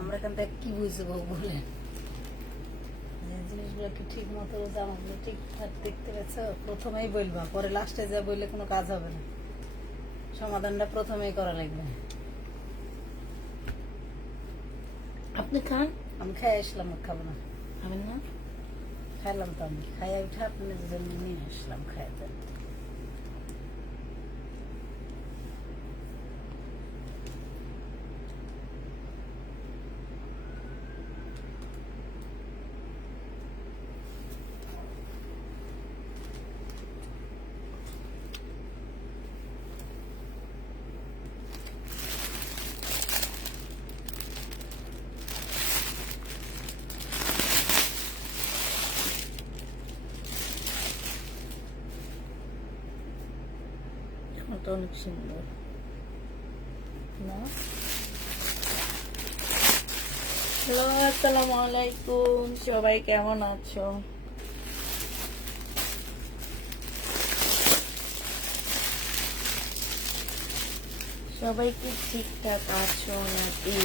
আমরা এখান থেকে কি বুঝবো বলেন? জিনিসগুলো কি ঠিক মতো জামাগুলো ঠিকঠাক দেখতে পাচ্ছ? প্রথমেই বলবা, পরে লাস্টে যা বললে কোনো কাজ হবে না। সমাধানটা প্রথমেই করা লাগবে। আপনি খান, আমি খাই আসলাম, খাবো না। খাবেন না? খাইলাম তো, আমি খাইয়া উঠে আপনার জন্য নিয়ে আসলাম খাইতে। এখন তো অনেক সুন্দর না? হ্যালো, আসসালামু আলাইকুম, সবাই কেমন আছো? সবাই কি ঠিকঠাক আছো নাকি?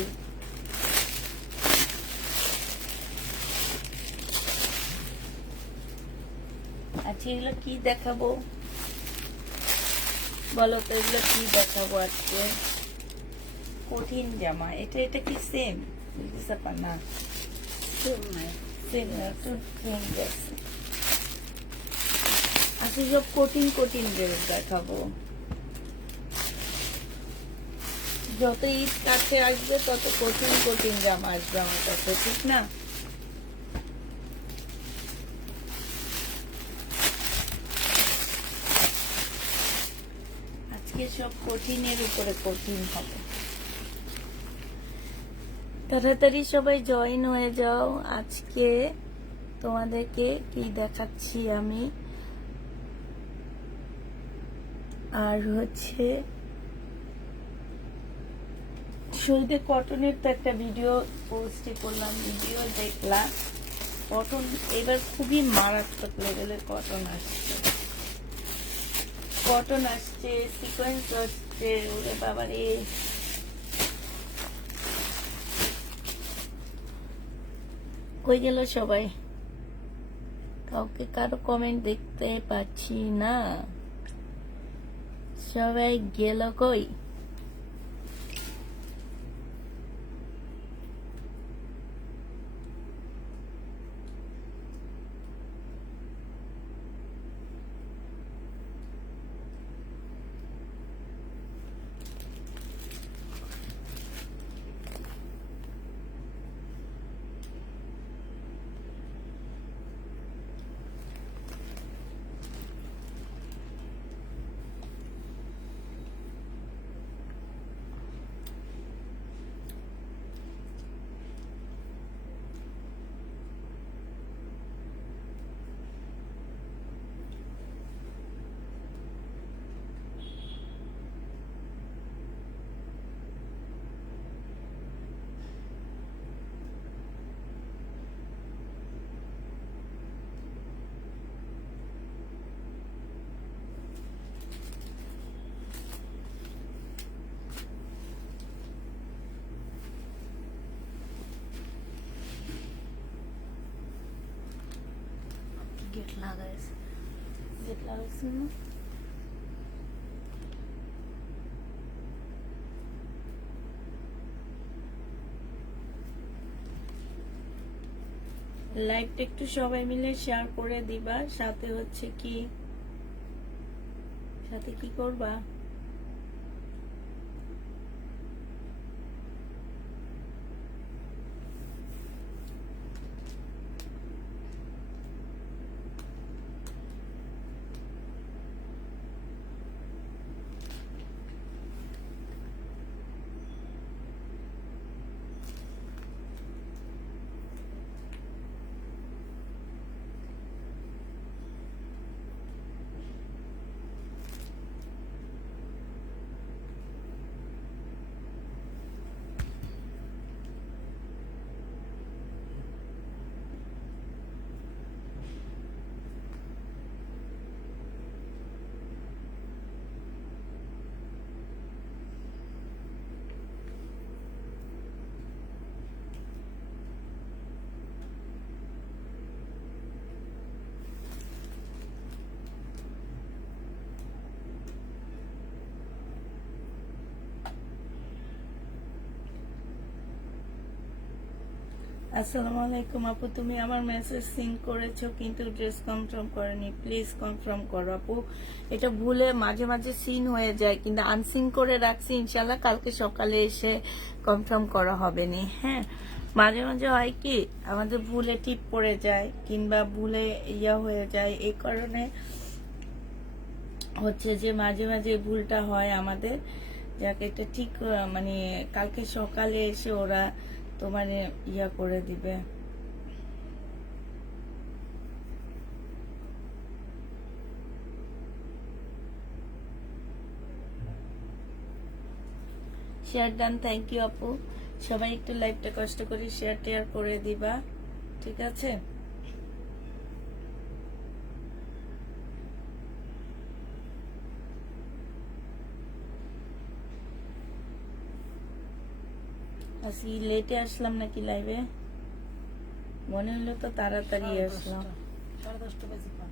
আচ্ছা, এগুলো কি দেখাবো বলো তো? এগুলো কি দেখাবো আজকে? কঠিন জামা, এটা কি সেম? না, সেম না, একটু চেঞ্জ আছে। আচ্ছা, সব কঠিন ড্রেস দেখাবো। যত ঈদ কাছে আসবে তত কঠিন জামা আসবে আমার কাছে, ঠিক না? আজকে সব কঠিনের উপরে কঠিন হবে। তাড়াতাড়ি সবাই জয়েন হয়ে যাও। আজকে তোমাদেরকে কি দেখাচ্ছি আমি, আর হচ্ছে শুরুতে কটনের তো একটা ভিডিও পোস্ট করলাম, ভিডিও দেখলাম। কটন এবার খুবই মারাত্মক লেভেলের কটন আসছে, সিকোয়েন্স আসছে। ওরে বাবারে, কই গেল সবাই? কারো কমেন্ট দেখতে পাচ্ছি না, সবাই গেল কই? গেট লাগাইছে। গেট লাগাইছে না? লাইভটা একটু সবাই মিলে শেয়ার করে দিবা। সাথে হচ্ছে কি, সাথে কি করবা? আসসালামু আলাইকুম আপু, তুমি আমার মেসেজ সিন করেছো কিন্তু ড্রেস কনফার্ম করেনি, প্লিজ কনফার্ম করো আপু। এটা ভুলে মাঝে মাঝে সিন হয়ে যায়, কিন্তু আনসিন করে রাখছি, ইনশাল্লাহ কালকে সকালে এসে কনফার্ম করা হবে নি। হ্যাঁ, মাঝে মাঝে হয় কি আমাদের ভুলে টিপ পড়ে যায় কিংবা ভুলে ইয়া হয়ে যায়, এই কারণে হচ্ছে যে মাঝে মাঝে এই ভুলটা হয় আমাদের। যাকে এটা ঠিক মানে কালকে সকালে এসে ওরা তোমার ইয়া করে দিবে। শেয়ার ডান, থ্যাংক ইউ আপু। সবাই একটু লাইভটা কষ্ট করে শেয়ার টেয়ার করে দিবা, ঠিক আছে? আজকে লেটে আসলাম নাকি লাইভে? মনে হলো তো তাড়াতাড়ি আসলাম। 10:30 বাজে পা।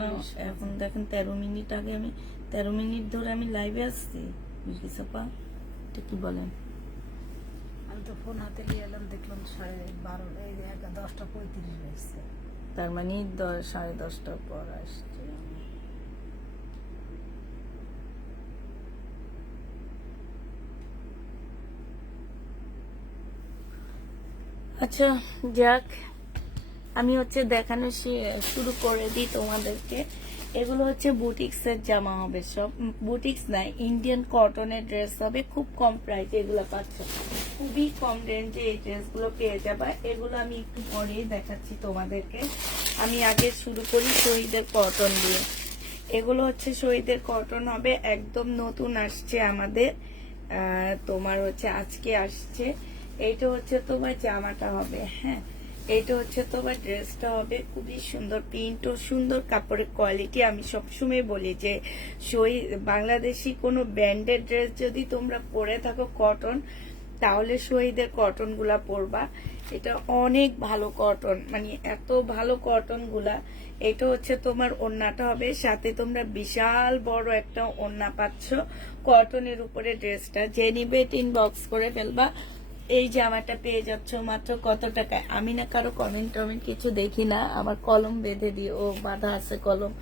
না, এখন দেখেন 13 মিনিট আগে আমি 13 মিনিট ধরে আমি লাইভে আসছি। বিকিসাপা এটা কি বলেন? আমি তো ফোন হাতে নিয়ে এলাম, দেখলাম 12:30, এই 10:35 হয়েছে। তার মানে 10:30 পর আসছে। আচ্ছা যাক, আমি হচ্ছে দেখানো শুরু করে দিই তোমাদেরকে। এগুলো হচ্ছে বুটিক্সের জামা হবে, সব বুটিক্স নাই, ইন্ডিয়ান কটনের ড্রেস হবে, খুব কম প্রাইসে এগুলো পাচ্ছ, খুবই কম রেঞ্জে এই ড্রেসগুলো পেয়ে যাবা। এগুলো আমি একটু পরেই দেখাচ্ছি তোমাদেরকে। আমি আগে শুরু করি শহীদের কটন দিয়ে। এগুলো হচ্ছে শহীদের কটন হবে, একদম নতুন আসছে আমাদের, তোমার হচ্ছে আজকে আসছে। এইটা হচ্ছে তোমার জামাটা হবে, হ্যাঁ, এইটা হচ্ছে তোমার ড্রেসটা হবে, খুবই সুন্দর প্রিন্ট ও সুন্দর কাপড়ের কোয়ালিটি। আমি সবসময় বলি যে বাংলাদেশি কোনো ব্র্যান্ডের ড্রেস যদি তোমরা পরে থাকো কটন, তাহলে শহীদের কটন গুলা পরবা। এটা অনেক ভালো কটন, মানে এত ভালো কটন গুলা। এটা হচ্ছে তোমার ওড়নাটা হবে, সাথে তোমরা বিশাল বড় একটা ওড়না পাচ্ছ কটনের উপরে ড্রেসটা। যে নিবে ইনবক্স করে ফেলবা। এই জামাটা পেয়ে যাচ্ছ মাত্র কত টাকায়? আমি না কারো কমেন্ট টমেন্ট কিছু দেখি না, আমার কলম বেঁধে দিয়ে ও বাঁধা আছে কলম।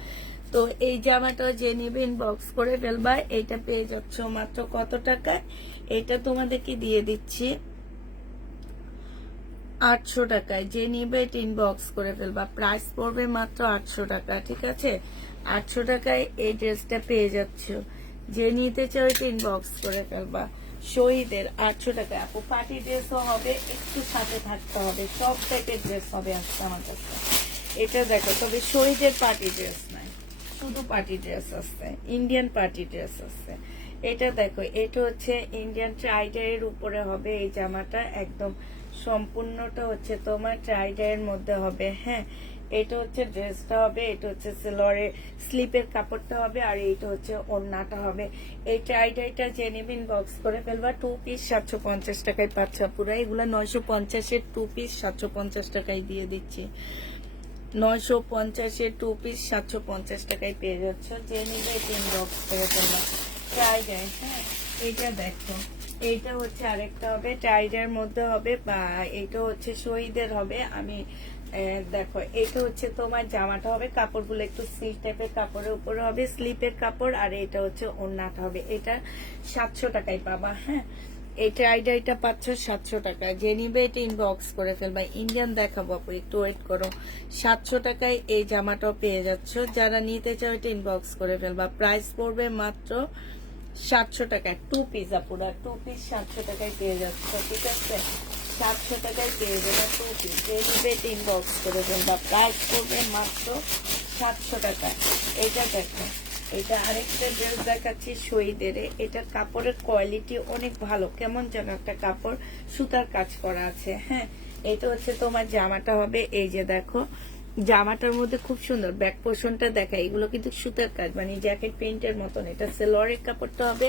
তো এই জামাটা যে নিবে ইনবক্স করে ফেলবা। এইটা পেয়ে যাচ্ছ মাত্র কত টাকায়? এটা তোমাদেরকে দিয়ে দিচ্ছি 800 টাকায়। যে নিবে ইনবক্স করে ফেলবা, প্রাইস পড়বে মাত্র 800 টাকা, ঠিক আছে? 800 টাকায় এই ড্রেসটা পেয়ে যাচ্ছ। যে নিতে চাও এটা ইনবক্স করে ফেলবা। শহীদের 800 টাকা। আপু পার্টি ড্রেসও হবে, একটু সাথে থাকতে হবে, সব টাইপের ড্রেস হবে আজকে আমার কাছে। এটা দেখো, তবে শহীদের পার্টি ড্রেস নাই, শুধু পার্টি ড্রেস আছে, ইন্ডিয়ান পার্টি ড্রেস আছে। এটা দেখো, এটা হচ্ছে ইন্ডিয়ান ট্রাইডারের উপরে হবে এই জামাটা, একদম সম্পূর্ণটা হচ্ছে তোমার ট্রাইডারের মধ্যে হবে। হ্যাঁ, এটা হচ্ছে ড্রেসটা হবে, এটা হচ্ছে সেলরের স্লিপের কাপড়টা হবে, আর এইটা হচ্ছে ওড়নাটা হবে। এই ট্রাইডারটা যে নেবেন বক্স করে ফেলবা। 2 পিস 750 টাকায় পাচ্ছ পুরো। এগুলা 950-এর 2 পিস 750 টাকায় দিয়ে দিচ্ছি। 950-এর 2 পিস 750 টাকায় পেয়ে যাচ্ছ। যে নিবে ইনবক্স করে ফেলবা। ট্রাইডার, হ্যাঁ, এইটা দেখো, এইটা হচ্ছে আরেকটা হবে টাইডের মধ্যে হবে, বা এইটা হচ্ছে শহীদের হবে। আমি দেখো, এটা হচ্ছে তোমার জামাটা হবে, কাপড়গুলো একটু সিল্ক টাইপের কাপড়ের উপরে হবে, স্লিপের কাপড়, আর এটা হচ্ছে ওড়নাটা হবে। এটা 700 টাকায় পাবা। হ্যাঁ, এটা আইডিয়াটা পাচ্ছ 700 টাকায়। যে নিবে এটা ইনবক্স করে ফেলবা। ইন্ডিয়ান দেখাবো আপু, একটু ওয়েট করো। 700 টাকায় এই জামাটাও পেয়ে যাচ্ছ। যারা নিতে চাও এটা ইনবক্স করে ফেলবা। প্রাইস পড়বে মাত্র 700 টাকায়। 2 পিস আপুরা, 2 পিস 700 টাকায় পেয়ে যাচ্ছ, ঠিক আছে? 700 টাকায় পেয়ে যাবে 2 পিস। যে নিবে এটা ইনবক্স করে ফেলবা। প্রাইস পড়বে মাত্র 700 টাকা। এটা দেখো, এটা আরেকটা ড্রেস দেখাচ্ছি শহীদের। এটা কাপড়ের কোয়ালিটি অনেক ভালো, কেমন যেন একটা কাপড়, সুতার কাজ করা আছে। হ্যাঁ, এটা হচ্ছে তোমার জামাটা হবে। এই যে দেখো, জামাটার মধ্যে খুব সুন্দর ব্যাক পোর্শনটা দেখা, এগুলো কিন্তু সুতার কাজ, মানে জ্যাকেট প্রিন্টের মতন। এটা সেলোয়ারের কাপড়টা হবে,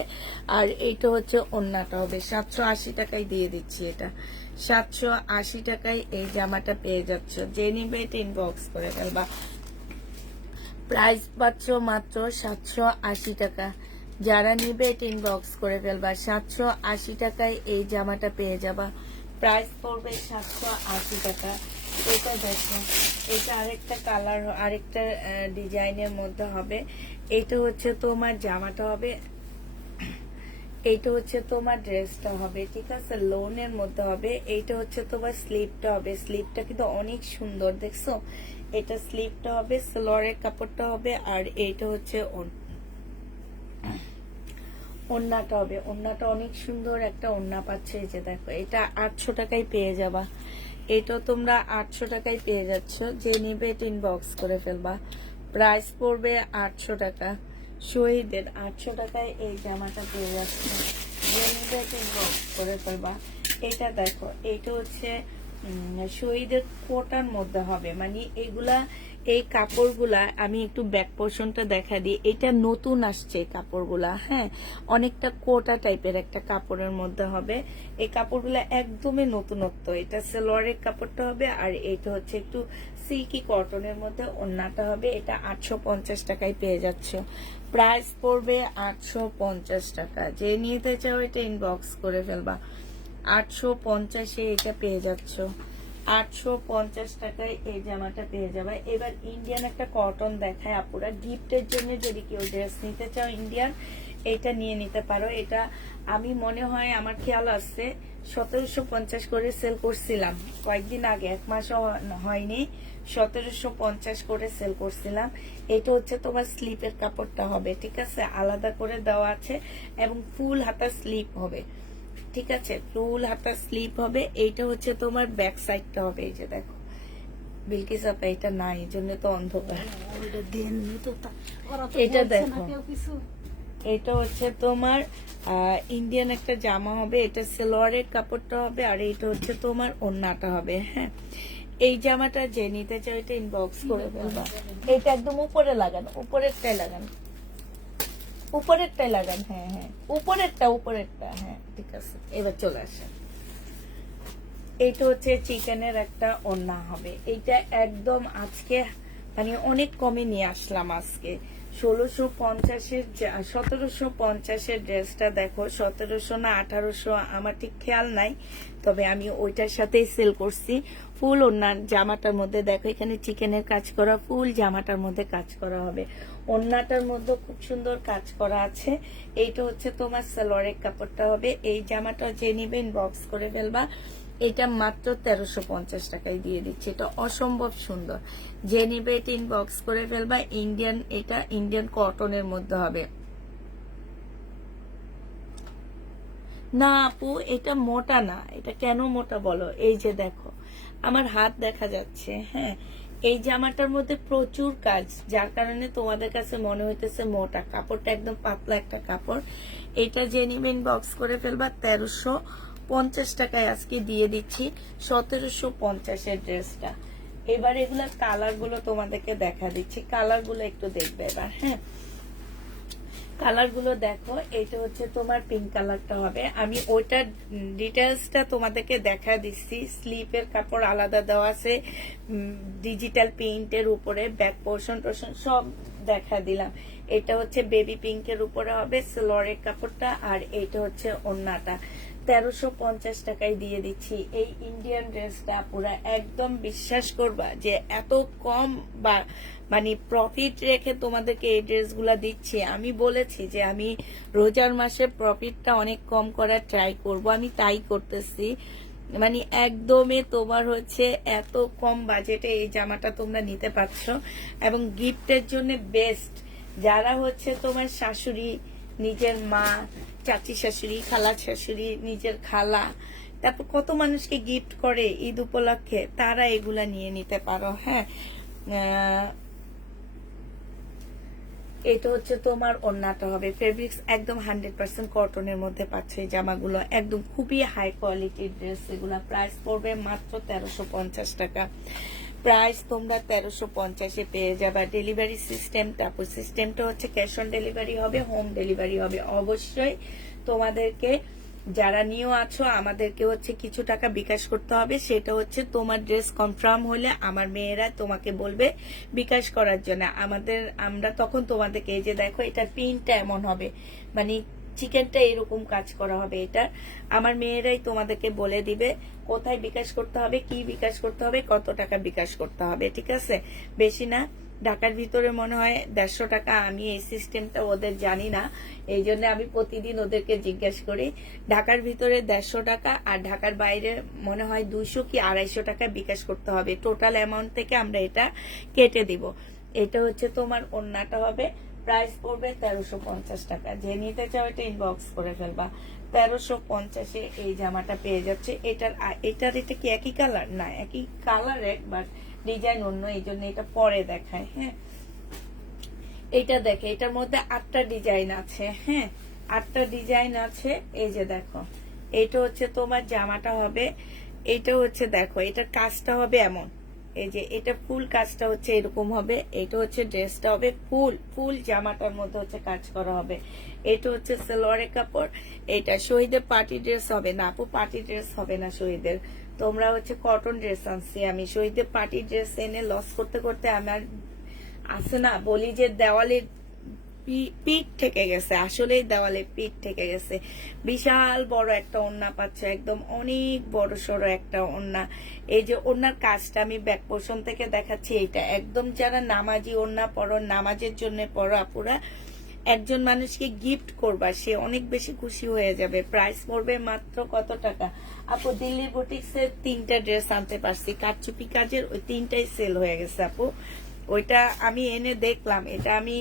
আর এইটা হচ্ছে ওড়নাটা হবে। 780 টাকায় দিয়ে দিচ্ছি এটা। 780 টাকায় এই জামাটা পেয়ে যাচ্ছ। যে নিবে এটা ইনবক্স করে ফেলবা। প্রাইস পাচ্ছ মাত্র 780 টাকা। যারা নিবে এটা ইনবক্স করে ফেলবা। 780 টাকায় এই জামাটা পেয়ে যাবা। প্রাইস পড়বে 780 টাকা। এটা দেখো, এটা আরেকটা কালার, আরেকটা ডিজাইনের মধ্যে হবে। এটা হচ্ছে তোমার জামাটা হবে, এইটা হচ্ছে তোমার ড্রেসটা হবে, ঠিক আছে, লোনের মধ্যে হবে। এইটা হচ্ছে তোমার স্লিপটা হবে, স্লিপটা কিন্তু অনেক সুন্দর দেখছো। এটা স্লিপটা হবে, সালোয়ারের কাপড়টা হবে, আর এইটা হচ্ছে ওড়নাটা হবে। ওড়নাটা অনেক সুন্দর একটা ওড়না পাচ্ছে, এই যে দেখো। এটা 800 টাকায় পেয়ে যাবা, এটা তোমরা 800 টাকায় পেয়ে যাচ্ছ। যে নিবে এটা ইনবক্স করে ফেলবা। প্রাইস পড়বে 800 টাকা। শহীদের 800 টাকায় এই জামাটা পেয়ে যাচ্ছে, যে নিবে এটা ইনবক্স করে ফেলবা। এটা দেখো, এইটা হচ্ছে শহীদের কোটার মধ্যে হবে, মানে এগুলা, এই কাপড়গুলা আমি একটু ব্যাক পোর্শনটা দেখা দিই। এটা নতুন আসছে এই কাপড়গুলা, হ্যাঁ, অনেকটা কোটা টাইপের একটা কাপড়ের মধ্যে হবে। এই কাপড়গুলা একদমই নতুনত্ব। এটা সালোয়ারের কাপড়টা হবে, আর এটা হচ্ছে একটু সিল্কি কটনের মধ্যে ওড়নাটা হবে। এটা 850 টাকায় পেয়ে যাচ্ছ। প্রাইস পড়বে 850 টাকা। যে নিতে চাও এটা ইনবক্স করে ফেলবা। 850-এ এটা পেয়ে যাচ্ছ। 850 টাকায় এই জামাটা পেয়ে যাবে। এবার ইন্ডিয়ান একটা কটন দেখায় আপুরা, গিফটের জন্য যদি কেউ ড্রেস নিতে চাও ইন্ডিয়ান, এটা নিয়ে নিতে পারো। এটা আমি মনে হয়, আমার খেয়াল আছে 1750 করে সেল করছিলাম কয়েকদিন আগে, 1 মাসও হয়নি, 1750 করে সেল করছিলাম। এটা হচ্ছে তোমার স্লিপের কাপড়টা হবে, ঠিক আছে, আলাদা করে দেওয়া আছে, এবং ফুল হাতা স্লিপ হবে, ঠিক আছে, ফুল হাতা স্লিপ হবে। এইটা হচ্ছে তোমার ব্যাক সাইডটা হবে, এই যে দেখো বিলকিস আপা, এটা নাই, এই জন্য তো অন্ধকার। এটা দেখো, এটা হচ্ছে তোমার ইন্ডিয়ান একটা জামা হবে, এটা সালোয়ারের কাপড়টা হবে, আর এইটা হচ্ছে তোমার ওড়নাটা হবে, হ্যাঁ। এই জামাটা যে নিতে চাও এটা ইনবক্স করে ফেলবা। এটা একদম উপরে লাগানো, উপরেরটাই লাগানো, উপরেরটাই লাগান, হ্যাঁ হ্যাঁ, উপরেরটা, হ্যাঁ, ঠিক আছে। এবার চলে আসেন, এইটা হচ্ছে চিকেনের একটা ওড়না হবে। এইটা একদম আজকে মানে অনেক কমে নিয়ে আসলাম আজকে। 1650-এর 1750-এর ড্রেসটা দেখো, 1700 না 1800 আমার ঠিক খেয়াল নাই, তবে আমি ওইটার সাথেই সেল করছি। ফুল ওড়নার জামাটার মধ্যে দেখো, এখানে চিকেনের কাজ করা, ফুল জামাটার মধ্যে কাজ করা হবে। ওড়নাটার মধ্যে খুব সুন্দর কাজ করা আছে। এইটা হচ্ছে তোমার সালোয়ারের কাপড়টা হবে। এই জামাটা যে নিবেন বক্স করে ফেলবা। এটা মাত্র 1350 টাকায় দিয়ে দিচ্ছে, এটা অসম্ভব সুন্দর। যে নিবে এটা ইনবক্স করে ফেলবা। ইন্ডিয়ান, এটা ইন্ডিয়ান কটনের মধ্যে হবে। না আপু, এটা মোটা না। এটা কেন মোটা বলো? এই যে দেখো, আমার হাত দেখা যাচ্ছে, হ্যাঁ। এই জামাটার মধ্যে প্রচুর কাজ, যার কারণে তোমাদের কাছে মনে হইতেছে মোটা। কাপড়টা একদম পাতলা একটা কাপড়। এটা যে নিবেন বক্স করে ফেলবা। 1350 টাকায় আজকে দিয়ে দিচ্ছি 1750-এর ড্রেসটা। এবার এগুলা কালার গুলো তোমাদেরকে দেখা দিচ্ছি, কালার গুলো একটু দেখবে এবার, হ্যাঁ। কালার গুলো দেখো, এটা হচ্ছে তোমার পিঙ্ক কালারটা হবে। আমি ওইটার ডিটেলসটা তোমাদেরকে দেখা দিচ্ছি। স্লিপের কাপড় আলাদা দেওয়া আছে, ডিজিটাল প্রিন্টের উপরে, ব্যাক পোর্শন টোর্শন সব দেখা দিলাম। এটা হচ্ছে বেবি পিঙ্কের উপরে হবে সালোয়ারের কাপড়টা, আর এইটা হচ্ছে ওড়নাটা। 1350 টাকায় দিয়ে দিচ্ছি এই ইন্ডিয়ান ড্রেসটা। পুরা একদম বিশ্বাস করবা যে এত কম বা মানে প্রফিট রেখে তোমাদেরকে এই ড্রেসগুলা দিচ্ছি। আমি বলেছি যে আমি রোজার মাসে প্রফিটটা অনেক কম করার ট্রাই করব, আমি তাই করতেছি। মানে একদমই তোমার হচ্ছে এত কম বাজেটে এই জামাটা তোমরা নিতে পারছো, এবং গিফটের জন্য বেস্ট। যারা হচ্ছে তোমার শাশুড়ি, নিজের মা, চাচি শাশুড়ি, খালা শাশুড়ি, নিজের খালা, তারপর কত মানুষকে গিফট করে ঈদ উপলক্ষে, তারা এগুলা নিয়ে নিতে পারো, হ্যাঁ। এটা হচ্ছে তোমার ওড়নাটা হবে। ফেব্রিক্স একদম 100% কটনের মধ্যে পাচ্ছে এই জামাগুলো, একদম খুবই হাই কোয়ালিটির ড্রেস এগুলা। প্রাইস পড়বে মাত্র 1350 টাকা। প্রাইস তোমরা 1350-এ পেয়ে যাবা। ডেলিভারি সিস্টেম, তারপর সিস্টেমটা হচ্ছে ক্যাশ অন ডেলিভারি হবে, হোম ডেলিভারি হবে। অবশ্যই তোমাদেরকে, যারা নিউ আছো, আমাদেরকে হচ্ছে কিছু টাকা বিকাশ করতে হবে। সেটা হচ্ছে তোমার ড্রেস কনফার্ম হলে আমার মেয়েরা তোমাকে বলবে বিকাশ করার জন্য। আমরা তখন তোমাদেরকে, এই যে দেখো, এটা প্রিন্টটা এমন হবে, মানে চিকেনটা এরকম কাজ করা হবে। এটা আমার মেয়েরাই তোমাদেরকে বলে দিবে কোথায় বিকাশ করতে হবে, কি বিকাশ করতে হবে, কত টাকা বিকাশ করতে হবে, ঠিক আছে? বেশি না, ঢাকার ভিতরে মনে হয় 150 টাকা। আমি এই সিস্টেমটা ওদের জানি না, এই জন্য আমি প্রতিদিন ওদেরকে জিজ্ঞেস করি। ঢাকার ভিতরে 150 টাকা, আর ঢাকার বাইরে মনে হয় 200 কি 250 টাকা বিকাশ করতে হবে। টোটাল অ্যামাউন্ট থেকে আমরা এটা কেটে দিব। এটা হচ্ছে তোমার ওড়নাটা হবে, প্রাইস পড়বে 1350 টাকা। যে নিতে চাও এটা ইনবক্স করে ফেলবা। 1350-এ এই জামাটা পেয়ে যাচ্ছে। এটার এটা কি একই কালার? না, একই কালার এক, বাট ডিজাইন অন্য, এই জন্য এটা পরে দেখায়। হ্যাঁ, এটা দেখে, এটার মধ্যে 8টা ডিজাইন আছে। হ্যাঁ, 8টা ডিজাইন আছে। এই যে দেখো, এটা হচ্ছে তোমার জামাটা হবে, এটা হচ্ছে দেখো, এটার কাজটা হবে এমন, এই যে এটা ফুল কাজটা হচ্ছে এরকম হবে। এটা হচ্ছে ড্রেসটা হবে ফুল জামাটার মধ্যে হচ্ছে কাজ করা হবে। এটা হচ্ছে সালোয়ারের কাপড়। এটা শহীদের পার্টি ড্রেস হবে না আপু, পার্টি ড্রেস হবে না শহীদের। তোমরা হচ্ছে কটন ড্রেস আনছি আমি। শহীদের পার্টি ড্রেস এনে লস করতে করতে আমার আছে না, বলি যে দেওয়ালের পিঠ থেকে গেছে, আসলে দেওয়ালে পিঠ থেকে গেছে। বিশাল বড় একটা ওড়না পাচ্ছ, একদম অনেক বড় সড়ো একটা ওড়না। এই যে ওড়নার কাজটা আমি ব্যাক পোর্শন থেকে দেখাচ্ছি। এটা একদম যারা নামাজি ওড়না পরো, নামাজের জন্য পরো আপুরা, একজন মানুষকে গিফট করবা, সে অনেক বেশি খুশি হয়ে যাবে। প্রাইস পড়বে মাত্র কত টাকা আপু? দিল্লি বুটিক্সের 3টা ড্রেস আনতে পারছি, কারচুপি কাজের, ওই 3টাই সেল হয়ে গেছে আপু। ওইটা আমি এনে দেখলাম, এটা আমি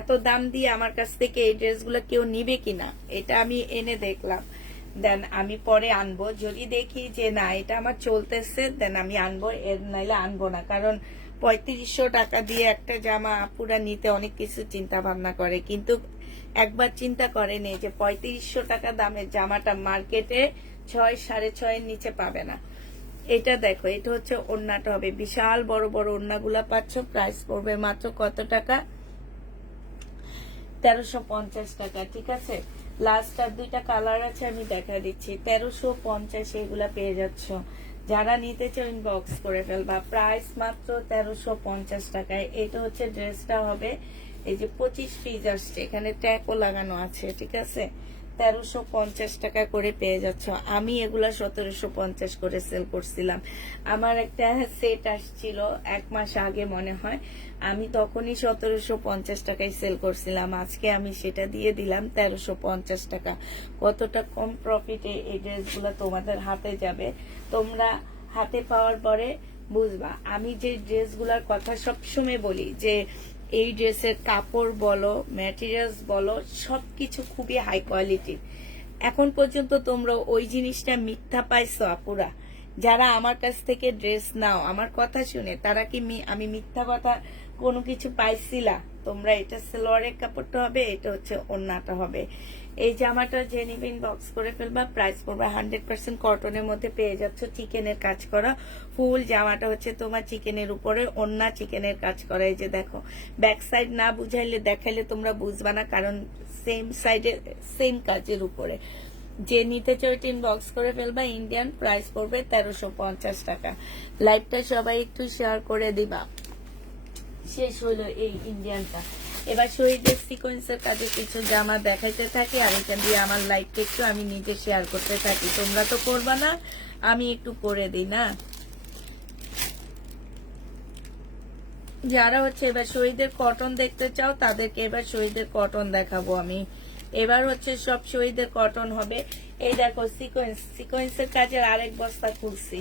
এত দাম দিয়ে আমার কাছ থেকে এই ড্রেসগুলো কেউ নিবে কিনা, এটা আমি এনে দেখলাম। দেন আমি পরে আনবো, যদি দেখি যে না এটা আমার চলতেছে, দেন আমি আনবো, এর নাইলে আনবো না। কারণ 3500 টাকা দিয়ে একটা জামা আপুরা নিতে অনেক কিছু চিন্তা ভাবনা করে, কিন্তু একবার চিন্তা করেনি যে 3500 টাকা দামের জামাটা মার্কেটে 6 6.5 নিচে পাবে না। এটা দেখো, এটা হচ্ছে ওড়নাটা হবে, বিশাল বড় বড় ওড়নাগুলা পাচ্ছ। প্রাইস পড়বে মাত্র কত টাকা? 1350 টাকা, ঠিক আছে? লাস্ট আর 2টা কালার আছে, আমি দেখা দিচ্ছি। 1350 এগুলা পেয়ে যাচ্ছ। যারা নিতে চাও ইনবক্স করে ফেলবা। প্রাইস মাত্র 1350 টাকায়। এটা হচ্ছে ড্রেসটা হবে, এই যে 25 পিস আসছে, এখানে ট্যাগও লাগানো আছে, ঠিক আছে? 1350 টাকা করে পেয়ে যাচ্ছ। আমি এগুলা 1750 করে সেল করছিলাম। আমার একটা সেট আসছিল 1 মাস আগে মনে হয়, আমি তখনই 1750 টাকায় সেল করছিলাম। আজকে আমি সেটা দিয়ে দিলাম 1350 টাকা। কতটা কম প্রফিটে এই ড্রেসগুলো তোমাদের হাতে যাবে, তোমরা হাতে পাওয়ার পরে বুঝবা। আমি যে ড্রেসগুলোর কথা সবসময় বলি যে এই ড্রেসের কাপড় বলো, ম্যাটেরিয়ালস বলো, সবকিছু খুবই হাই কোয়ালিটির। এখন পর্যন্ত তোমরা ওই জিনিসটা মিথ্যা পাইছো আপুরা। যারা আমার কাছ থেকে ড্রেস নাও আমার কথা শুনে, তারা কি আমি মিথ্যা কথা কোনো কিছু পাইছিলা? তোমরা এটা সালোয়ারের কাপড়টা হবে, এটা হচ্ছে ওড়নাটা হবে। এই জামাটা যে নিবে ইনবক্স করে ফেলবা। প্রাইস পড়বে 100% কটনের মধ্যে পেয়ে যাচ্ছ, চিকেনের কাজ করা ফুল জামাটা হচ্ছে তোমার চিকেনের উপরে, ওড়না চিকেনের কাজ করা। এই যে দেখো, ব্যাক সাইড না বুঝাইলে দেখাইলে তোমরা বুঝবা না, কারণ সেম সাইডে সেম কাজের উপরে। যে নিতে চাও এটা ইনবক্স করে ফেলবা। ইন্ডিয়ান প্রাইস পড়বে 1350 টাকা। লাইভটা সবাই একটু শেয়ার করে দিবা। শেষ হলো এই ইন্ডিয়ানটা। এবার শহীদের সিকোয়েন্সের কাজে কিছু জামা দেখাইতে থাকি, আর এখান দিয়ে আমার লাইভটা একটু আমি নিজে শেয়ার করতে থাকি। তোমরা তো করবা না, আমি একটু করে দিই না। যারা হচ্ছে এবার শহীদের কটন দেখতে চাও তাদেরকে এবার শহীদের কটন দেখাবো আমি। এবার হচ্ছে সব শহীদের কটন হবে। এই দেখো সিকোয়েন্সের কাজের আরেক বস্তা খুলছি,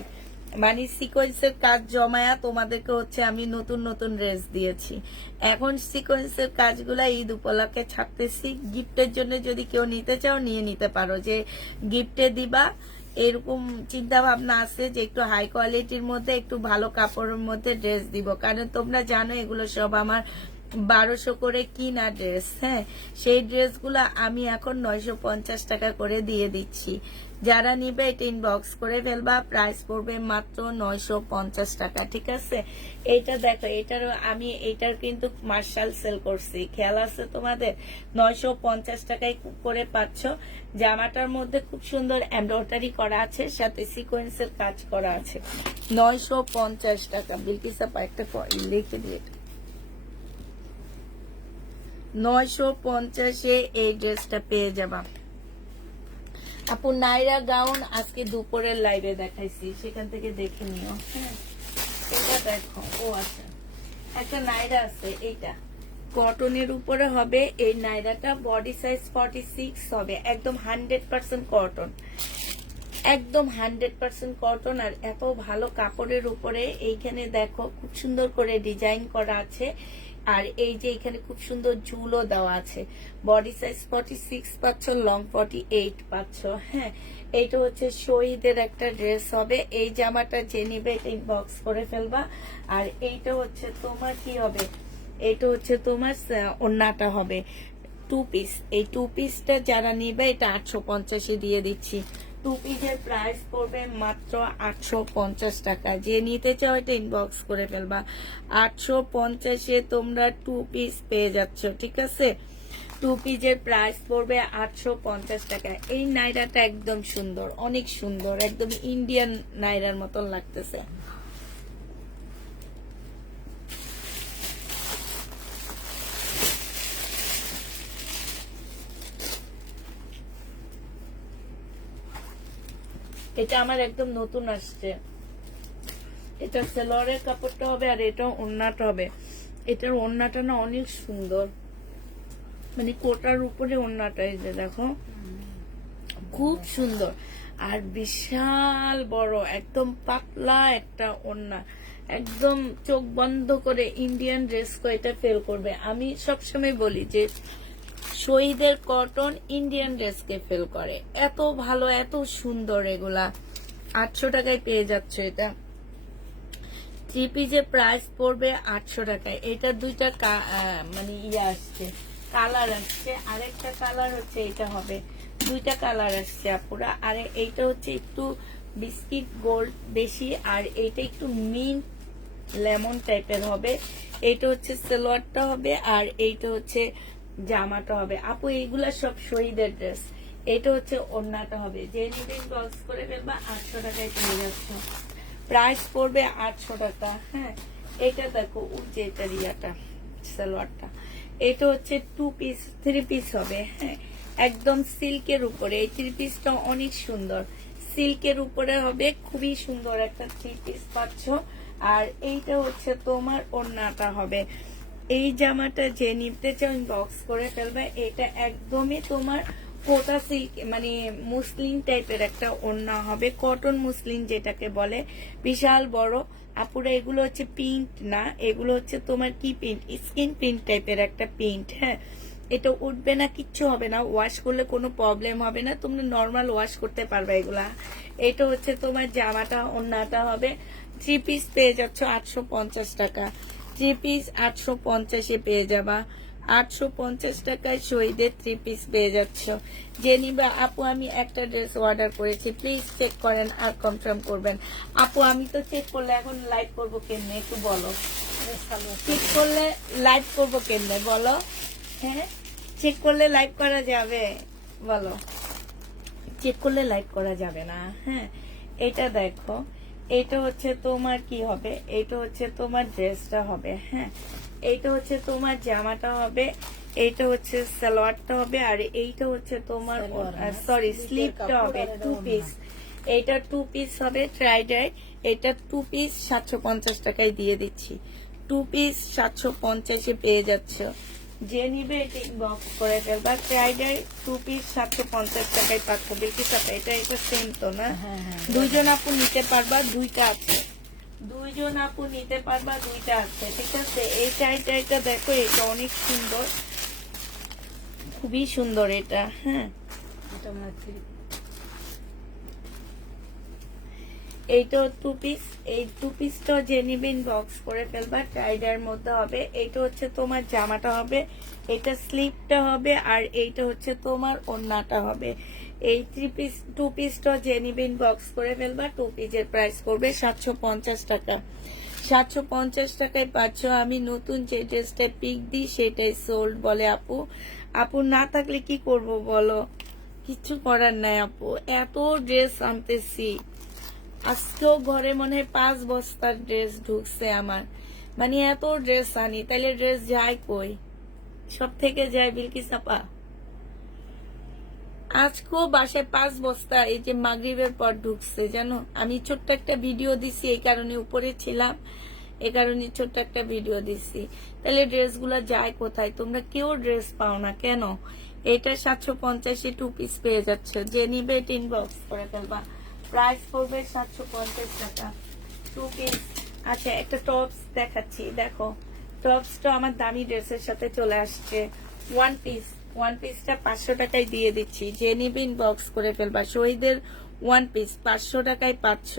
মানে সিকোয়েন্সের কাজ জমায়া তোমাদেরকে হচ্ছে আমি নতুন নতুন ড্রেস দিয়েছি। এখন সিকোয়েন্সের কাজগুলা ঈদ উপলক্ষে ছাড়তেছি। গিফটের জন্য যদি কেউ নিতে চাও নিয়ে নিতে পারো, যে গিফটে দিবা এরকম চিন্তা ভাবনা আছে যে একটু হাই কোয়ালিটির মধ্যে একটু ভালো কাপড়ের মধ্যে ড্রেস দিব। কারণ তোমরা জানো এগুলো সব আমার 1200 করে কিনা ড্রেস। হ্যাঁ, সেই ড্রেসগুলো আমি এখন 950 টাকা করে দিয়ে দিচ্ছি। যারা নিবে এটা ইনবক্স করে ফেলবা। প্রাইস পড়বে মাত্র 950 টাকা, ঠিক আছে? এইটা দেখো, এইটার কিন্তু মার্শাল সেল করছি, খেয়াল আছে তোমাদের? 950 টাকায় করে পাচ্ছ। জামাটার মধ্যে খুব সুন্দর এমব্রয়ডারি করা আছে, সাথে সিকোয়েন্সের কাজ করা আছে। 950 টাকা। বিলকিস আপা একটা লিখে দিয়ে 950-এ এই ড্রেসটা পেয়ে যাবা আপু। নাইরা গাউন আজকে দুপুরের লাইভে দেখাইছি, সেখান থেকে দেখে নিও। হ্যাঁ, এটা দেখো। ও আচ্ছা, একটা নাইরা আছে, এইটা কটনের উপরে হবে। এই নাইরাটা বডি সাইজ 46 হবে, একদম 100% কটন, একদম 100% কটন। আর এত ভালো কাপড়ের উপরে এইখানে দেখো খুব সুন্দর করে ডিজাইন করা আছে। আর এই যে এখানে খুব সুন্দর ঝুলও দেওয়া আছে। বডি সাইজ 46 পাচ্ছ, লং 48 পাচ্ছ। হ্যাঁ, এইটা হচ্ছে শহীদের একটা ড্রেস হবে। এই জামাটা যে নিবে এটা ইনবক্স করে ফেলবা। আর এইটা হচ্ছে তোমার কি হবে, এটা হচ্ছে তোমার ওড়নাটা হবে 2 পিস। এই 2 পিসটা যারা নিবে এটা 850-এ দিয়ে দিচ্ছি। 2 পিসের প্রাইস পড়বে মাত্র 850 টাকা। যে নিতে চাও এটা ইনবক্স করে ফেলবা। 850-এ তোমরা 2 পিস পেয়ে যাচ্ছ, ঠিক আছে। 2 পিসের প্রাইস পড়বে 850 টাকা। এই নাইরাটা একদম সুন্দর, অনেক সুন্দর, একদম ইন্ডিয়ান নাইরার মতন লাগতেছে। এটা আমার একদম নতুন আসছে। এটা সেলোয়ারের কাপড়টা হবে আর এটা ওড়নাটা হবে। এটার ওড়নাটা না অনেক সুন্দর, মানে কোটার উপরে ওড়নাটা, এই যে দেখো খুব সুন্দর। আর বিশাল বড় একদম পাতলা একটা ওড়না, একদম চোখ বন্ধ করে ইন্ডিয়ান ড্রেস এটা ফেল করবে। আমি সবসময় বলি যে শহীদের কটন ইন্ডিয়ান ড্রেসকে ফেল করে, এত ভালো এত সুন্দর। এগুলা 800 টাকায় পেয়ে যাচ্ছে। এটা 3 পিসের প্রাইস পড়বে 800 টাকায়। এটা দুইটা মানে আসছে, কালার আসছে। আরেকটা কালার হচ্ছে এটা হবে, দুইটা কালার আসছে আপুরা। আর এইটা হচ্ছে একটু বিস্কিট গোল্ড বেশি, আর এইটা একটু মিন্ট লেমন টাইপের হবে। এইটা হচ্ছে সালোয়ারটা হবে, আর এইটা হচ্ছে জামাটা হবে। আপু এইগুলা সব শহীদের ড্রেস। এটা হচ্ছে ওড়নাটা হবে। যে নিবেন বক্স করে ফেলবা 800 টাকায় পেয়ে যাচ্ছে। প্রাইস পড়বে 800 টাকা। হ্যাঁ, এটা দেখো যে এটা রিয়াটা সালোয়ারটা, এটা হচ্ছে 2 পিস 3 পিস হবে। হ্যাঁ, একদম সিল্কের উপরে। এই 3 পিসটা অনেক সুন্দর, সিল্কের উপরে হবে, খুবই সুন্দর একটা 3 পিস পাচ্ছ। আর এইটা হচ্ছে তোমার ওড়নাটা হবে। এই জামাটা যে নিতে চাও বক্স করে ফেলবে। এটা একদমই তোমার কোটা সিল্ক, মানে মুসলিম টাইপের একটা ওড়না হবে, কটন মুসলিম যেটাকে বলে, বিশাল বড়। আপুরা এগুলো হচ্ছে প্রিন্ট না, এগুলো হচ্ছে তোমার কি প্রিন্ট, স্কিন প্রিন্ট টাইপের একটা প্রিন্ট। হ্যাঁ, এটা উঠবে না, কিচ্ছু হবে না, ওয়াশ করলে কোনো প্রবলেম হবে না, তোমরা নর্মাল ওয়াশ করতে পারবে এগুলা। এটা হচ্ছে তোমার জামাটা, ওড়নাটা হবে। 3 পিস পেয়ে যাচ্ছ 850 টাকা। 3 পিস 850-এ পেয়ে যাবা। 850 টাকায় শহীদের 3 পিস পেয়ে যাচ্ছ। যে নিবা আপু আমি একটা ড্রেস অর্ডার করেছি, প্লিজ চেক করেন আর কনফার্ম করবেন। আপু আমি তো চেক করলে এখন লাইভ করবো কেমনে একটু বলো, চেক করলে লাইভ করবো কেমনে বলো। হ্যাঁ, চেক করলে লাইভ করা যাবে বলো, চেক করলে লাইভ করা যাবে না। হ্যাঁ, এটা দেখো, এটা হচ্ছে তোমার কি হবে, এটা হচ্ছে তোমার ড্রেসটা হবে। হ্যাঁ, এইটা হচ্ছে তোমার জামাটা হবে, এইটা হচ্ছে সালোয়ারটা হবে, আর এইটা হচ্ছে তোমার সরি স্লিপটা হবে 2 পিস। এইটা 2 পিস হবে ট্রাই ডাই। এটা 2 পিস 750 টাকায় দিয়ে দিচ্ছি। 2 পিস 750-এ পেয়ে যাচ্ছ। যে নিবে এটা ইনবক্স করে ফেলবা। ট্রাই ডাই 2 পিস 750 টাকায় পাচ্ছ। বেশি টাকা, এটা সেম তো না? দুইজন আপু নিতে পারবা, দুইটা আছে। দুইজন আপু নিতে পারবা, দুইটা আছে, ঠিক আছে। এই টাইটা দেখো, এটা অনেক সুন্দর, খুবই সুন্দর এটা। হ্যাঁ, এইটা 2 পিস। এই 2 পিসটা যে নিবে ইনবক্স করে ফেলবা। টাইডার মধ্যে হবে। এইটা হচ্ছে তোমার জামাটা হবে, এটা স্লিপটা হবে, আর এইটা হচ্ছে তোমার ওড়নাটা হবে। এই 2 পিসটা যে নিবে ইনবক্স করে ফেলবা। 2 পিসের প্রাইস করবে 750 টাকা। 750 টাকায় পাচ্ছ। আমি নতুন যে ড্রেসটা পিক দিই সেটাই সোল্ড বলে আপু। আপু না থাকলে কি করব বলো, কিছু করার নাই আপু। এত ড্রেস আনতেছি, আজকেও ঘরে মনে হয় 5 বস্তার ড্রেস ঢুকছে আমার, মানে এত ড্রেস আনি, তাইলে ড্রেস যায় কই সব থেকে যায় বিলকিস আপা। আজকেও বাসায় 5 বস্তা এই যে মাগরিবের পর ঢুকছে জানো। আমি ছোট্ট একটা ভিডিও দিছি, এই কারণে উপরে ছিলাম, এই কারণে ছোট্ট একটা ভিডিও দিছি। তাহলে ড্রেসগুলো যায় কোথায়? তোমরা কেউ ড্রেস পাও না কেন? এটা 750 টু পিস পেয়ে যাচ্ছে, যে নিবে ইনবক্স করে ফেলবা। প্রাইস পড়বে 750 টাকা টু পিস। আচ্ছা একটা টপস দেখাচ্ছি, দেখো টপসটা আমার দামি ড্রেসের সাথে চলে আসছে। ওয়ান পিসটা 500 টাকায় দিয়ে দিচ্ছি, যে নিবে ইনবক্স করে ফেলবা। শহীদের ওয়ান পিস 500 টাকায় পাচ্ছ,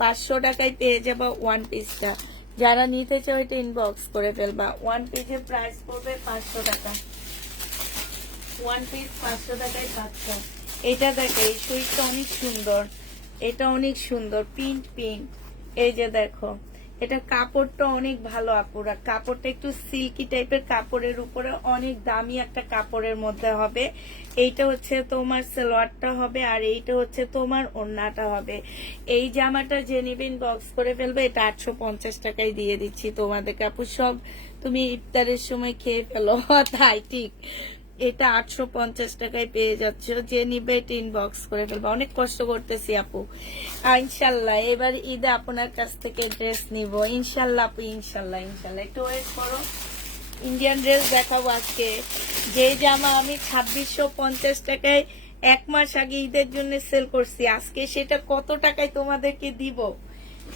500 টাকায় পেয়ে যাবা ওয়ান পিসটা। যারা নিতে চাও এটা ইনবক্স করে ফেলবা। ওয়ান পিসের প্রাইস পড়বে 500 টাকা, ওয়ান পিস 500 টাকায় পাচ্ছ। এটা দেখো এই সুইচটা অনেক সুন্দর, এটা অনেক সুন্দর প্রিন্ট। এই যে দেখো এটা কাপড়টা অনেক ভালো আপুরা, কাপড়টা একটু সিল্কি টাইপের কাপড়ের উপরে, অনেক দামি একটা কাপড়ের মধ্যে হবে। এইটা হচ্ছে তোমার সালোয়ারটা হবে, আর এইটা হচ্ছে তোমার ওড়নাটা হবে। এই জামাটা যে নিবেন বক্স করে ফেলবে, এটা 850 টাকায় দিয়ে দিচ্ছি তোমাদের। কাপড় সব তুমি ইফতারের সময় খেয়ে ফেলো, তাই ঠিক। এটা 850 টাকায় পেয়ে যাচ্ছ, যে নিবে এটা ইনবক্স করে ফেলবে। অনেক কষ্ট করতেছি আপু, ইনশাল্লাহ এবার ঈদে আপনার কাছ থেকে ড্রেস নিব ইনশাল্লাহ আপু, ইনশাল্লাহ একটু ওয়েট করো। ইন্ডিয়ান ড্রেস দেখাবো আজকে। যে জামা আমি 2650 টাকায় 1 মাস আগে ঈদের জন্য সেল করছি, আজকে সেটা কত টাকায় তোমাদেরকে দিব,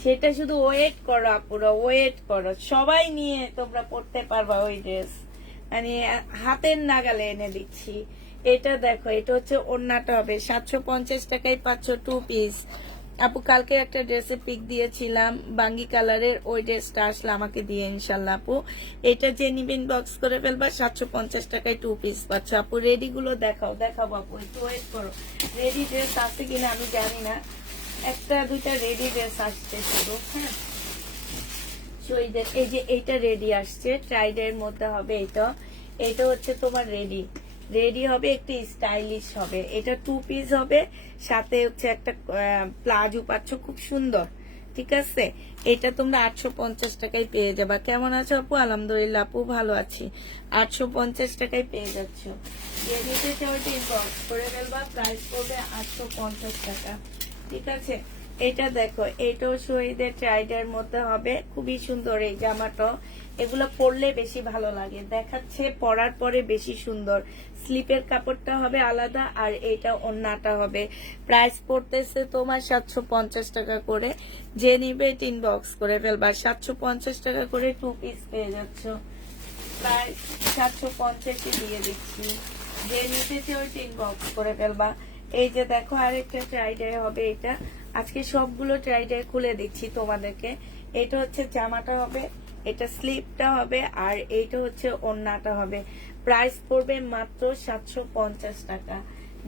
সেটা শুধু ওয়েট করো আপুরা, ওয়েট করো। সবাই নিয়ে তোমরা পড়তে পারবা ওই ড্রেস, মানে হাতের নাগালে এনে দিচ্ছি। এটা দেখো, এটা হচ্ছে ওড়নাটা হবে 750 টাকায় পাচ্ছ টু পিস। আপু কালকে একটা ড্রেসে পিক দিয়েছিলাম বাঙ্গি কালারের, ওই ড্রেসটা আসলে আমাকে দিয়ে ইনশাল্লাহ আপু। এটা যে নিবেন বক্স করে ফেলবা, 750 টাকায় টু পিস পাচ্ছ। আপু রেডি গুলো দেখাবো আপু, একটু ওয়েট করো। রেডি ড্রেস আছে কিনা আমি জানি না, একটা দুইটা রেডি ড্রেস আসছে শুধু। হ্যাঁ এই যে এইটা রেডি আসছে, ট্রাইডের মধ্যে হবে। এটা হচ্ছে তোমার রেডি হবে, একটু স্টাইলিশ হবে। এটা টু পিস হবে, সাথে হচ্ছে একটা প্লাজো পাচ্ছ, খুব সুন্দর। ঠিক আছে, এটা তোমরা 850 টাকায় পেয়ে যাবা। কেমন আছো আপু? আলহামদুলিল্লাহ আপু ভালো আছি। 850 টাকায় পেয়ে যাচ্ছ, যে নিতে চাও ইনবক্স করে ফেলবা। প্রাইস পড়বে 850 টাকা। ঠিক আছে, এটা দেখো, এটাও শহীদের ট্রাইডের মধ্যে হবে, খুবই সুন্দর এই জামাটা। এগুলো পরলে বেশি ভালো লাগে, দেখাচ্ছে পরার পরে বেশি সুন্দর। স্লিপের কাপড়টা হবে আলাদা, আর এটা ওড়নাটা হবে। প্রাইস পড়তেছে তোমার 750 টাকা করে, যে নিবে ইনবক্স করে ফেলবা। 750 টাকা করে টু পিস পেয়ে যাচ্ছ, প্রায় 750 দিয়ে দিচ্ছি, যে নিতে চাও ইনবক্স করে ফেলবা। এই যে দেখো আরেকটা ট্রাইডাই হবে, এটা আজকে সবগুলো ট্রাইডাই খুলে দিচ্ছি তোমাদেরকে। এটা হচ্ছে জামাটা হবে, এটা স্লিপটা হবে, আর এইটা হচ্ছে ওড়নাটা হবে। প্রাইস পড়বে মাত্র 750 টাকা,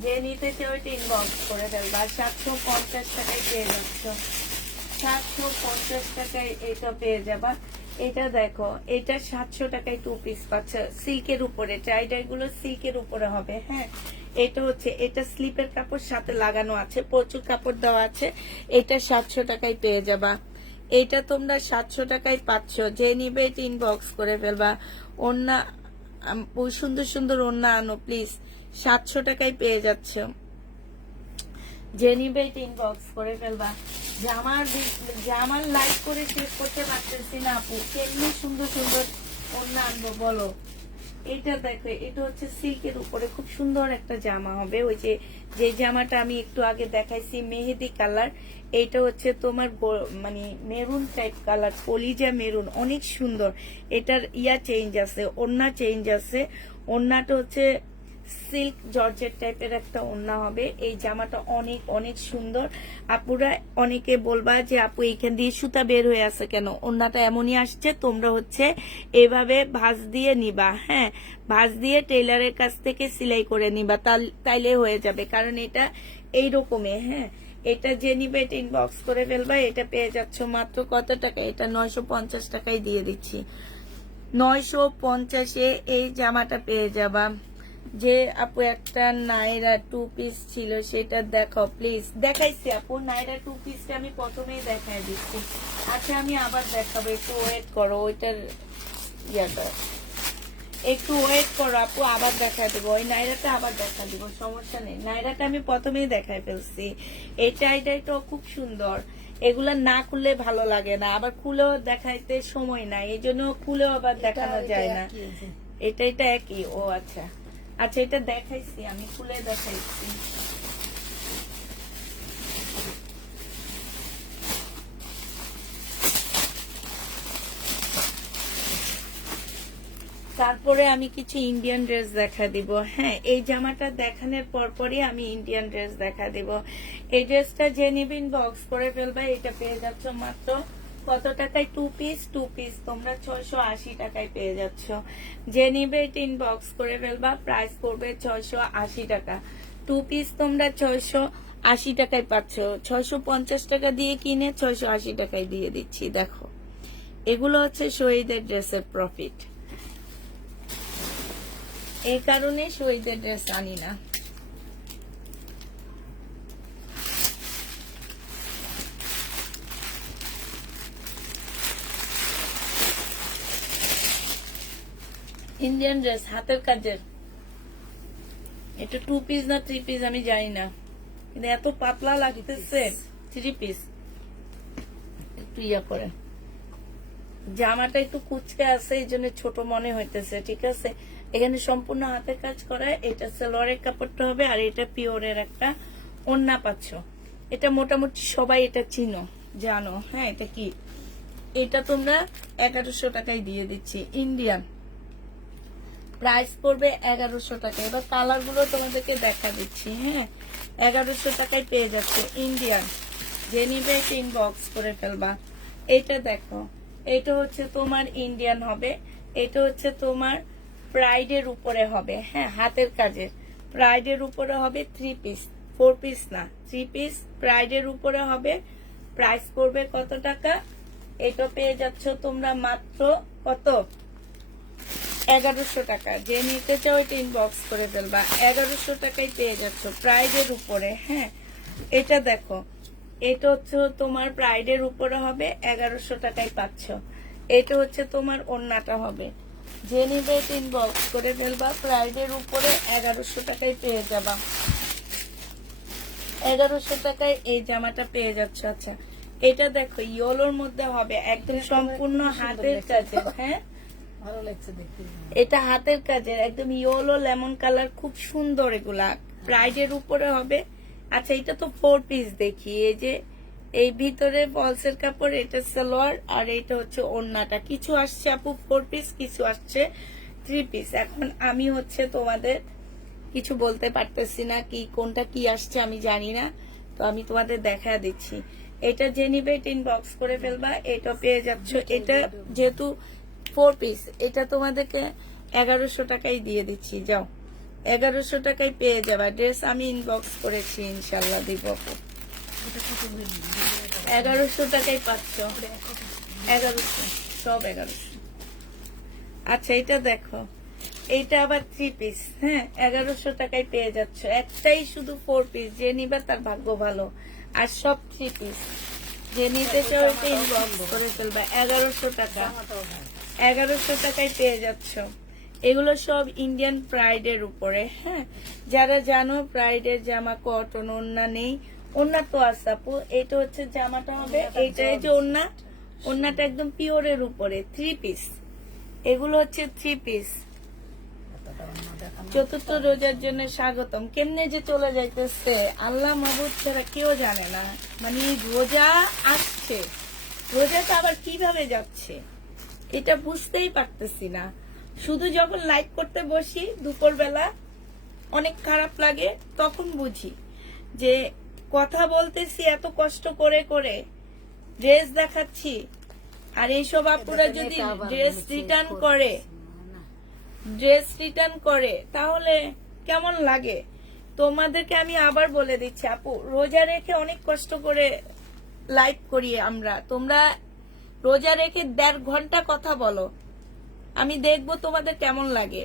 যে নিতে চাও ইনবক্স করে ফেলবা। 750 টাকায় পেয়ে যাচ্ছ, 750 টাকায় এটা পেয়ে যাবা। এটা দেখো, এটা 700 টাকায় টু পিস পাচ্ছ, সিল্কের উপরে। ট্রাইডাই গুলো সিল্কের উপরে হবে। হ্যাঁ, এটা হচ্ছে, এটা স্লিপের কাপড় সাথে লাগানো আছে, প্রচুর কাপড় দেওয়া আছে। এটা 700 টাকায় পেয়ে যাবা। এটা তোমরা 700 টাকায় পাচ্ছ, যে নিবে ইনবক্স করে ফেলবা। ওড়না সুন্দর সুন্দর ওড়না আনো প্লিজ, 700 টাকায় পেয়ে যাচ্ছ, যে নিবে ইনবক্স করে ফেলবা। জামার লাইক করে শেষ করতে পারতেছি না আপু, কেমনি সুন্দর সুন্দর ওড়না আনবো বলো। এটা দেখো, এটা হচ্ছে সিল্কের উপরে খুব সুন্দর একটা জামা হবে। ওই যে জামাটা আমি একটু আগে দেখাইছি মেহেদি কালার, এইটা হচ্ছে তোমার মানে মেরুন টাইপ কালার, কলিজা মেরুন, অনেক সুন্দর। এটার চেঞ্জ আছে, ওড়না চেঞ্জ আছে। ওড়নাটা হচ্ছে সিল্ক জর্জেট টাইপের একটা ওড়না হবে। এই জামাটা অনেক অনেক সুন্দর। আপুরা অনেকে বলবা যে আপু এইখান দিয়ে সুতা বের হয়ে আছে কেন, ওড়নাটা এমনই আসছে। তোমরা হচ্ছে এভাবে ভাঁজ দিয়ে নিবা, হ্যাঁ ভাঁজ দিয়ে টেইলারের কাছ থেকে সেলাই করে নিবা, তাইলে হয়ে যাবে, কারণ এটা এইরকমই। হ্যাঁ, এটা যে নিবে ইনবক্স করে ফেলবা। এটা পেয়ে যাচ্ছ মাত্র কত টাকা? এটা 950 টাকায় দিয়ে দিচ্ছি, 950-এ এই জামাটা পেয়ে যাবা। যে আপু একটা নাইরা টু পিস ছিল সেটা দেখাও প্লিজ। দেখাইছি আপু, নাইরা টু পিসটা আমি প্রথমেই দেখাই দিচ্ছি। আচ্ছা আমি আবার দেখাবো, একটু ওয়েট করো। ওইটার ইয়াটা একটু ওয়েট করো আপু, আবার দেখা দেবো। ওই নাইরাটা আবার দেখা দিব, সমস্যা নেই। নাইরাটা আমি প্রথমেই দেখাই ফেলছি। এই টাইটাইটাও খুব সুন্দর। এগুলা না খুললে ভালো লাগে না, আবার খুলেও দেখাইতে সময় নাই, এই জন্য খুলেও আবার দেখানো যায় না। এটা একই। ও আচ্ছা আচ্ছা, এটা দেখাইছি আমি, খুলে দেখাইছি। তারপরে আমি কিছু ইন্ডিয়ান ড্রেস দেখা দিব। হ্যাঁ, এই জামাটা দেখানোর পরপরই আমি ইন্ডিয়ান ড্রেস দেখা দিব। এই ড্রেসটা যে নিবেন বক্স করে ফেলবা। এটা পেয়ে যাচ্ছ মাত্র কত টাকায়? 2 পিস। 2 পিস তোমরা 680 টাকায় পেয়ে যাচ্ছ। যে নিবে এটা ইনবক্স করে ফেলবা, প্রাইস পড়বে 680 টাকা। 2 পিস তোমরা 680 টাকায় পাচ্ছ। 650 টাকা দিয়ে কিনে 680 টাকায় দিয়ে দিচ্ছি। দেখো, এগুলো হচ্ছে শহীদের ড্রেসের প্রফিট। এই কারণে শহীদের ড্রেস আনি না। ইন্ডিয়ান ড্রেস হাতের কাজের। এটা 2 পিস না 3 পিস আমি জানি না, কিন্তু এত পাতলা লাগতেছে। 3 পিস। একটু ইয়া করে, জামাটা একটু কুচকে আছে, এই জন্য ছোট মনে হইতেছে। ঠিক আছে, এখানে সম্পূর্ণ হাতের কাজ করা। এটা সালোয়ারের কাপড়টা হবে, আর এটা পিওরের একটা ওড়না পাচ্ছ। এটা মোটামুটি সবাই এটা চিনো, জানো। হ্যাঁ, এটা কি? এটা তোমরা 1100 টাকায় দিয়ে দিচ্ছি। ইন্ডিয়ান প্রাইস পড়বে 1100 টাকা। এবার কালার গুলো তোমাদেরকে দেখা দিচ্ছি। হ্যাঁ, 1100 টাকায় পেয়ে যাচ্ছে ইন্ডিয়ান। যে নিবে এটা ইনবক্স করে ফেলবা। এটা দেখো, এটা হচ্ছে তোমার ইন্ডিয়ান হবে। এটা হচ্ছে তোমার প্রাইডের উপরে হবে। হ্যাঁ, হাতের কাজের প্রাইডের উপরে হবে। 3 পিস, 4 পিস না, 3 পিস প্রাইডের উপরে হবে। প্রাইস পড়বে কত টাকা? এটা পেয়ে যাচ্ছ তোমরা মাত্র কত? 1100 টাকা। যে নিতে চাও এটা ইনবক্স করে ফেলবা। 1100 টাকায় পেয়ে যাচ্ছ প্রাইডের উপরে। হ্যাঁ, এটা দেখো, এটা হচ্ছে তোমার প্রাইডের উপরে হবে, 1100 টাকায় পাচ্ছ। এটা হচ্ছে তোমার ওড়নাটা হবে। যে নিবে এটা ইনবক্স করে ফেলবা। প্রাইডের উপরে 1100 টাকায় পেয়ে যাবা। 1100 টাকায় এই জামাটা পেয়ে যাচ্ছ। আচ্ছা, এটা দেখো, ইয়েলোর মধ্যে হবে, একদম সম্পূর্ণ হাতের কাজের। হ্যাঁ, ভালো লাগছে দেখতে। এটা হাতের কাজের, একদম ইয়েলো লেমন কালার, খুব সুন্দর। এগুলা প্রাইডের উপরে হবে। আচ্ছা, এটা তো 4 পিস দেখি। এই যে এই ভিতরে বলসের কাপড়, এটা সালোয়ার, আর এটা হচ্ছে ওড়নাটা। কিছু আসছে আপু 4 পিস, কিছু আসছে 3 পিস। এখন আমি হচ্ছে তোমাদের কিছু বলতে পারতেছি না, কি কোনটা কি আসছে আমি জানি না, তো আমি তোমাদের দেখা দিচ্ছি। এটা যে নিবে এটা ইনবক্স করে ফেলবা। এটা পেয়ে যাচ্ছ। এটা যেহেতু 4 পিস, এটা তোমাদেরকে 1100 টাকায় দিয়ে দিচ্ছি। যাও, 1100 টাকায় পেয়ে যাবা। ড্রেস আমি ইনবক্স করেছি, ইনশাল্লাহ দিব। 1100 টাকায় পাচ্ছ। 1100, সব 1100। আচ্ছা, এটা দেখো, এইটা আবার 3 পিস। হ্যাঁ, 1100 টাকায় পেয়ে যাচ্ছ। একটাই শুধু 4 পিস, যে নিবা তার ভাগ্য ভালো। আর সব 3 পিস। যে নিতে চাও এটা ইনবক্স করে ফেলবা। 1100 টাকা। 1100 টাকায় পেয়ে যাচ্ছ। এগুলো সব ইন্ডিয়ান প্রাইডের উপরে। হ্যাঁ, যারা জানো প্রাইডের জামা কটন, ওড়না নেই। ওড়না তো আছে আপু। এটা হচ্ছে জামাটা হবে, এইটাই যে ওড়না, ওড়নাটা একদম পিওরের উপরে। 3 পিস, এগুলো হচ্ছে 3 পিস। চতুর্থ রোজার জন্য স্বাগতম। কেমনে যে চলে যাইতেছে আল্লাহ মাহবুব ছাড়া কেউ জানে না। মানে রোজা আসছে, রোজাটা আবার কিভাবে যাচ্ছে এটা বুঝতেই পারতেছি না। শুধু যখন লাইভ করতে বসি দুপুরবেলা অনেক খারাপ লাগে, তখন বুঝি যে কথা বলতেছি এত কষ্ট করে করে, ড্রেস দেখাচ্ছি, আর এইসব আপুরা যদি ড্রেস রিটার্ন করে তাহলে কেমন লাগে। তোমাদেরকে আমি আবার বলে দিচ্ছি আপু, রোজা রেখে অনেক কষ্ট করে লাইভ করি আমরা। তোমরা রোজা রেখে 1.5 ঘন্টা কথা বলো, আমি দেখবো তোমাদের কেমন লাগে।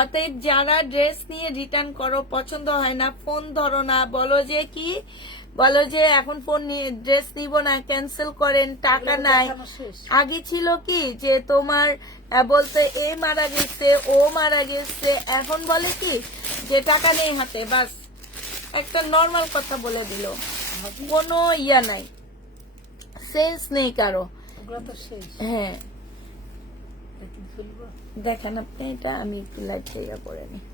অতএব যারা ড্রেস নিয়ে রিটার্ন করো, পছন্দ হয় না, ফোন ধরো না, বলো যে কি বলো যে এখন ফোন নিয়ে ড্রেস নিব না, ক্যান্সেল করেন, টাকা এগুলো নাই। দেখানো শেষ। আগে ছিল কি যে তোমার বলতে এ মারা গেছে, ও মারা গেছে, এখন বলে কি যে টাকা নেই হাতে, বাস একটা নর্মাল কথা বলে দিল, কোনো ইয়া নাই, সেন্স নেই কারো। ওগুলো তো শেষ। হ্যাঁ এটা কি খুলবো? দেখেন আপনি এটা, আমি একটু লাইট জায়গা করে নিই।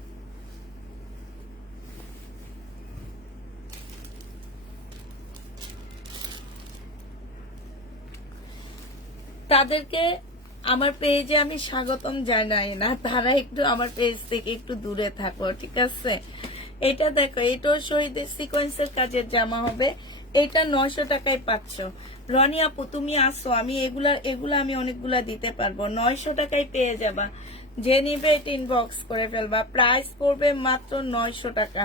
তাদেরকে আমার পেজে আমি স্বাগতম জানাই না, তারা একটু আমার পেজ থেকে একটু দূরে থাকো, ঠিক আছে? এটা দেখো, এটাও শহীদের সিকোয়েন্সের কাজের জামা হবে, এটা 900 টাকায় পাচ্ছ। রনি আপু তুমি আসো, আমি এগুলা আমি অনেকগুলা দিতে পারবো, 900 টাকায় পেয়ে যাবা। যে নিবে এটা ইনবক্স করে ফেলবা, প্রাইস পড়বে মাত্র 900 টাকা।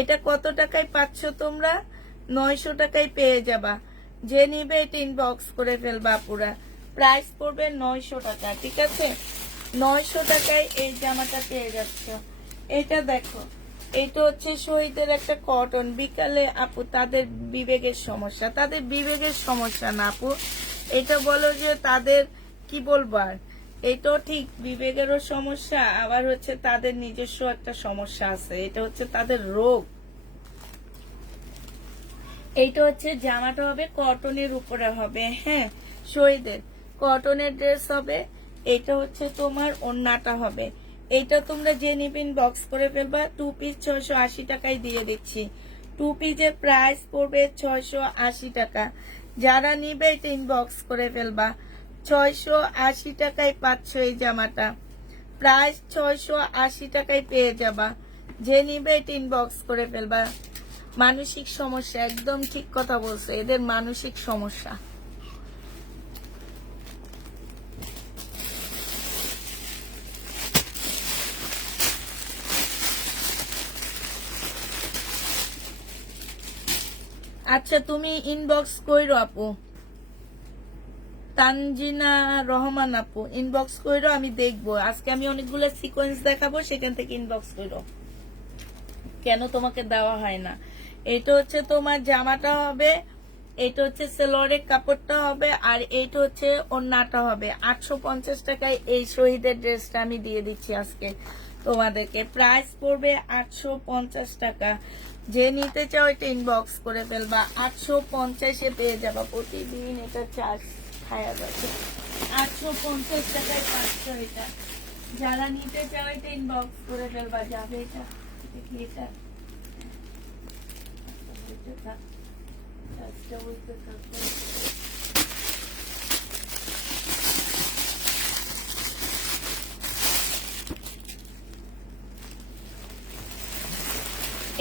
এটা কত টাকায় পাচ্ছ তোমরা? 900 টাকায় পেয়ে যাবা। যে নিবে এটা ইনবক্স করে ফেলবা আপুরা, প্রাইস পড়বে 900 টাকা, ঠিক আছে? 900 টাকায় এই জামাটা পেয়ে যাচ্ছ। এটা দেখো, এটা হচ্ছে শহীদের একটা কটন, বিকালে আপু তাদের বিবেকের সমস্যা, তাদের বিবেকের সমস্যা না আপু, এটা বলো যে তাদের কি বলবার, এটাও ঠিক বিবেকেরও সমস্যা, আবার হচ্ছে তাদের নিজস্ব একটা সমস্যা আছে, এটা হচ্ছে তাদের রোগ। এইটা হচ্ছে জামাটা হবে কটনের উপরে হবে, হ্যাঁ শহীদের কটনের ড্রেস হবে। এটা হচ্ছে তোমার ওড়নাটা হবে। এইটা তোমরা যে নিবেন বক্স করে ফেলবা, 2 পিস 680 টাকায় দিয়ে দিচ্ছি। 2 পিসের প্রাইস পড়বে 680 টাকা। যারা নিবে এটা ইনবক্স করে ফেলবা, 680 টাকায় পাচ্ছ এই জামাটা, প্রাইস 680 টাকায় পেয়ে যাবা। যে নিবে এটা ইনবক্স করে ফেলবা। মানসিক সমস্যা, একদম ঠিক কথা বলছো, এদের মানসিক সমস্যা। আচ্ছা তুমি ইনবক্স কইরো আপু, তানজিনা রহমান আপু ইনবক্স কইরো, আমি দেখবো। আজকে আমি অনেকগুলো সিকোয়েন্স দেখাবো, সেখান থেকে ইনবক্স কইরো, কেন তোমাকে দেওয়া হয় না। এটা হচ্ছে তোমার জামাটা হবে, এটা হচ্ছে সেলোয়ারের কাপড়টা হবে, আর এইটা হচ্ছে ওড়নাটা হবে। 850 টাকায় এই শহীদের ড্রেসটা আমি দিয়ে দিচ্ছি আজকে তোমাদেরকে, প্রাইস পড়বে 850 টাকা। যে নিতে চাও এটা ইনবক্স করে ফেলবা, 850-এ পেয়ে যাবা। প্রতিদিন এটা চার্জ খায়া যাচ্ছে, 850 টাকায় পাচ্ছ এটা। যারা নিতে চাও এটা ইনবক্স করে ফেলবা, যাবে এটা, দেখি এটা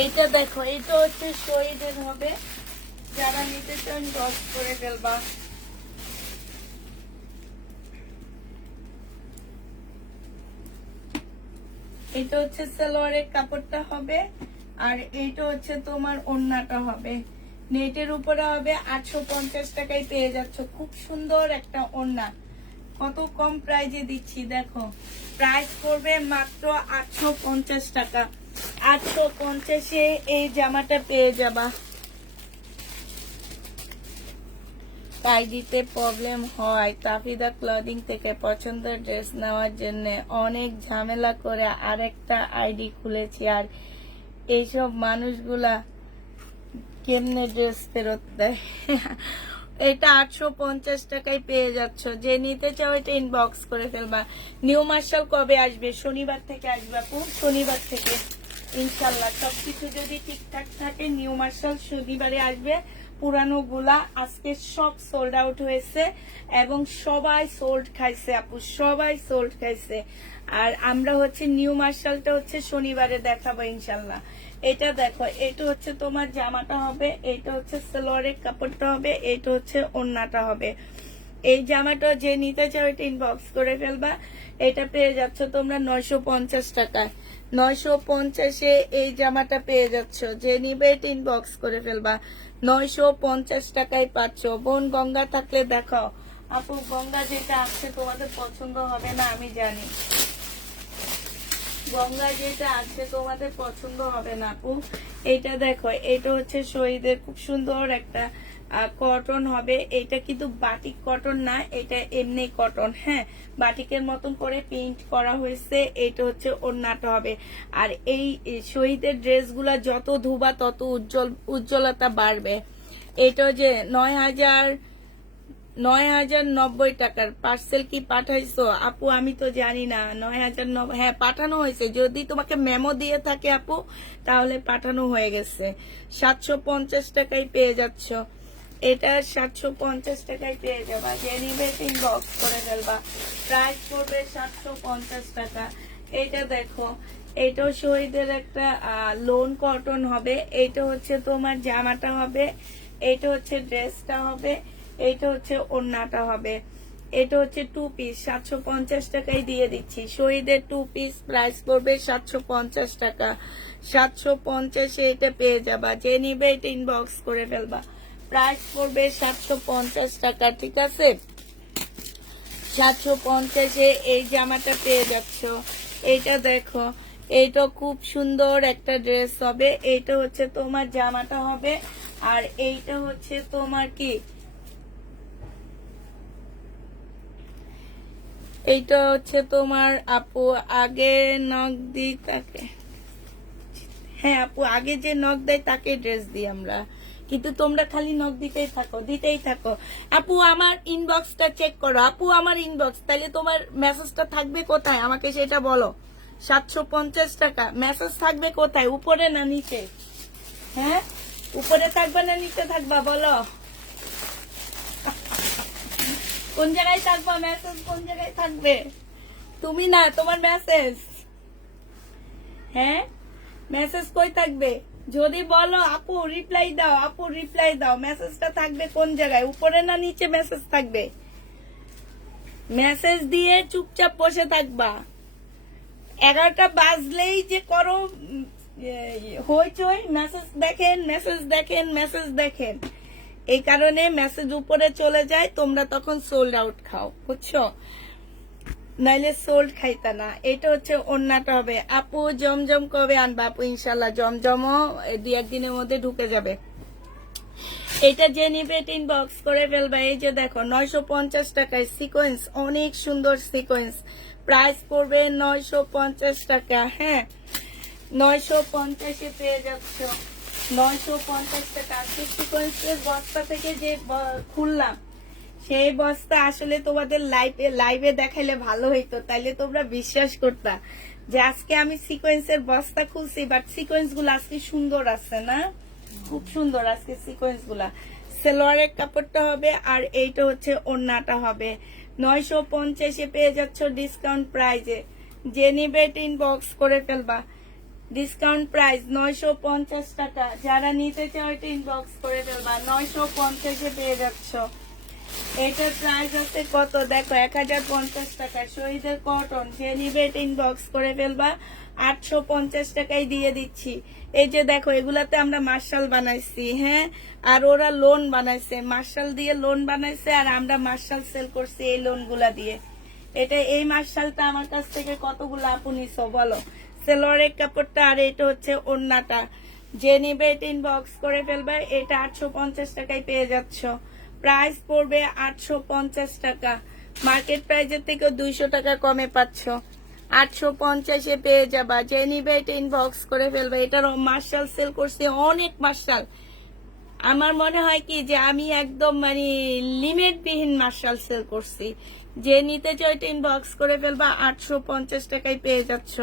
এটা দেখো, এটা হচ্ছে শহীদের হবে, যারা নিতে চান ইনবক্স করে ফেলবা। এটা হচ্ছে সালোয়ারের কাপড়টা হবে, আর এইটা হচ্ছে তোমার ওড়নাটা হবে। নেটের উপরে হবে, 850 টাকায় পেয়ে যাচ্ছ। খুব সুন্দর একটা ওড়না, কত কম প্রাইজে দিচ্ছি দেখো, প্রাইস পড়বে মাত্র 850 টাকা। 850-এ এই জামাটা পেয়ে যাবা। পাই দিতে প্রবলেম হয়, তাফিদা ক্লদিং থেকে পছন্দের ড্রেস নেওয়ার জন্য অনেক ঝামেলা করে আরেকটা আইডি খুলেছি, আর এইসব মানুষগুলা কেমনে ড্রেস ফেরত দেয়। এটা 850 টাকায় পেয়ে যাচ্ছ। যে নিতে চাও এটা ইনবক্স করে ফেলবা। নিউ মার্শাল কবে আসবে? শনিবার থেকে আসবে আপু, শনিবার থেকে ইনশাল্লাহ সবকিছু যদি ঠিকঠাক থাকে নিউ মার্শাল শনিবারে আসবে। পুরানো গুলা আজকে সব সোল্ড আউট হয়েছে এবং সবাই সোল্ড খাইছে আপু, সবাই সোল্ড খাইছে। আর আমরা হচ্ছে নিউ মার্শালটা হচ্ছে শনিবারে দেখাবো ইনশাল্লাহ। এটা দেখো, এটা হচ্ছে তোমার জামাটা হবে, এটা হচ্ছে সালোয়ারের কাপড়টা হবে, এটা হচ্ছে ওড়নাটা হবে। এই জামাটা যে নিতে চাও এটা ইনবক্স করে ফেলবা। এটা পেয়ে যাচ্ছ তোমরা 950 টাকায়। 950-এ এই জামাটা পেয়ে যাচ্ছ। যে নিবে এটা ইনবক্স করে ফেলবা, 950 টাকায় পাচ্ছ। বোন গঙ্গা থাকলে দেখাও আপু, গঙ্গা যেটা আছে তোমাদের পছন্দ হবে না আমি জানি। গঙ্গা যেটা আছে তোমাদের পছন্দ হবে না আপু। এইটা দেখো, এটা হচ্ছে শহীদের খুব সুন্দর একটা কটন হবে। এটা কিন্তু বাটিক কটন না, এটা এমনি কটন। হ্যাঁ, বাটিকের মতন করে প্রিন্ট করা হয়েছে। এটা হচ্ছে ওড়নাটা হবে। আর এই শহীদের ড্রেসগুলা যত ধুবা তত উজ্জ্বলতা বাড়বে। এটা যে 9,090 টাকার পার্সেল কি পাঠাইছো আপু? আমি তো জানি না। 9,090, হ্যাঁ পাঠানো হয়েছে। যদি তোমাকে মেমো দিয়ে থাকে আপু তাহলে পাঠানো হয়ে গেছে। 750 টাকায় পেয়ে যাচ্ছ। এটা 750 টাকায় পেয়ে যাবা। যে নিবে ইনবক্স করে ফেলবা। প্রাইস পড়বে 750 টাকা। এটা দেখো, এইটাও শহীদের একটা লোন কটন হবে। এইটা হচ্ছে তোমার জামাটা হবে, এইটা হচ্ছে ড্রেসটা হবে, এইটা হচ্ছে ওড়নাটা হবে। এটা হচ্ছে 2 পিস 750 টাকায় দিয়ে দিচ্ছি। শহীদের 2 পিস প্রাইস পড়বে 750 টাকা। 750 এটা পেয়ে যাবা। যে নিবে এটা ইনবক্স করে ফেলবা। প্রাইস পড়বে 750 টাকা, ঠিক আছে? 750 এই জামাটা পেয়ে যাচ্ছ। এইটা দেখো, এইটা খুব সুন্দর একটা ড্রেস হবে। এইটা হচ্ছে তোমার জামাটা হবে, আর এইটা হচ্ছে তোমার কি, এইটা হচ্ছে তোমার আপু আগে নখ দিই তাকে। হ্যাঁ আপু, আগে যে নখ দেয় তাকে ড্রেস দিই আমরা, কিন্তু তোমরা খালি নখ দিতেই থাকো। আপু আমার ইনবক্সটা চেক করো। আপু আমার ইনবক্স, তাহলে তোমার মেসেজটা থাকবে কোথায় আমাকে সেটা বলো। 750 টাকা মেসেজ থাকবে কোথায়, উপরে না নিচে? হ্যাঁ, উপরে থাকবে না নিচে থাকবা বলো? কোন জায়গায় থাকবা মেসেজ? কোন জায়গায় থাকবে? তুমি না, তোমার মেসেজ। হ্যাঁ, মেসেজ কই থাকবে? যদি বলো আপু রিপ্লাই দাও, আপু রিপ্লাই দাও। মেসেজটা থাকবে কোন জায়গায়, উপরে না নিচে মেসেজ থাকবে? মেসেজ দিয়ে চুপচাপ বসে থাকবা। 11টা বাজলেই যে করো হইচই, মেসেজ দেখেন। এই কারণে মেসেজ উপরে চলে যায়, তোমরা তখন সোল্ড আউট খাও, বুঝছো? নাইলে সোল্ড খাইতা না। এটা হচ্ছে ওড়নাটা হবে। আপু জমজম কবে আনবা? আপু ইনশাল্লাহ জমজমও 2-1 দিনের মধ্যে ঢুকে যাবে। এটা যে নিবে ইনবক্স করে ফেলবা। এই যে দেখো 950 টাকায় সিকোয়েন্স, অনেক সুন্দর সিকোয়েন্স। প্রাইস পড়বে 950 টাকা। হ্যাঁ, 950 পেয়ে যাচ্ছ। 950 টাকা। সিকোয়েন্সের বস্তা থেকে যে খুললাম, সেই বস্তা আসলে তোমাদের লাইভে দেখাইলে ভালো হইতো, তাইলে তোমরা বিশ্বাস করতা যে আজকে আমি সিকোয়েন্সের বস্তা খুলছি। বাট সিকোয়েন্স গুলো আজকে সুন্দর আছে না, খুব সুন্দর আজকে সিকোয়েন্স গুলা। সেলোয়ারের কাপড়টা হবে, আর এইটা হচ্ছে ওড়নাটা হবে। 950 পেয়ে যাচ্ছ ডিসকাউন্ট প্রাইজে। যে নিবে ইনবক্স করে ফেলবা। ডিসকাউন্ট প্রাইস 950 টাকা। যারা নিতে চাও এটা ইনবক্স করে ফেলবা। 950 পেয়ে যাচ্ছ। এটার প্রাইস আছে কত দেখো, 1050 টাকা। শহীদের কটন। যে নিবে এটা ইনবক্স করে ফেলবা। 850 টাকায় দিয়ে দিচ্ছি। এই যে দেখো, এগুলাতে আমরা মার্শাল বানাইছি। হ্যাঁ, আর ওরা লোন বানাইছে, মার্শাল দিয়ে লোন বানাইছে, আর আমরা মার্শাল সেল করছি এই লোন গুলা দিয়ে। এটা এই মার্শালটা আমার কাছ থেকে কতগুলো আপু নিছো বলো? সেলোয়ারের কাপড়টা, আর এটা হচ্ছে ওড়নাটা। যে নিবে এটা ইনবক্স করে ফেলবে। এটা 850 টাকায় পেয়ে যাচ্ছ। প্রাইস পড়বে 850 টাকা। মার্কেট প্রাইসের থেকে 200 টাকা কমে পাচ্ছ। 850 পেয়ে যাবা। যে নিবে এটা ইনবক্স করে ফেলবে। এটার মার্শাল সেল করছি, অনেক মার্শাল। আমার মনে হয় কি যে আমি একদম মানে লিমিটবিহীন মার্শাল সেল করছি। যে নিতে চাও এটা ইনবক্স করে ফেলবা। 850 টাকায় পেয়ে যাচ্ছ।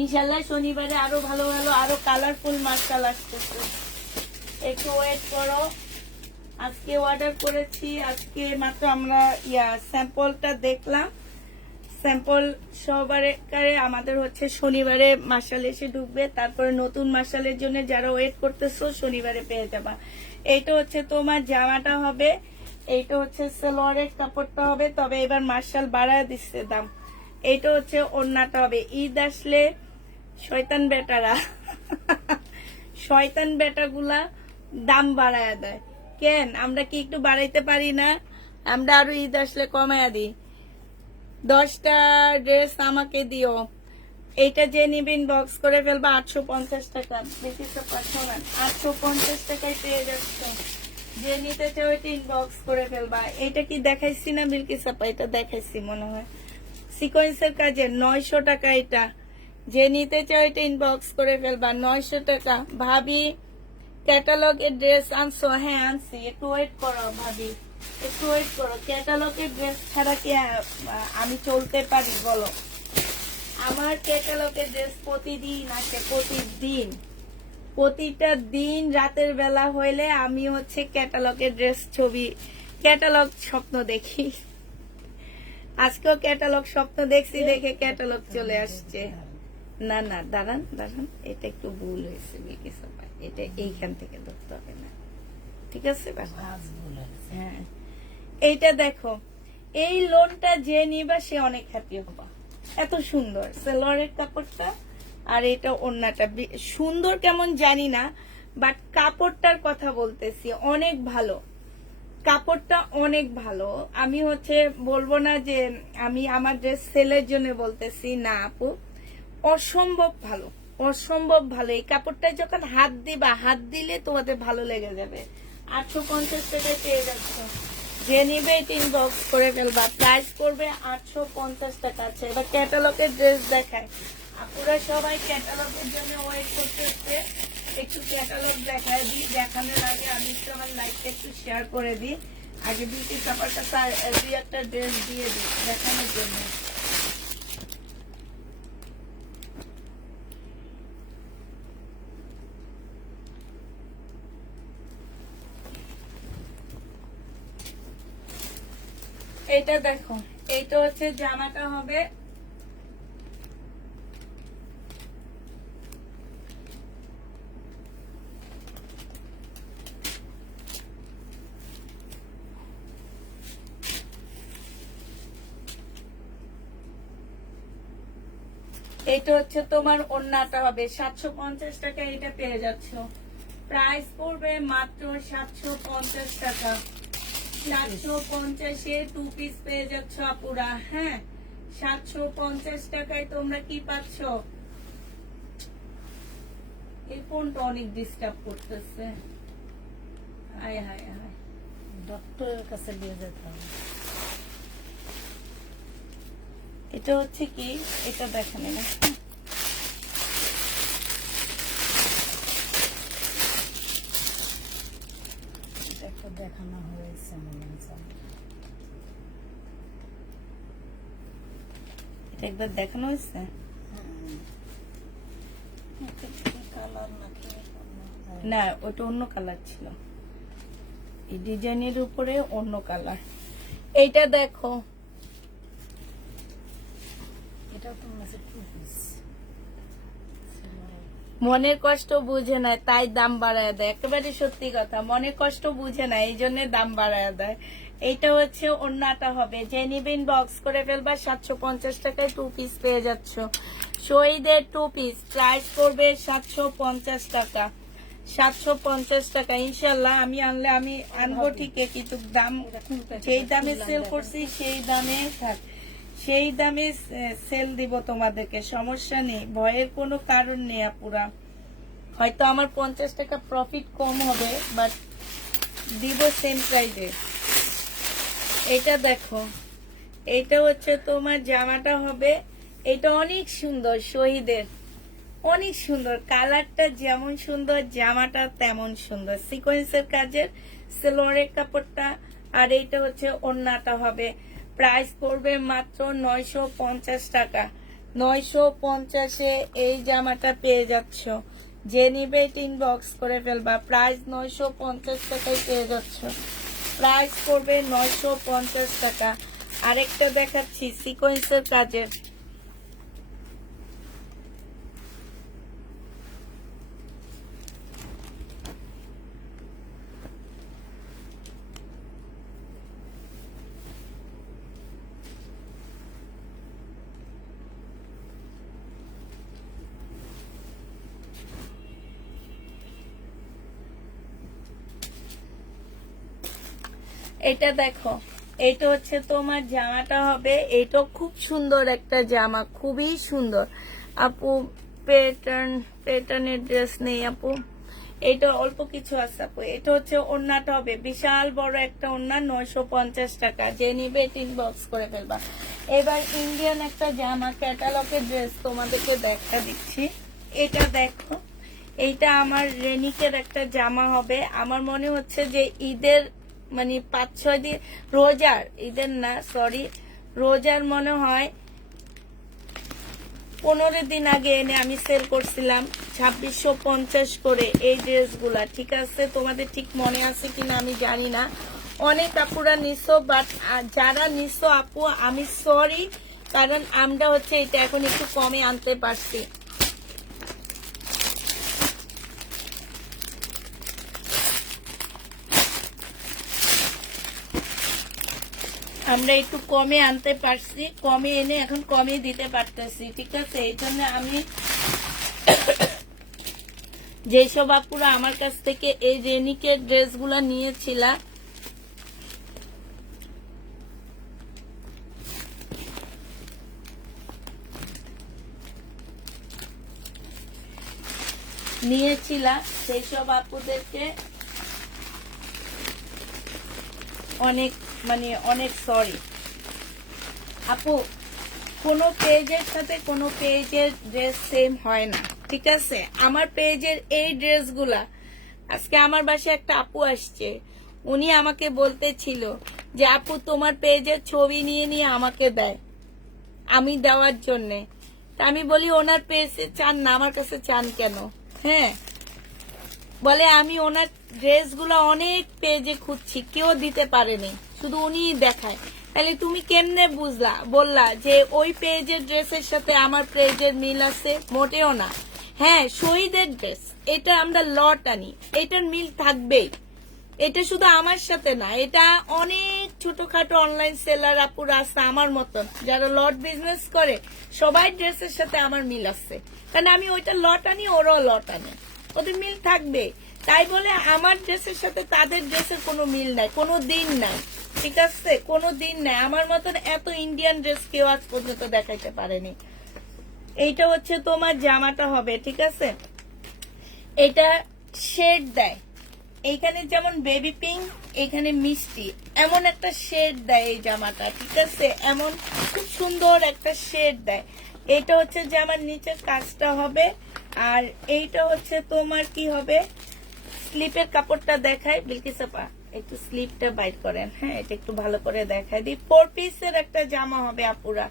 ইনশাল্লাহ শনিবারে আরো ভালো ভালো আরো কালারফুল মার্শাল আসতেছে, একটু ওয়েট করো। আজকে অর্ডার করেছি, আজকে মাত্র আমরা স্যাম্পলটা দেখলাম। স্যাম্পল সহকারে আমাদের হচ্ছে শনিবারে মার্শাল এসে ঢুকবে। তারপরে নতুন মার্শালের জন্য যারা ওয়েট করতেছো শনিবারে পেয়ে যাবা। এইটা হচ্ছে তোমার জামাটা হবে, এইটা হচ্ছে সালোয়ারের কাপড়টা হবে। তবে এবার মার্শাল বাড়ায় দিচ্ছে দাম। এইটা হচ্ছে ওড়নাটা হবে। ঈদ আসলে শয়তান বেটাগুলা দাম বাড়ায় দেয়। কেন আমরা কি একটু বাড়াইতে পারি না? আমরা আরো ঈদ আসলে কমায়া দিই। 10টা ড্রেস আমাকে দিও। এইটা যে নিবেন বক্স করে ফেলবা 850 টাকা, বেশি তো 850 টাকায় পেয়ে যাচ্ছ। যে নিতে চাও এটা ইনবক্স করে ফেলবা। এটা কি দেখাইছি না বিলকিস আপা? এটা দেখাইছি মনে হয়, সিকোয়েন্সের কাজে 900 টাকা এটা। যে নিতে চাও এটা ইনবক্স করে ফেলবা, 900 টাকা। ভাবি ক্যাটালগের ড্রেস আনছো? হ্যাঁ আনছি, একটু ওয়েট করো ভাবি, একটু ওয়েট করো। ক্যাটালগের ড্রেস ছাড়া কি আমি চলতে পারি বলো? আমার ক্যাটালগের ড্রেস প্রতিদিন আসে, প্রতিদিন, প্রতিটা দিন রাতের বেলা হইলে আমি হচ্ছে ক্যাটালগের ড্রেস ছবি, ক্যাটালগ স্বপ্ন দেখি। আজকেও ক্যাটালগ স্বপ্ন দেখছি, দেখে ক্যাটালগ চলে আসছে। না না দাঁড়ান দাঁড়ান, এটা একটু ভুল হয়েছে বিলকিস আপা, এটা এইখান থেকে ধরতে হবে না, ঠিক আছে? হ্যাঁ এইটা দেখো, এই লোনটা যে নিবা সে অনেক হ্যাপি হবা। এত সুন্দর সালোয়ারের কাপড়টা, আর এটা ওড়নাটা সুন্দর কেমন জানি না, বাট কাপড়টার কথা বলতেছি অনেক ভালো, কাপড়টা অনেক ভালো। আমি হচ্ছে বলবো না যে আমি আমার ড্রেস সেলের জন্য বলতেছি না আপু, অসম্ভব ভালো, অসম্ভব ভালো। এই কাপড়টা যখন হাত দিবা, হাত দিলে তোমাদের ভালো লেগে যাবে। 850 টাকায় পেয়ে যাচ্ছ। যে নিবে এটা ইনবক্স করে ফেলবা, প্রাইস করবে 850 টাকা। আছে এবার ক্যাটালগের ড্রেস দেখায়, আপুরা সবাই ক্যাটালগের জন্য ওয়েট করতেছে। একটু ক্যাটালগ দেখায় দিই, দেখানোর আগে আমি একটু আমার লাইকটা একটু শেয়ার করে দিই। আগে বিউটি কাপড়টা দুই একটা ড্রেস দিয়ে দিই দেখানোর জন্য। এটা দেখো, এইটা হচ্ছে জামাটা হবে, এটা হচ্ছে তোমার ওড়নাটা হবে। 750 টাকা এটা পেয়ে যাচ্ছ। প্রাইস পড়বে মাত্র 750 টাকা। 750-এ 2 পিস পেয়ে যাচ্ছ আপুরা। হ্যাঁ 750 টাকায় তোমরা কি পাচ্ছ? এই ফোনটা অনেক ডিস্টার্ব করতেছে, হায় হায় হায়, ডক্টরের কাছে নিয়ে যেতে হবে। এটা হচ্ছে কি, এটা দেখেন না, এটা একটু দেখানো হয়েছে মনে হচ্ছে। এটা একবার দেখানো হয়েছে। কালার নাকি না ওটা অন্য কালার ছিল, এই ডিজাইনের উপরে অন্য কালার। এইটা দেখো, এটা তো মেসেজ টু পিস। মনের কষ্ট বুঝে না তাই দাম বাড়ায় দেয়, একেবারে সত্যি কথা, মনের কষ্ট বুঝে না এই জন্য দাম বাড়ায় দেয়। এইটা হচ্ছে ওড়নাটা হবে, যে নিবেন বক্স করে ফেলবা। 750 টাকায় 2 পিস পেয়ে যাচ্ছ। শহীদের 2 পিস প্রাইস করবে 750 টাকা। 750 টাকা। ইনশাল্লাহ আমি আনলে আমি আনবো ঠিকই, কিন্তু দাম যেই দামে সেল করছি সেই দামে থাক, সেই দামে সেল দিব তোমাদেরকে, সমস্যা নেই, ভয়ের কোনো কারণ নেই আপুরা। হয়তো আমার 50 টাকা প্রফিট কম হবে, বাট দিব সেম প্রাইসে। এটা দেখো, এটা হচ্ছে তোমার জামাটা হবে, এটা অনেক সুন্দর, শহীদের অনেক সুন্দর, কালারটা যেমন সুন্দর জামাটা তেমন সুন্দর, সিকোয়েন্সের কাজের সালোয়ারের কাপড়টা, আর এইটা হচ্ছে ওড়নাটা হবে। প্রাইস পড়বে মাত্র 950 টাকা। 950-এ এই জামাটা পেয়ে যাচ্ছ। যে নিবে ইনবক্স করে ফেলবা, প্রাইস 950 টাকায় পেয়ে যাচ্ছ। প্রাইস পড়বে 950 টাকা। আরেকটা দেখাচ্ছি সিকোয়েন্সের কাজের, এটা দেখো, এটা হচ্ছে তোমার জামাটা হবে, এটা খুব সুন্দর একটা জামা, খুবই সুন্দর। আপু প্যাটার্নের ড্রেস নেই আপু, এটা অল্প কিছু আছে আপু। এটা হচ্ছে ওড়নাটা হবে বিশাল বড় একটা ওড়না, 950 টাকা। যে নিবে টিন বক্স করে ফেলবা। এবার ইন্ডিয়ান একটা জামা ক্যাটালগের ড্রেস তোমাদেরকে দেখা দিচ্ছি। এটা দেখো, এইটা আমার রেনিকের একটা জামা হবে। আমার মনে হচ্ছে যে ঈদের মানে 5-6 দিন, রোজার, ঈদের না সরি, রোজার মনে হয় 15 দিন আগে এনে আমি সেল করছিলাম 2650 করে এই ড্রেসগুলা। ঠিক আছে, তোমাদের ঠিক মনে আছে কিনা আমি জানি না। অনেক আপুরা নিছো, বাট যারা নিছো আপু আমি সরি, কারণ আমরা হচ্ছে এটা এখন একটু কমে আনতে পারছি। আমরা একটু কমে আনতে পারছি, কমে এনে এখন কমে দিতে পারতেছি। ঠিক আছে, এই জন্য আমি যেসব আপুরা আমার কাছ থেকে এই রেনিকের ড্রেসগুলো নিয়েছিলাম, সেই সব আপুদেরকে অনেক অনেক সরি আপু। কোনো পেজের সাথে কোনো পেজের ড্রেস সেম হয় না। ঠিক আছে, আমার পেজের এই ড্রেসগুলা, আজকে আমার বাসায় একটা আপু আসছে, উনি আমাকে বলতেছিল যে আপু তোমার পেজের ছবি নিয়ে নিয়ে আমাকে দেয়, আমি দেওয়ার জন্যে। তা আমি বলি ওনার পেজে চান না, আমার কাছে চান কেন? হ্যাঁ, বলে আমি ওনার ড্রেসগুলো অনেক পেজে খুঁজছি, কেউ দিতে পারেনি, শুধু উনিই দেখায়। তাহলে তুমি কেমনে বললা যে ওই পেজের ড্রেসের সাথে আমার পেজের মিল আছে? মোটেও না। হ্যাঁ, শহীদের ড্রেস, এটা আমরা লট আনি, এটার মিল থাকবেই। এটা শুধু আমার সাথে না, এটা অনেক ছোটখাটো অনলাইন সেলার আপুরা আছে আমার মতন, যারা লট বিজনেস করে, সবাই ড্রেসের সাথে আমার মিল আছে। কারণ আমি ওইটা লট আনি, ওরাও লট আনে, ওদের মিল থাকবে। তাই বলে আমার ড্রেসের সাথে তাদের ড্রেসের কোনো মিল নাই, কোনো দিন নাই। ঠিক আছে, কোনো দিন নাই। আমার মতন এত ইন্ডিয়ান ড্রেস কেউ আজ পর্যন্ত দেখাইতে পারেনি। এইটা হচ্ছে তোমার জামাটা হবে। ঠিক আছে, এটা শেড দেয়, এইখানে যেমন বেবি পিঙ্ক, এখানে মিষ্টি, এমন একটা শেড দেয় এই জামাটা। ঠিক আছে, এমন খুব সুন্দর একটা শেড দেয়। এটা হচ্ছে জামার নিচের কাজটা হবে। আর এইটা হচ্ছে তোমার কি হবে, স্লিপের কাপড়টা দেখায় বিলকিস আপা, একটু স্লিপটা বাইর করেন। হ্যাঁ, এটা একটু ভালো করে দেখাই দিই। 4 পিসের একটা জামা হবে আপুরা,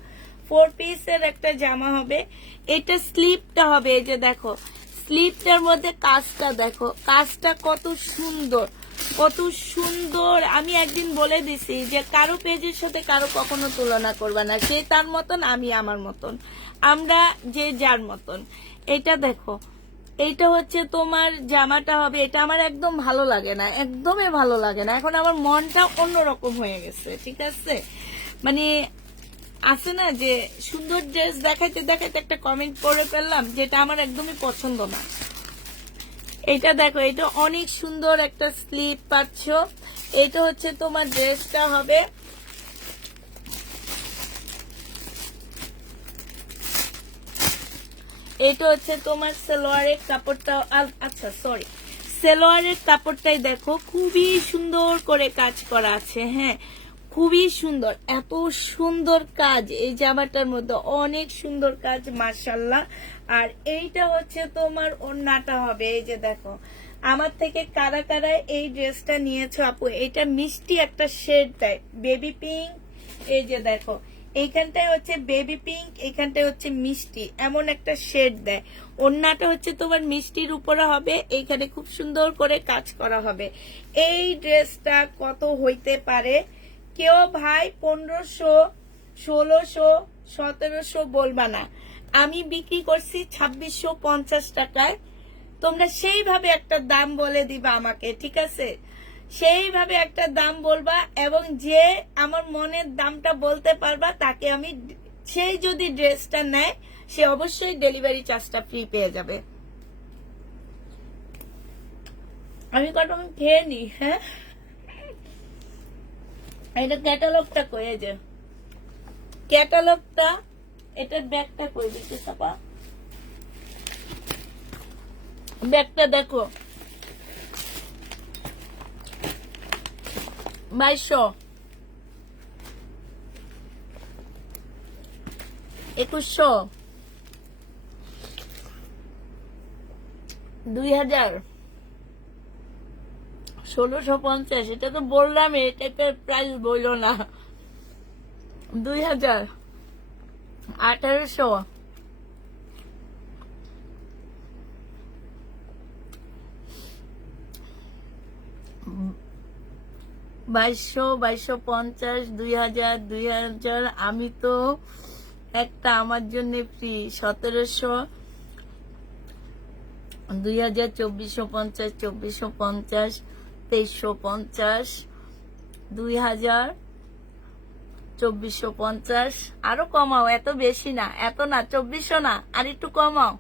4 পিসের একটা জামা হবে। এটা স্লিপটা হবে, এই যে দেখো স্লিপটার মধ্যে কাজটা দেখো, কাজটা কত সুন্দর, কত সুন্দর। আমি একদিন বলে দিছি যে কারো পেজের সাথে কারো কখনো তুলনা করবে না, সে তার মতন, আমি আমার মতন, আমরা যে যার মতন। এটা দেখো, এইটা হচ্ছে তোমার জামাটা হবে। এটা আমার একদম ভালো লাগে না, একদমই ভালো লাগে না। এখন আমার মনটা অন্যরকম হয়ে গেছে। ঠিক আছে, মানে আছে না যে সুন্দর ড্রেস দেখাইতে দেখাইতে একটা কমেন্ট করে ফেললাম যেটা আমার একদমই পছন্দ না। এটা দেখো, এটা অনেক সুন্দর একটা স্লিপ পাচ্ছ। এটা হচ্ছে তোমার ড্রেসটা হবে। এটা হচ্ছে তোমার সালোয়ারের কাপড়টা, আচ্ছা সরি, সালোয়ারের কাপড়টাই দেখো খুবই সুন্দর করে কাজ করা আছে। হ্যাঁ, খুবই সুন্দর, এত সুন্দর কাজ এই জামাটার মধ্যে, অনেক সুন্দর কাজ মাশাআল্লাহ। আর এইটা হচ্ছে তোমার ওড়নাটা হবে। এই যে দেখো, আমার থেকে কারা কারা এই ড্রেসটা নিয়েছো আপু, এটা মিষ্টি একটা শেড দেয়, বেবি পিঙ্ক। এই যে দেখো, এইখানটায় হচ্ছে বেবি পিঙ্ক, এইখানটায় হচ্ছে মিষ্টি, এমন একটা শেড দেয়। ওড়নাটা হচ্ছে তোমার মিষ্টির উপরে হবে, এইখানে খুব সুন্দর করে কাজ করা হবে। এই ড্রেসটা কত হইতে পারে? কেউ ভাই 1500, 1600, 1700 বলবা না, আমি বিক্রি করছি 2650 টাকায়। তোমরা সেইভাবে একটা দাম বলে দিবা আমাকে। ঠিক আছে, সেইভাবে একটা দাম বলবা, এবং যে আমার মনের দামটা বলতে পারবা তাকে আমি, সেই যদি ড্রেসটা নেয় সে অবশ্যই ডেলিভারি চার্জটা ফ্রি পেয়ে যাবে। আমি কটা খেয়ে নি। হ্যাঁ, এটা ক্যাটালগটা কয়ে যে ক্যাটালগটা, এটার ব্যাগটা কই দিতে চাপা, ব্যাগটা দেখো 2200 2100 2000 1650 এটা তো বললাম এটাতে প্রাইস বললো না 2000 1800 2250 2000 2000 আমি তো একটা আমার জন্য ফ্রি 1700 2000 2450 2450 2350 2000 2450 আরো কমাও এত বেশি না এত না 2400 না আর একটু কমাও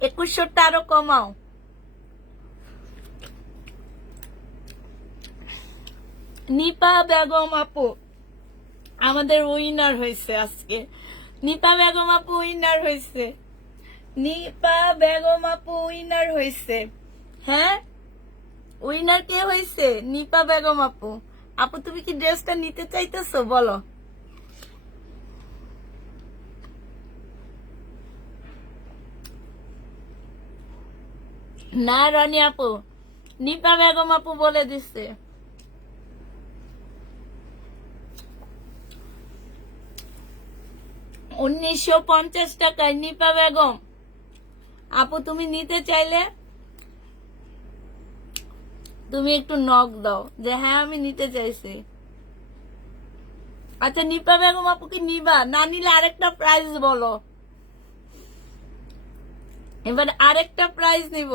2100টা আরো কমাও নিপা বেগম আপু আমাদের উইনার হয়েছে আজকে নিপা বেগম আপু উইনার হয়েছে নিপা বেগম আপু উইনার হয়েছে হ্যাঁ উইনার কে হয়েছে নিপা বেগম আপু আপু তুমি কি ড্রেসটা নিতে চাইতেছো বলো না রানী আপু নিপা বেগম আপু বলে দিচ্ছে 1950 টাকায় নিপা বেগম আপু তুমি নিতে চাইলে তুমি একটু নক দাও যে হ্যাঁ আমি নিতে চাইছি আচ্ছা নিপা বেগম আপু কি নিবা না নিলে আরেকটা প্রাইস বলো এবার আরেকটা প্রাইস নিব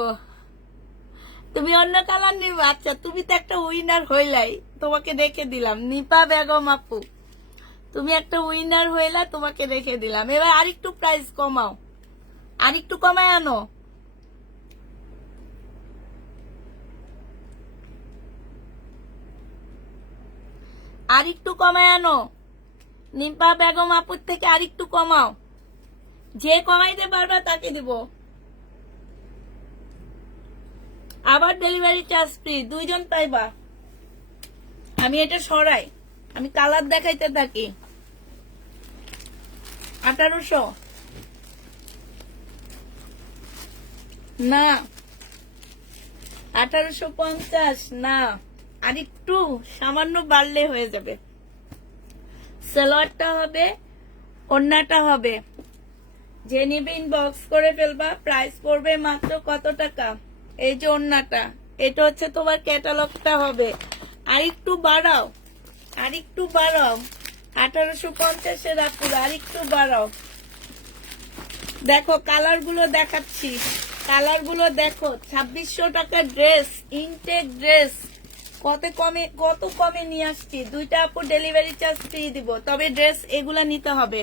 তুমি অন্য কালার নিবা আচ্ছা তুমি তো একটা উইনার হইলাই তোমাকে রেখে দিলাম নিপা বেগম আপু তুমি একটা উইনার হইলা তোমাকে রেখে দিলাম এবার আরেকটু প্রাইস কমাও আরেকটু কমায় আনো আরেকটু কমায় আনো নিপা বেগম আপুর থেকে আরেকটু কমাও যে কমাইতে পারবা তাকে দিব আবার ডেলিভারি চার্জ ফ্রি দুইজন পাইবা আমি এটা সরাই আমি কালার দেখাইতে থাকি 1800 না 1850 না আর একটু সামান্য বাড়লে হয়ে যাবে সালোয়ারটা হবে ওড়নাটা হবে যে নিবে ইনবক্স করে ফেলবা প্রাইস পড়বে মাত্র কত টাকা এই যে ওড়নাটা এটা হচ্ছে তোমার ক্যাটালগটা হবে আর একটু বাড়াও 1850 এর আপুরা আর একটু বাড়াও দেখো কালার গুলো দেখাচ্ছি কালার গুলো দেখো 2600 টাকার ড্রেস ইনটেক ড্রেস কত কমে নিয়ে আসছি দুইটা আপু ডেলিভারি চার্জ ফ্রি দিব তবে ড্রেস এগুলা নিতে হবে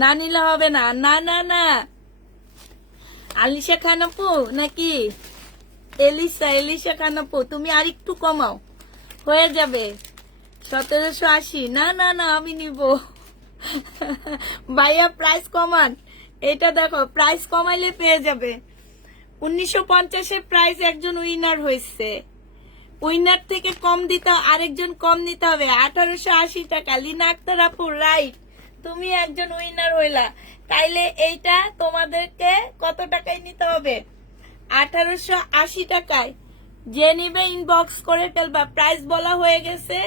না নিলে হবে না না না না আলিশা খান আপু নাকি এলিশা খান আপু তুমি আর একটু কমাও হয়ে যাবে 1780 না না না আমি নিব ভাইয়া প্রাইস কমান এটা দেখো প্রাইস কমাইলে পেয়ে যাবে 1950 এর প্রাইস একজন উইনার হয়েছে উইনার থেকে কম দিতে আরেকজন কম নিতে হবে 1880 টাকা লিনা আক্তার আপু রাইট তুমি একজন উইনার হইলা তাইলে এইটা তোমাদেরকে কত টাকায় নিতে হবে 1880 টাকায় যে নিবে ইনবক্স করে ফেলবা প্রাইস বলা হয়ে গেছে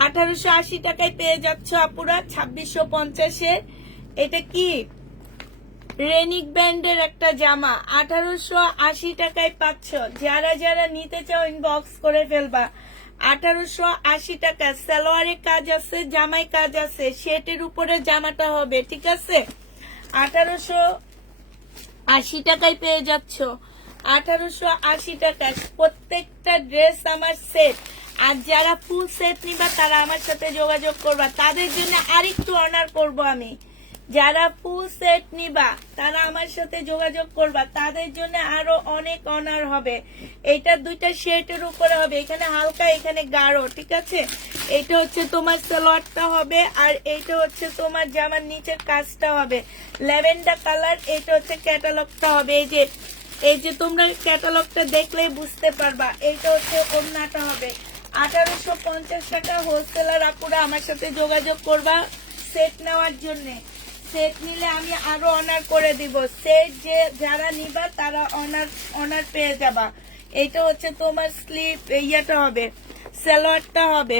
1880 টাকায় পেয়ে যাচ্ছ আপুরা 2650 এর এটা কি রেনিক ব্যান্ডের একটা জামা 1880 টাকায় পাচ্ছ যারা যারা নিতে চাও ইনবক্স করে ফেলবা 1880 টাকা সালোয়ারে কাজ আছে জামায় কাজ আছে সেটের উপরে জামাটা হবে ঠিক আছে 1880 টাকায় পেয়ে যাচ্ছ 1880 টাকায় প্রত্যেকটা ড্রেস আমার সেট আর যারা ফুল সেট নিবা তারা আমার সাথে যোগাযোগ করবা তাদের জন্য আরেকটু অনার করব আমি যারা ফুল সেট নিবা তারা আমার সাথে যোগাযোগ করবা তাদের জন্য আরো অনেক অনার হবে এটা দুইটা শেডের উপরে হবে এখানে হালকা এখানে গাঢ় ঠিক আছে এটা হচ্ছে তোমার সালোয়ারটা হবে আর এইটা হচ্ছে তোমার জামার নিচের কাজটা হবে ল্যাভেন্ডার কালার এটা হচ্ছে ক্যাটালগটা হবে এই যে এই যে তোমরা ক্যাটালগটা দেখলেই বুঝতে পারবা। এইটা হচ্ছে ওড়নাটা হবে 1850 টাকা। হোলসেলার আপুরা আমার সাথে যোগাযোগ করবা সেট নেওয়ার জন্য। সেট নিলে আমি আরো অনার করে দিব। সেট যে যারা নিবা তারা অনার পেয়ে যাবা। এইটা হচ্ছে তোমার স্লিপ ইয়েটা হবে, সালোয়ারটা হবে।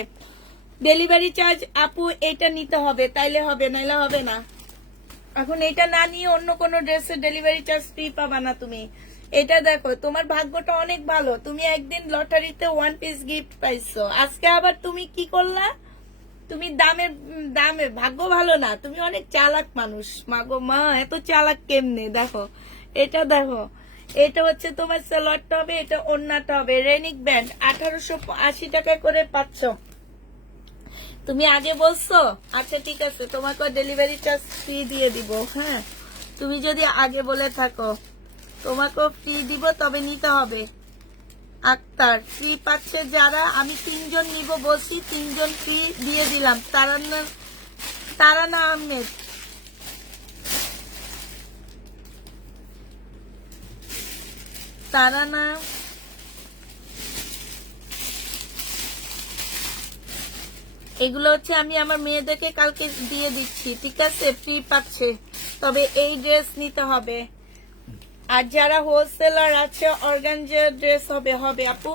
ডেলিভারি চার্জ আপু এটা নিতে হবে, তাইলে হবে, নাইলে হবে না। এখন এটা না নিয়ে অন্য কোনো ড্রেসের ডেলিভারি চার্জ ফ্রি পাবা না তুমি। এটা দেখো তোমার ভাগ্যটা অনেক ভালো, তুমি একদিন লটারিতে 1 পিস গিফট পাইছো, আজকে আবার তুমি কি করলা, তুমি দামে ভাগ্য ভালো না, তুমি অনেক চালাক মানুষ। মাগো মা, এত চালাক কেমনে? দেখো এটা, দেখো এটা হচ্ছে তোমার সালোয়ারটা হবে, এটা ওড়নাটা হবে। রেনিক ব্যান্ড 1880 টাকা করে পাচ্ছ। তুমি আগে বলছো, আচ্ছা ঠিক আছে, তোমাকে ডেলিভারি চার্জ ফ্রি দিয়ে দিব। হ্যাঁ, তুমি যদি আগে বলে থাকো তোমাকেও ফ্রি দিব, তবে নিতে হবে। আক্তার ফ্রি পাচ্ছে যারা, আমি 3 জন নিব বলছি, 3 জন ফ্রি দিয়ে দিলাম। তারানা আহমেদ, তারানা এগুলো হচ্ছে আমি আমার মেয়েদেরকে কালকে দিয়ে দিচ্ছি, ঠিক আছে? ফ্রি পাচ্ছে, তবে এই ড্রেস নিতে হবে। আর যারা হোলসেলার আছে অর্গানজা ড্রেস হবে আপু।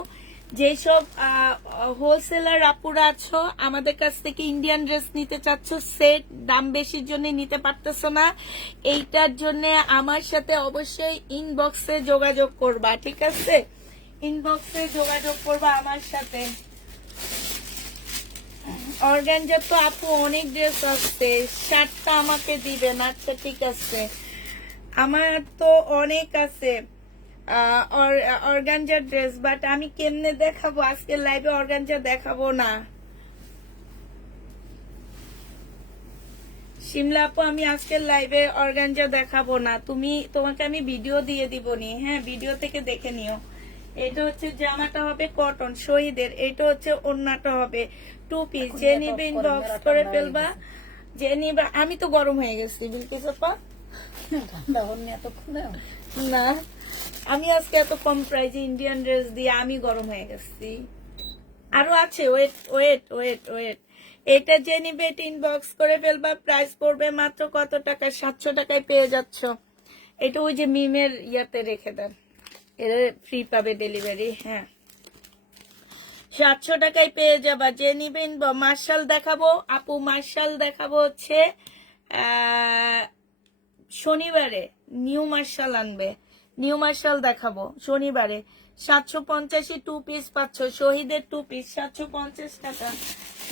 যেসব হোলসেলার আপুরা আছো আমাদের কাছ থেকে ইন্ডিয়ান ড্রেস নিতে চাচ্ছ, সেট দাম বেশির জন্য নিতে পারতেছো না, এইটার জন্য আমার সাথে অবশ্যই ইনবক্সে যোগাযোগ করবা, ঠিক আছে? ইনবক্সে যোগাযোগ করবা আমার সাথে। অর্গানজার তো আপু অনেক ড্রেস আসছে, 7টা আমাকে দিবেন। আচ্ছা ঠিক আছে, আমার তো অনেক আছে অর্গানজার ড্রেস, বাট আমি কেমনে দেখাবো? আজকে লাইভে অর্গানজা দেখাবো না। শিমলা আপু, আমি আজকের লাইভে অর্গানজা দেখাবো না, তোমাকে আমি ভিডিও দিয়ে দিব নি। হ্যাঁ, ভিডিও থেকে দেখে নিও। এটা হচ্ছে জামাটা হবে কটন শহীদের, এটা হচ্ছে ওড়নাটা হবে 2 পিস। যে নিবে ইনবক্স করে ফেলবা, যে নিবে। আমি তো গরম হয়ে গেছি বিলকিস আপা, ঠান্ডা হননি এতক্ষণে। না আমি আজকে এত কম প্রাইজে ইন্ডিয়ান ড্রেস দিয়ে আমি গরম হয়ে গেছি। আরো আছে, ওয়েট ওয়েট ওয়েট ওয়েট। এটা যে নিবে এটা ইনবক্স করে ফেলবা। প্রাইস পড়বে মাত্র কত টাকা? 700 টাকায় পেয়ে যাচ্ছ। এটা ওই যে মিমের ইয়াতে রেখে দেন, এর ফ্রি পাবে ডেলিভারি। হ্যাঁ, 700 টাকায় পেয়ে যাবা। যে নিবেন মার্শাল দেখাবো আপু, মার্শাল দেখাবো হচ্ছে শনিবারে। নিউ মার্শাল আনবে, নিউ মার্শাল দেখাবো শনিবারে। 750 2 পিস পাচ্ছ, শহীদের 2 পিস 750 টাকা।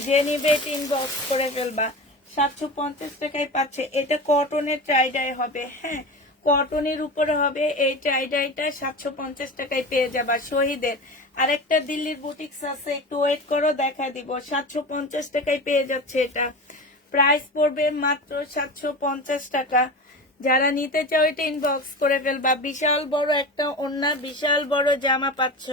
যে নিবে এটা ইনবক্স করে ফেলবা, 750 টাকায় পাচ্ছে। এটা কটনের ট্রাইডাই হবে। হ্যাঁ, কটনের উপরে হবে এই ট্রাইডাইটা, 750 টাকায় পেয়ে যাবা শহীদের। আরেকটা দিল্লির বুটিক্স আছে, একটু ওয়েট করো, দেখা দিব। 750 টাকায় পেয়ে যাচ্ছে এটা। প্রাইস পড়বে মাত্র 750 টাকা। যারা নিতে চাও এটা ইনবক্স করে ফেলবা। বিশাল বড় একটা ওড়না, বিশাল বড় জামা পাচ্ছ,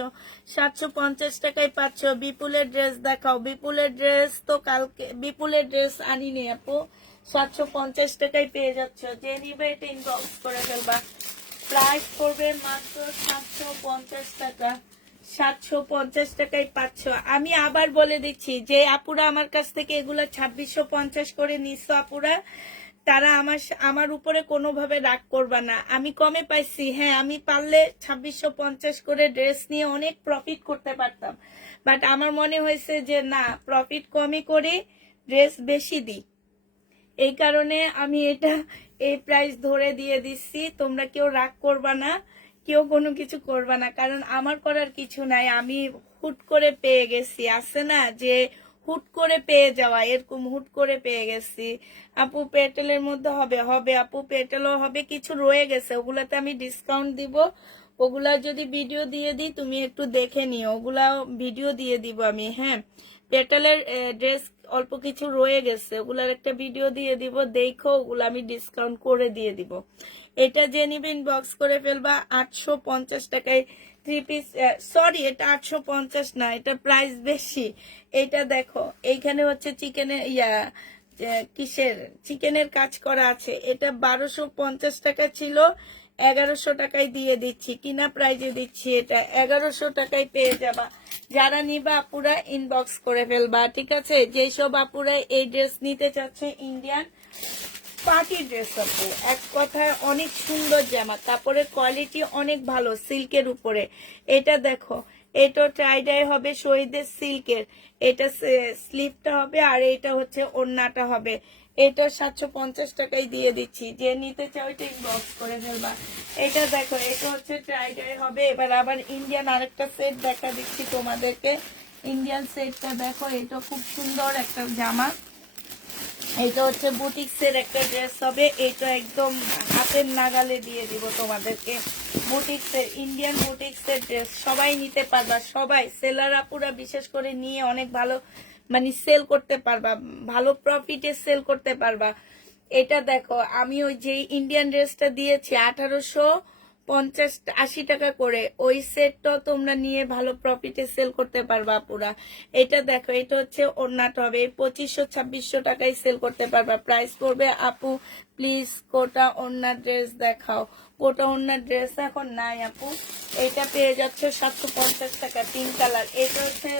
750 টাকায় পাচ্ছ। বিপুলের ড্রেস দেখাও। বিপুলের ড্রেস তো কালকে, বিপুলের ড্রেস আনিনি আপু, 750 টাকায় পেয়ে যাচ্ছ। যে নিবে এটা ইনবক্স করে ফেলবা। প্রাইস পড়বে মাত্র 750 টাকা। 750 টাকায় পাচ্ছ। আমি আবার বলে দিচ্ছি, যে আপুরা আমার কাছ থেকে এগুলো 2650 করে নিচ্ছ আপুরা, তারা আমার উপরে কোনোভাবে রাগ করবা না। আমি কমে পাইছি, হ্যাঁ, আমি পারলে 2650 করে ড্রেস নিয়ে অনেক প্রফিট করতে পারতাম, বাট আমার মনে হয়েছে যে না, প্রফিট কমই করে ড্রেস বেশি দিই, এই কারণে আমি এটা এই প্রাইস ধরে দিয়ে দিচ্ছি। তোমরা কেউ রাগ করবা না, কেউ কোনো কিছু করবা না, কারণ আমার করার কিছু নাই। আমি হুট করে পেয়ে গেছি, আছে না যে হুট করে পেয়ে যাওয়া, এরকম হুট করে পেয়ে গেছি। আপু পেটেলের মধ্যে হবে আপু, পেটেলও হবে, কিছু রয়ে গেছে, ওগুলাতে আমি ডিসকাউন্ট দিব। ওগুলা যদি ভিডিও দিয়ে দিই তুমি একটু দেখে নিও, ওগুলা ভিডিও দিয়ে দিব আমি। হ্যাঁ, পেটেলের ড্রেস অল্প কিছু রয়ে গেছে, ওগুলার একটা ভিডিও দিয়ে দিব, দেখো, ওগুলো আমি ডিসকাউন্ট করে দিয়ে দিব। এটা যে নিবে ইনবক্স করে ফেলবা। 850 টাকায় 3 পিস, সরি এটা 850 না, এটা প্রাইস বেশি। এটা দেখো, এইখানে হচ্ছে চিকেনের কিসের চিকেনের কাজ করা আছে। এটা 1250 টাকা ছিল, 1100 টাকায় দিয়ে দিচ্ছি, কিনা প্রাইজে দিচ্ছি, এটা 1100 টাকায় পেয়ে যাবা। যারা নিবা আপুরা ইনবক্স করে ফেলবা, ঠিক আছে? যেসব আপুরা এই ড্রেস নিতে চাচ্ছে, ইন্ডিয়ান পার্টি ড্রেস আপু, এক কথায় অনেক সুন্দর জামা, কাপড়ের কোয়ালিটি অনেক ভালো, সিল্কের উপরে। এটা দেখো, এটা ট্রাইডাই হবে শহীদের সিল্কের, এটা স্লিভটা হবে, আর এটা হচ্ছে ওড়নাটা হবে। এটা 750 টাকায় দিয়ে দিচ্ছি, যে নিতে চাও এটা ইনবক্স করে ফেলবা। এটা দেখো, এটা হচ্ছে ট্রাইডাই হবে। এবার আবার ইন্ডিয়ান আরেকটা সেট দেখা দিচ্ছি তোমাদেরকে। ইন্ডিয়ান সেটটা দেখো, এটা খুব সুন্দর একটা জামা। এটা হচ্ছে বুটিক্সের একটা ড্রেস হবে, এটা একদম হাতের নাগালে দিয়ে দিব তোমাদেরকে। বুটিক্সের, ইন্ডিয়ান বুটিক্সের ড্রেস সবাই নিতে পারবা, সবাই সেলার আপুরা বিশেষ করে নিয়ে অনেক ভালো মানে সেল করতে পারবা, ভালো প্রফিটে সেল করতে পারবা। এটা দেখো, আমি ওই যে ইন্ডিয়ান ড্রেসটা দিয়েছি 1850-80 টাকা করে, ওই সেটটা তোমরা নিয়ে ভালো প্রফিটে সেল করতে পারবা পুরা। এটা দেখো, এটা হচ্ছে ওড়নাটা হবে, 2500-2600 টাকায় সেল করতে পারবা। প্রাইস পড়বে আপু প্লিজ কোটা ওড়না ড্রেস দেখাও। কোটা ওড়না ড্রেস এখন নাই আপু, এটা পেয়ে যাচ্ছে 750 টাকা, 3 কালার। এটা হচ্ছে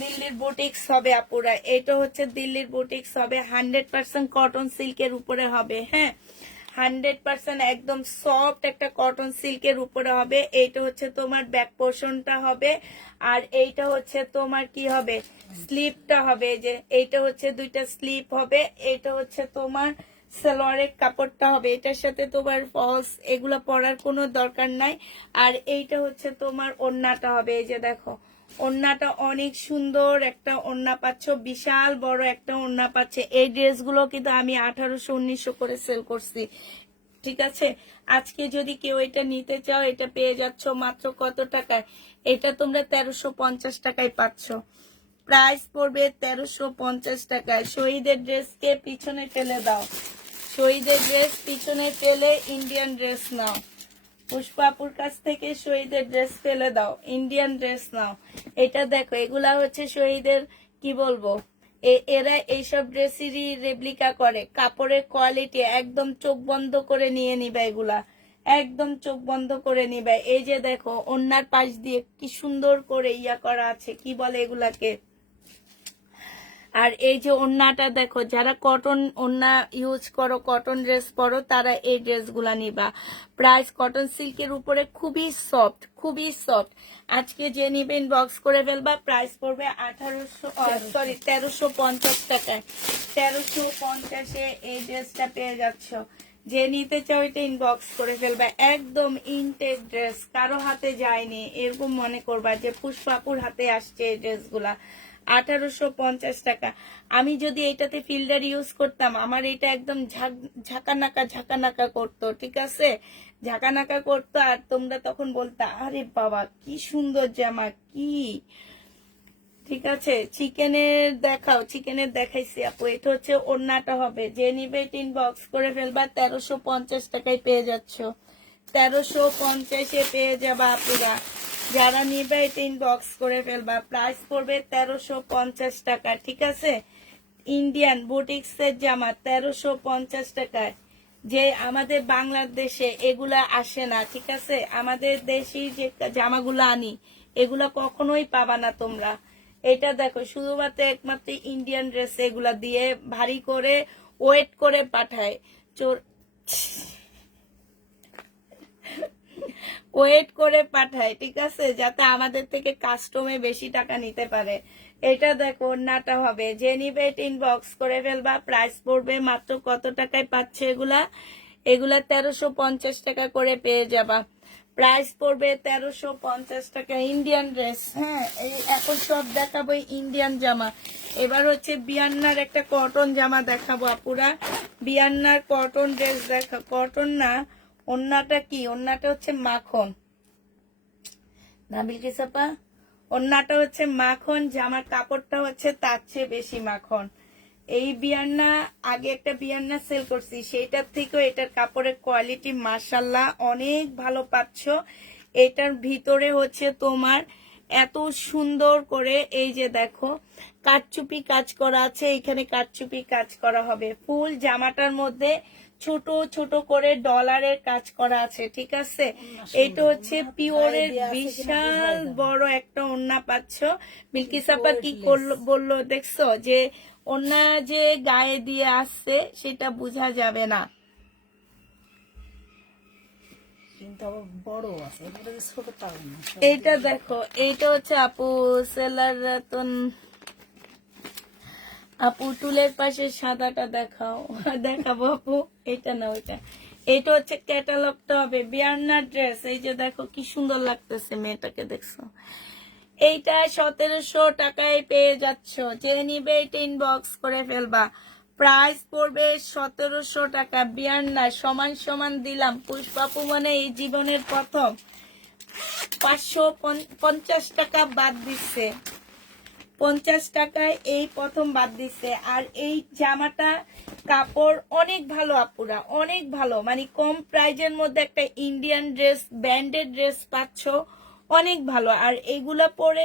দিল্লির বুটিক্স হবে আপুরা, এটা হচ্ছে দিল্লির বুটিক্স হবে, 100% কটন সিল্কের উপরে হবে। হ্যাঁ, 100% একদম সফট একটা কটন সিল্কের উপরে হবে। এইটা হচ্ছে তোমার ব্যাক পোর্শনটা হবে, আর এইটা হচ্ছে তোমার কি হবে, স্লিপটা হবে। যে এইটা হচ্ছে দুইটা স্লিপ হবে, এইটা হচ্ছে তোমার সালোয়ারের কাপড়টা হবে। এটার সাথে তোমার ফলস এগুলো পরার কোনো দরকার নাই। আর এইটা হচ্ছে তোমার ওড়নাটা হবে, এই যে দেখো, ওড়নাটা অনেক সুন্দর একটা ওড়না পাচ্ছ, বিশাল বড় একটা ওড়না পাচ্ছে। এই ড্রেসগুলো কিন্তু আমি 1800-1900 করে সেল করছি, ঠিক আছে? আজকে যদি কেউ এটা নিতে চাও, এটা পেয়ে যাচ্ছ মাত্র কত টাকায়? এটা তোমরা 1350 টাকায় পাচ্ছ। প্রাইস পড়বে 1350 টাকায়। শহীদের ড্রেসকে পিছনে ফেলে দাও, শহীদের ড্রেস পিছনে ফেলে ইন্ডিয়ান ড্রেস নাও। পুষ্পাপুর কাছ থেকে শহীদের ড্রেস ফেলে দাও, ইন্ডিয়ান ড্রেস নাও। এটা দেখো, এগুলা হচ্ছে শহীদের, কি বলবো, এরা এইসব ড্রেসেরই রেপ্লিকা করে। কাপড়ের কোয়ালিটি একদম চোখ বন্ধ করে নিয়ে নিবে, এগুলা একদম চোখ বন্ধ করে নিবে। এই যে দেখো, ওড়নার পাশ দিয়ে কি সুন্দর করে ইয়া করা আছে, কি বলে এগুলাকে। আর এই যে ওড়নাটা দেখো, যারা কটন ওড়না ইউজ করো, কটন ড্রেস পরো, তারা এই ড্রেসগুলা নিবা। প্রাইস কটন সিল্কের উপরে, খুবই সফট, খুবই সফট। আজকে যে নিবেন বক্স করে ফেলবা। প্রাইস পড়বে 1350 টাকায়। 1350-এ এই ড্রেসটা পেয়ে যাচ্ছ। যে নিতে চাও এটা ইনবক্স করে ফেলবা। একদম ইনটেক ড্রেস, কারো হাতে যায়নি এরকম মনে করবা যে পুষ্পাপুর হাতে আসছে এই ড্রেসগুলা। 1850 টাকা। আমি যদি এটাতে ফিল্টার ইউজ করতাম, আমার এটা একদম ঝাঁকানাকা করতো, ঠিক আছে? ঝাঁকানাকা করতো, আর তোমরা তখন বলতা আরে বাবা কি সুন্দর জামা, কি, ঠিক আছে? চিকেনের দেখাও, চিকেনের দেখাইছি আপু। এটা হচ্ছে ওড়নাটা হবে, যে নিবে ইনবক্স করে ফেলবা। 1350 টাকায় পেয়ে যাচ্ছ, 1350-এ পেয়ে যাবা আপুরা। যারা নিবে এটা ইনবক্স করে ফেলবা। প্রাইস পড়বে 1350 টাকা, ঠিক আছে? ইন্ডিয়ান বুটিক্সের জামা 1350 টাকায়। যে আমাদের বাংলাদেশে এগুলা আসে না, ঠিক আছে? আমাদের দেশি যে জামাগুলো আনি, এগুলা কখনোই পাবা না তোমরা। এটা দেখো, শুধুমাত্র একমাত্র ইন্ডিয়ান ড্রেস এগুলা দিয়ে ভারী করে ওয়েট করে পাঠায়, ওয়েট করে পাঠায়, ঠিক আছে? যাতে আমাদের থেকে কাস্টমে বেশি টাকা নিতে পারে। এটা দেখো, ওড়নাটা হবে, যে নিবে এটা ইনবক্স করে ফেলবা। প্রাইস পড়বে মাত্র কত টাকায় পাচ্ছে এগুলা? এগুলা 1350 টাকা করে পেয়ে যাবা। প্রাইস পড়বে 1350 টাকা। ইন্ডিয়ান ড্রেস, হ্যাঁ, এই এখন সব দেখাবো ইন্ডিয়ান জামা। এবার হচ্ছে বিয়ান্নার একটা কটন জামা দেখাবো আপুরা। বিয়ান্নার কটন ড্রেস দেখা, কটন না, ওড়নাটা কি, ওড়নাটা হচ্ছে মাখন, নাবিল কিসাপা, ওড়নাটা হচ্ছে মাখন, জামার কাপড়টা হচ্ছে তার চেয়ে বেশি মাখন। এই বিয়ান্না, আগে একটা বিয়ান্না সেল করছি, সেইটার থেকেও এটার কাপড়ের কোয়ালিটি মাশাল্লাহ অনেক ভালো পাচ্ছ। এটার ভিতরে হচ্ছে তোমার এত সুন্দর করে এই যে দেখো কারচুপি কাজ করা আছে, এখানে কারচুপি কাজ করা হবে। ফুল জামাটার মধ্যে ছোট ছোট করে ডলারের কাজ করা আছে, ঠিক আছে। এটা হচ্ছে পিওরের বিশাল বড় একটা ওড়না পাচ্ছ। বিলকিস আপা কি বললো দেখছো, যে ওড়না যে গায়ে দিয়ে আসছে সেটা বোঝা যাবে না, কিন্তু আবার বড় আছে, এটা ছোট তাও না। এইটা দেখো, এইটা হচ্ছে আপু সেলার রতন আপু টুলের পাশে সাদাটা দেখাও, দেখাবো আপু, এটা না ওইটা। এটা হচ্ছে ক্যাটালগটা হবে বিয়ান্না ড্রেস। এই যে দেখো কি সুন্দর লাগতেছে মেয়েটাকে, দেখছো। এইটা 1700 টাকায় পেয়ে যাচ্ছ, যে নিবে এটা ইনবক্স করে ফেলবা। প্রাইস পড়বে 1700 টাকা। বিয়ান্না সমান সমান দিলাম। পুষ্পাপু মানে এই জীবনের প্রথম 550 টাকা বাদ দিচ্ছে, 50 টাকায় এই প্রথম বাদ দিচ্ছে। আর এই জামাটা কাপড় অনেক ভালো আপুরা, অনেক ভালো, মানে কম প্রাইজের মধ্যে একটা ইন্ডিয়ান ড্রেস, ব্র্যান্ডেড ড্রেস পাচ্ছ, অনেক ভালো। আর এগুলা পরে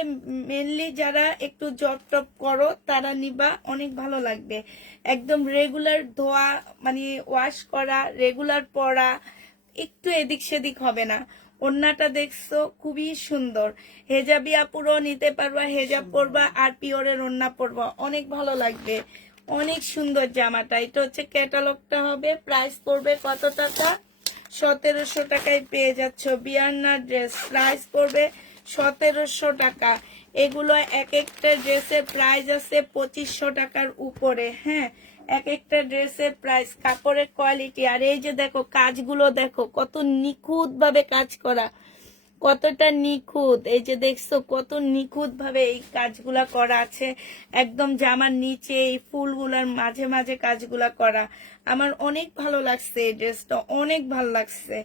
মেনলি যারা একটু জব টপ করো তারা নিবা, অনেক ভালো লাগবে। একদম রেগুলার ধোয়া, মানে ওয়াশ করা, রেগুলার পরা, একটু এদিক সেদিক হবে না। ওড়নাটা দেখছো খুবই সুন্দর। হেজাবি আপুরও নিতে পারবা, হেজাব পরবা আর পিওরের ওড়না পরবা, অনেক ভালো লাগবে, অনেক সুন্দর জামাটা। এটা হচ্ছে ক্যাটালগটা হবে। প্রাইস পড়বে কত টাকা? 1700 টাকায় পেয়ে যাচ্ছ বিয়ান্না ড্রেস। প্রাইস পড়বে 1700 টাকা। এগুলো এক একটা ড্রেসের প্রাইস আছে 2500 টাকার উপরে, হ্যাঁ, এক একটা ড্রেসের প্রাইস, কাপড়ের কোয়ালিটি। আর এই যে দেখো কাজগুলো দেখো কত নিখুঁত ভাবে কাজ করা, কতটা নিখুঁত। এই যে দেখছো কত নিখুঁত ভাবে এই কাজগুলা করা আছে, একদম জামার নিচে এই ফুলগুলার মাঝে মাঝে কাজগুলা করা। আমার অনেক ভালো লাগছে এই ড্রেসটা, অনেক ভালো লাগছে।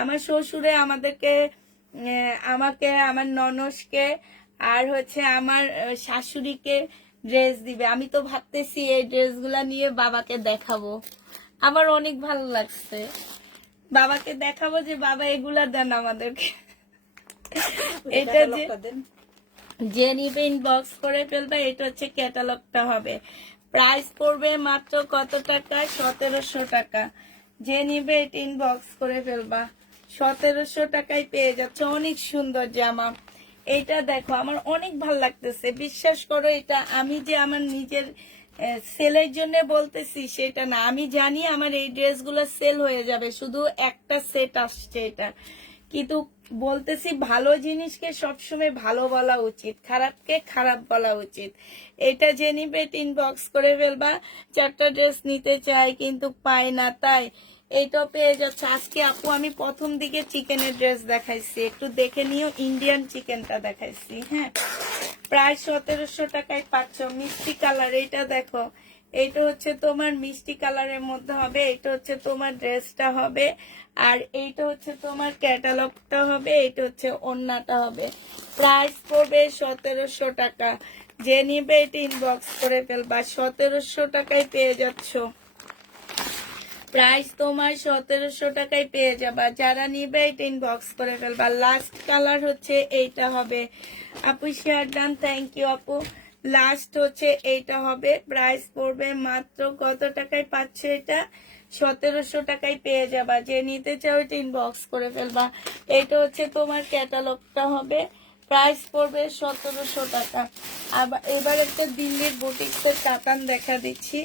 আমার শ্বশুরে আমাদেরকে, আমাকে, আমার ননসকে আর হচ্ছে আমার শাশুড়িকে ড্রেস দিবে। আমি তো ভাবতেছি এই ড্রেসগুলা নিয়ে বাবাকে দেখাবো, আমার অনেক ভালো লাগছে। বাবাকে দেখাবো যে বাবা এগুলা দেন আমাদেরকে। এটা যে নিবে ইনবক্স করে ফেলবে। এটা হচ্ছে ক্যাটালগটা হবে। প্রাইস পড়বে মাত্র কত টাকা? 1700 টাকা। যে নিবে এটা ইনবক্স করে ফেলবা। 1700 টাকায় পেয়ে যাচ্ছে, অনেক সুন্দর জামা। এটা দেখো আমার অনেক ভালো লাগতেছে, বিশ্বাস করো। এটা আমি যে আমার নিজের সেলের জন্য বলতেছি সেটা না, আমি জানি আমার এই ড্রেসগুলো সেল হয়ে যাবে, শুধু একটা সেট আসছে এটা। কিন্তু বলতেছি ভালো জিনিসকে সবসময় ভালো বলা উচিত, খারাপকে খারাপ বলা উচিত। এটা যে নিবে ইনবক্স করে ফেলবা। 4টা ড্রেস নিতে চাই কিন্তু পাই না, তাই এইটা পেয়ে যাচ্ছে। আজকে আপু আমি প্রথম দিকে চিকেনের ড্রেস দেখাইছি, একটু দেখে নিও। ইন্ডিয়ান চিকেনটা দেখাইছি, হ্যাঁ। প্রায় 1700 টাকায় পাচ্ছ। মিষ্টি কালার, এটা দেখো, এইটা হচ্ছে তোমার মিষ্টি কালারের মধ্যে হবে। এটা হচ্ছে তোমার ড্রেসটা হবে, আর এইটা হচ্ছে তোমার ক্যাটালগটা হবে, এইটা হচ্ছে ওড়নাটা হবে। প্রাইস পড়বে 1700 টাকা। যে নিবে এটা ইনবক্স করে ফেলবা। 1700 টাকায় পেয়ে যাচ্ছ। প্রাইস তোমার 1700 টাকায় পেয়ে যাবা। যারা নিবে এটা ইনবক্স করে ফেলবা। লাস্ট কালার হচ্ছে এইটা হবে। আপু শেয়ার ডান, থ্যাংক ইউ আপু। লাস্ট হচ্ছে এইটা হবে। প্রাইস পড়বে মাত্র কত টাকায় পাচ্ছে এটা? 1700 টাকায় পেয়ে যাবা। যে নিতে চাও এটা ইনবক্স করে ফেলবা। এটা হচ্ছে তোমার ক্যাটালগটা হবে। প্রাইস পড়বে 1700 টাকা। আবার এবার একটা দিল্লির বুটিক্সের কাতান দেখা দিচ্ছি।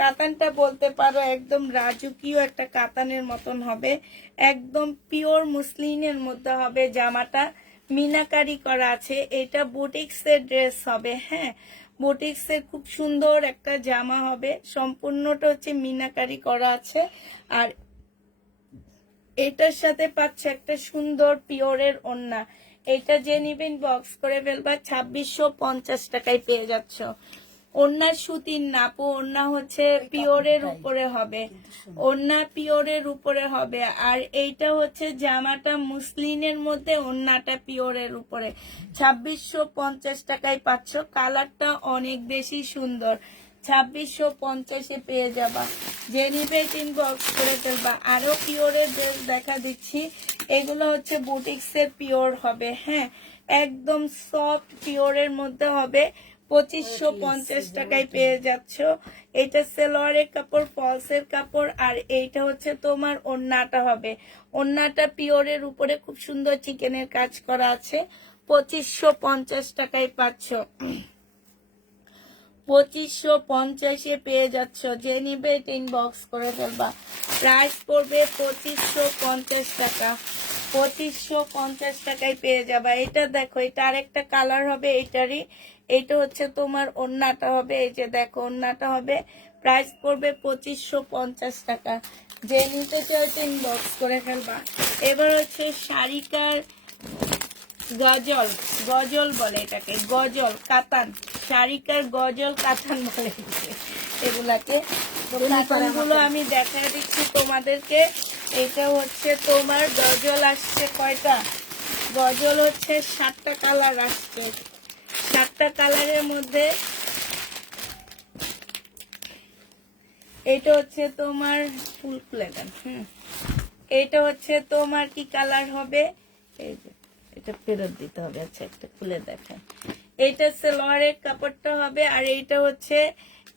কাতানটা বলতে পারো একদম রাজকীয় একটা কাতানের মতন হবে, একদম পিওর মুসলিনের মধ্যে হবে। জামাটা মিনাকারি করা আছে। এটা বুটিক্সের ড্রেস হবে, হ্যাঁ, বুটিক্সের খুব সুন্দর একটা জামা হবে। সম্পূর্ণটা হচ্ছে মিনাকারি করা আছে। আর এটার সাথে পাচ্ছে একটা সুন্দর পিওরের ওড়না। এটা যে নিবেন বক্স করে ফেলবা। 2650 টাকায় পেয়ে যাচ্ছ। ওড়না সুতির না আপু, ওড়না হচ্ছে পিওরের উপরে হবে, ওড়না পিওরের উপরে হবে। আর এইটা হচ্ছে জামাটা মুসলিনের মধ্যে, ওড়নাটা পিওরের উপরে। 2650 টাকায় পাচ্ছ। কালারটা অনেক বেশি সুন্দর। 2650-এ পেয়ে যাবা। যে নিবে ইনবক্স করে ফেলবা। আরো পিওরের ড্রেস দেখা দিচ্ছি। এগুলো হচ্ছে বুটিক্সের পিওর হবে, হ্যাঁ, একদম সফট পিওরের মধ্যে হবে, 2550 টাকায় পেয়ে যাচ্ছ। এটা সেলোয়ারের কাপড়, ফলসের কাপড়, আর এইটা হচ্ছে তোমার ওড়নাটা হবে। ওড়নাটা পিওরের উপরে খুব সুন্দর চিকেনের কাজ করা আছে, 2550 টাকায় পাচ্ছ। 2550 পেয়ে যাচ্ছ, যে নিবে এটা ইনবক্স করে ফেলবা। প্রাইস পড়বে 2550 টাকা, 2550 টাকায় পেয়ে যাবা। এটা দেখো, এটা আরেকটা কালার হবে এটারই। এটা হচ্ছে তোমার ওড়নাটা হবে, এই যে দেখো ওড়নাটা হবে। প্রাইস পড়বে 2550 টাকা, যে নিতে চাও এটা ইনবক্স করে ফেলবা। এবার হচ্ছে শাড়িকার গজল, গজল বলে এটাকে, গজল কাতান, শাড়িকার গজল কাতান বলে এগুলাকে। তো কাতানগুলো আমি দেখা দিচ্ছি তোমাদেরকে। এটা হচ্ছে তোমার গজল আসছে কয়টা, গজল হচ্ছে 7টা কালার আসছে। 7টা কালারের মধ্যে এটা হচ্ছে তোমার ফুল খুলে দেন। এটা হচ্ছে তোমার কি কালার হবে, এই যে এটা ফেরত দিতে হবে। আচ্ছা একটা খুলে দেখেন, এইটা সালোয়ারের কাপড়টা হবে, আর এইটা হচ্ছে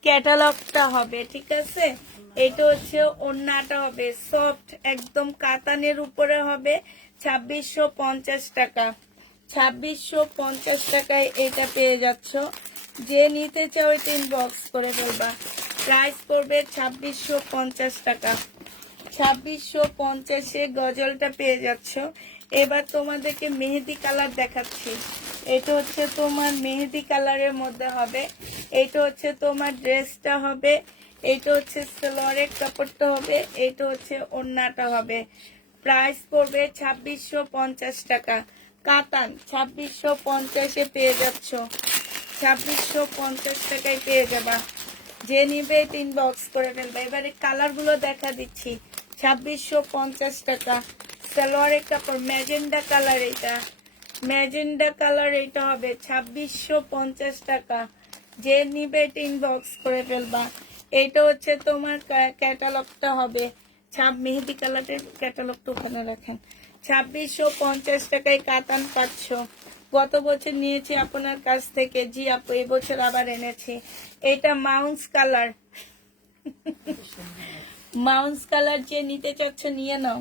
ক্যাটালগটা হবে, ঠিক আছে। এটা হচ্ছে ওড়নাটা হবে, সফট একদম কাতানের উপরে হবে, 2650 টাকা। 2650 টাকায় এটা পেয়ে যাচ্ছ, যে নিতে চাও এটা ইনবক্স করে বলবা। প্রাইস পড়বে 2650 টাকা, 2650-এ গজলটা পেয়ে যাচ্ছ। এবার তোমাদেরকে মেহেদি কালার দেখাচ্ছি। এটা হচ্ছে তোমার মেহেদি কালারের মধ্যে হবে, এটা হচ্ছে তোমার ড্রেসটা হবে, এটা হচ্ছে সালোয়ারের কাপড়টা হবে, এটা হচ্ছে ওড়নাটা হবে। প্রাইস পড়বে 2650 টাকা, কাতান 2650-এ পেয়ে যাচ্ছ, 2650 টাকায় পেয়ে যাবা। যে নিবে ইনবক্স করে ফেলবে। এবারে কালার গুলো দেখা দিচ্ছি। 2650 টাকা, সালোয়ারের কাপড় ম্যাজেন্ডা কালার, এটা ম্যাজেন্ডা কালার, এটা হবে 2650 টাকা। যে নিবে ইনবক্স করে ফেলবা। এটা হচ্ছে তোমার ক্যাটালগটা হবে, মেহেদি কালারের ক্যাটালগটা ওখানে রাখেন। 2650 টাকায় কাতান পাচ্ছ। গত বছর নিয়েছি আপনার কাছ থেকে, জি আপু এবছর আবার এনেছি। এটা মাউন্স কালার, মাউন্স কালার, যে নিতে চাচ্ছ নিয়ে নাও।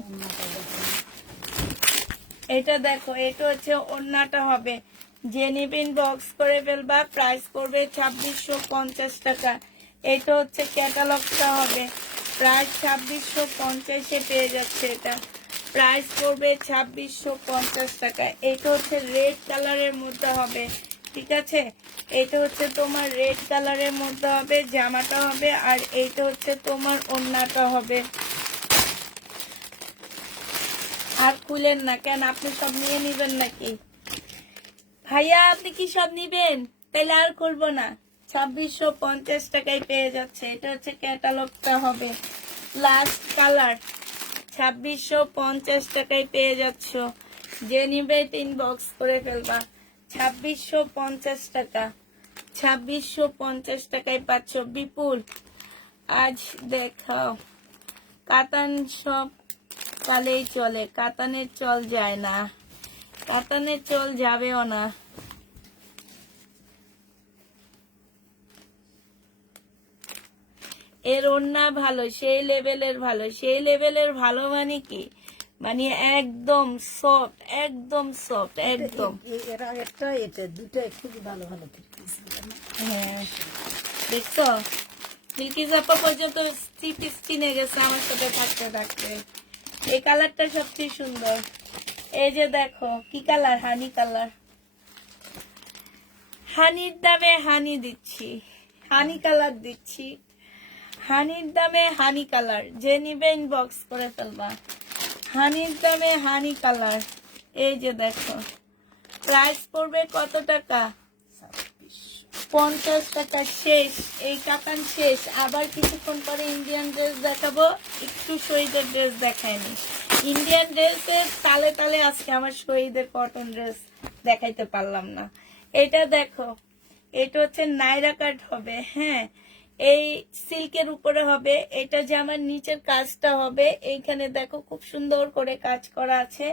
এটা দেখো, এটা হচ্ছে ওড়নাটা হবে, যে নিবেন বক্স করে ফেলবা। প্রাইস করবে 2650 টাকা। এটা হচ্ছে ক্যাটালগটা হবে, প্রাইস 2650-এ পেয়ে যাচ্ছে এটা। প্রাইস পড়বে 2650 টাকা। এটা হচ্ছে রেড কালারের মধ্যে হবে, ঠিক আছে। এটা হচ্ছে তোমার রেড কালারের মধ্যে হবে, জামাটা হবে, আর এইটা হচ্ছে তোমার ওড়নাটা হবে। আর খুলেন না কেন, আপনি সব নিয়ে নিবেন নাকি ভাইয়া? আপনি কি সব নিবেন? তাহলে আর খুলবো না। 2650 টাকায় পেয়ে যাচ্ছে। এটা হচ্ছে ক্যাটালগটা হবে, লাস্ট কালার, 2650 টাকায় পেয়ে যাচ্ছ। যে নিবে ইনবক্স করে ফেলবা। 2650 টাকা, 2650 টাকায় পাচ্ছ। বিপুল আজ দেখাও। কাতান সব কালেই চলে, কাতানের চল যায় না, কাতানের চল যাবেও না। এর ওড়না ভালো, সেই লেভেলের ভালো, সেই লেভেলের ভালো মানে কি, মানে একদম সফট, একদম সফট, একদম। এর আগেরটা এটা দুটাই খুবই ভালো ভালো। হ্যাঁ দেখছো, বিলকিস আপা পর্যন্ত 3 পিস কিনে গেছে আমার সাথে থাকতে থাকতে। এই কালারটা সবচেয়ে সুন্দর। এই যে দেখো কি কালার, হানি কালার। হানির দামে হানি দিচ্ছি, হানি কালার দিচ্ছি, হানির দামে হানি কালার। যে নিবে ইনবক্স করে ফেলবা। হানির দামে হানি কালার। এই যে দেখো, প্রাইস পড়বে কত টাকা? 50 টাকা। শেষ, এই কাতান শেষ। আবার কিছুক্ষণ পরে ইন্ডিয়ান ড্রেস দেখাবো। একটু শহীদের ড্রেস দেখায়নি, ইন্ডিয়ান ড্রেসের তালে তালে আজকে আমার শহীদের কটন ড্রেস দেখাইতে পারলাম না। এটা দেখো, এটা হচ্ছে নাইরা কাট হবে, হ্যাঁ। এই সিল্কের উপরে হবে। এটা জামার নিচের কাজটা হবে, এইখানে দেখো খুব সুন্দর করে কাজ করা আছে।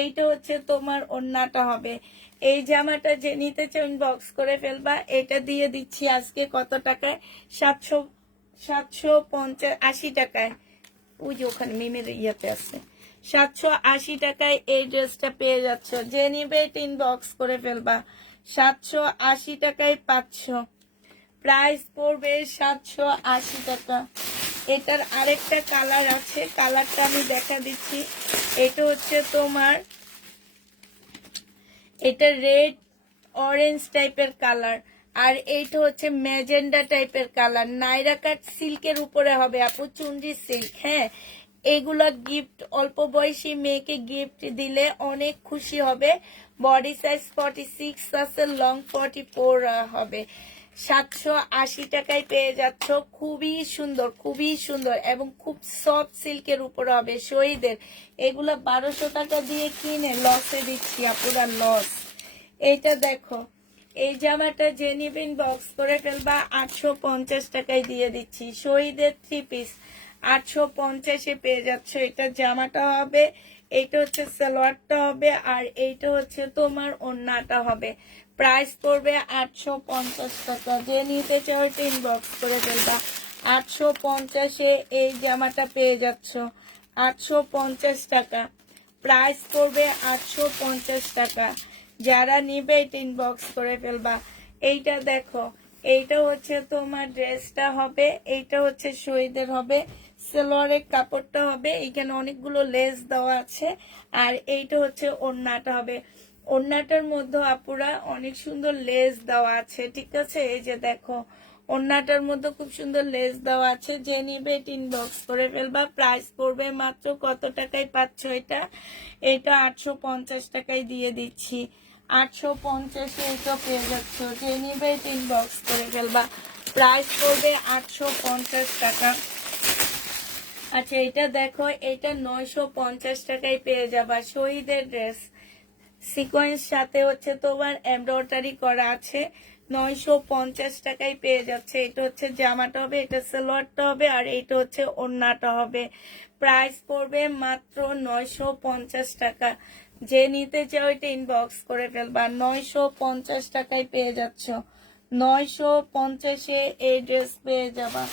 এইটা হচ্ছে তোমার ওড়নাটা হবে। এই জামাটা যে নিতে চাও ইনবক্স করে ফেলবা। এটা দিয়ে দিচ্ছি আজকে কত টাকায়? 780 টাকায়। ওই যে ওখানে মিমের ইয়াতে আছে, 780 টাকায় এই ড্রেসটা পেয়ে যাচ্ছ। যে নিবে ইনবক্স করে ফেলবা। 780 টাকায় পাচ্ছ। প্রাইস পড়বে 780 টাকা। এটার আরেকটা কালার আছে, কালারটা আমি দেখা দিচ্ছি। এটা হচ্ছে তোমার, এটা রেড অরেঞ্জ টাইপের কালার, আর এইটা হচ্ছে ম্যাজেন্ডা টাইপের কালার। নাইরা কাট সিল্কের উপরে হবে আপু, চুনরি সিল্ক। হ্যাঁ, এগুলা গিফট, অল্প বয়সী মেয়েকে গিফট দিলে অনেক খুশি হবে। বডি সাইজ 46 আছে, লং 44 হবে। 780 টাকায় পেয়ে যাচ্ছ। খুবই সুন্দর, খুবই সুন্দর এবং খুব সফট সিল্কের উপরে হবে। শহীদের এগুলা 1200 টাকা দিয়ে কিনে লসে দিচ্ছি আপুরা, লস। এইটা দেখো, এই জামাটা যে নিবেন বক্স করে ফেলবা। 850 টাকায় দিয়ে দিচ্ছি। শহীদের 3 পিস 850-এ পেয়ে যাচ্ছ। এটা জামাটা হবে, এইটা হচ্ছে সালোয়ারটা হবে, আর এইটা হচ্ছে তোমার ওড়নাটা হবে। প্রাইস পড়বে 850 টাকা। যে নিতে চাও ইনবক্স করে ফেলবা। 850-এ এই জামাটা পেয়ে যাচ্ছ। 850 টাকা। প্রাইস পড়বে 850 টাকা। যারা নিবে ইনবক্স করে ফেলবা। এইটা দেখো, এইটা হচ্ছে তোমার ড্রেসটা হবে, এইটা হচ্ছে শহীদের হবে। সালোয়ারের কাপড়টা হবে, এখানে অনেকগুলো লেস দেওয়া আছে, আর এইটা হচ্ছে ওড়নাটা হবে। ওড়নাটার মধ্যে আপুরা অনেক সুন্দর লেস দেওয়া আছে, ঠিক আছে? এই যে দেখো, ওড়নাটার মধ্যে খুব সুন্দর লেস দেওয়া আছে। যে নিবে ইনবক্স করে ফেলবা। প্রাইস পড়বে মাত্র কত টাকায় পাচ্ছ এটা? এটা 850 টাকায় দিয়ে দিচ্ছি। 850-এ এটা পেয়ে যাচ্ছ। যে নিবে ইনবক্স করে ফেলবা। প্রাইস পড়বে 850 টাকা। আচ্ছা, এটা দেখো, এটা 950 টাকায় পেয়ে যাবা। শহীদের ড্রেস, সিকোয়েন্স সাথে হচ্ছে তোমার এমব্রয়ডারি করা আছে। 950 টাকায় পেয়ে যাচ্ছে। এটা হচ্ছে জামাটা হবে, এটা সালোয়ারটা হবে, আর এটা হচ্ছে ওড়নাটা হবে। প্রাইস পড়বে মাত্র 950 টাকা। যে নিতে চাও এটা ইনবক্স করে ফেলবা। 950 টাকায় পেয়ে যাচ্ছ। 950-এ এই ড্রেস পেয়ে যাবা।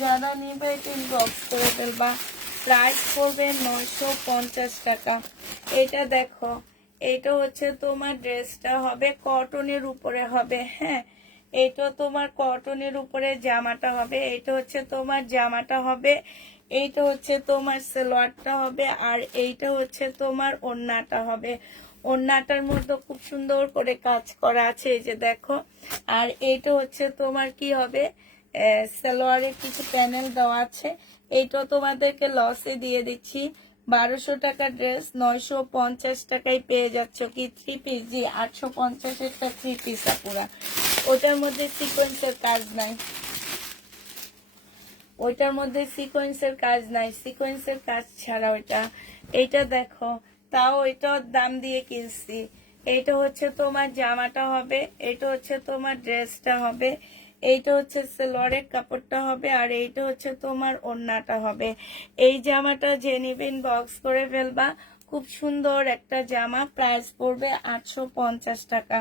যারা নিবে ইনবক্স করে ফেলবা। প্রাইস পড়বে 950 টাকা। এটা দেখো, এটা হচ্ছে তোমার ড্রেসটা হবে, কটনের উপরে হবে। হ্যাঁ, এটা তোমার কটনের উপরে জামাটা হবে। এটা হচ্ছে তোমার জামাটা হবে, এইটা হচ্ছে তোমার সালোয়ারটা হবে, আর এইটা হচ্ছে তোমার ওড়নাটা হবে। ওড়নাটার মধ্যে খুব সুন্দর করে কাজ করা আছে, এই যে দেখো। আর এইটা হচ্ছে তোমার কি হবে, সালোয়ারের কিছু প্যানেল দেওয়া আছে। এইটা তোমাদেরকে লসে দিয়ে দিচ্ছি। 1200 টাকা ড্রেস 950 টাকায় পেয়ে যাচ্ছ। কি 3 পিস? জি, 850-এরটা 3 পিস আপুরা। ওটার মধ্যে সিকোয়েন্সের কাজ নাই, ওইটার মধ্যে সিকোয়েন্সের কাজ নাই, সিকোয়েন্সের কাজ ছাড়া ওইটা। এইটা দেখো, তাও এটার দাম দিয়ে কিনছি। এইটা হচ্ছে তোমার জামাটা হবে, এটা হচ্ছে তোমার ড্রেসটা হবে, এইটা হচ্ছে সালোয়ারের কাপড়টা হবে, আর এইটা হচ্ছে তোমার ওড়নাটা হবে। এই জামাটা যে নিবেন বক্স করে ফেলবা। খুব সুন্দর একটা জামা। প্রাইস পড়বে 850 টাকা।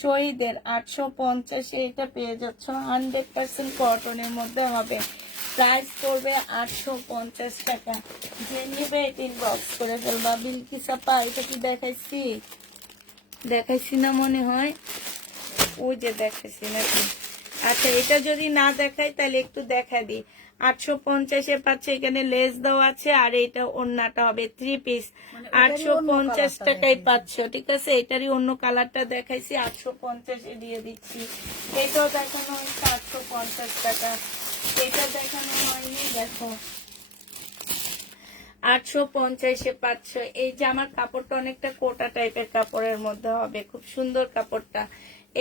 শহীদের 850-এ এটা পেয়ে যাচ্ছ। 100% কটনের মধ্যে হবে। প্রাইস পড়বে 850 টাকা। যে নিবে ইনবক্স করে ফেলবা। বিলকিস আপা, এটা কি দেখাইছি? দেখাইছি না মনে হয়, ওই যে দেখাইছি নাকি? আচ্ছা, এটা যদি না দেখাই তাহলে একটু দেখা দিই। 850-এ পাচ্ছে, এখানে লেস দেওয়া আছে, আর এটা ওড়নাটা হবে 3 পিস। 850 টাকায় পাচ্ছ, ঠিক আছে? এটারই অন্য কালারটা দেখাইছি, 850-এ দিয়ে দিচ্ছি। এটাও দেখানো হচ্ছে 850 টাকা। এটা দেখানো হয়নি, দেখো 850-এ পাচ্ছ। এই জামার কাপড়টা অনেকটা কোটা টাইপের কাপড়ের মধ্যে হবে, খুব সুন্দর কাপড়টা।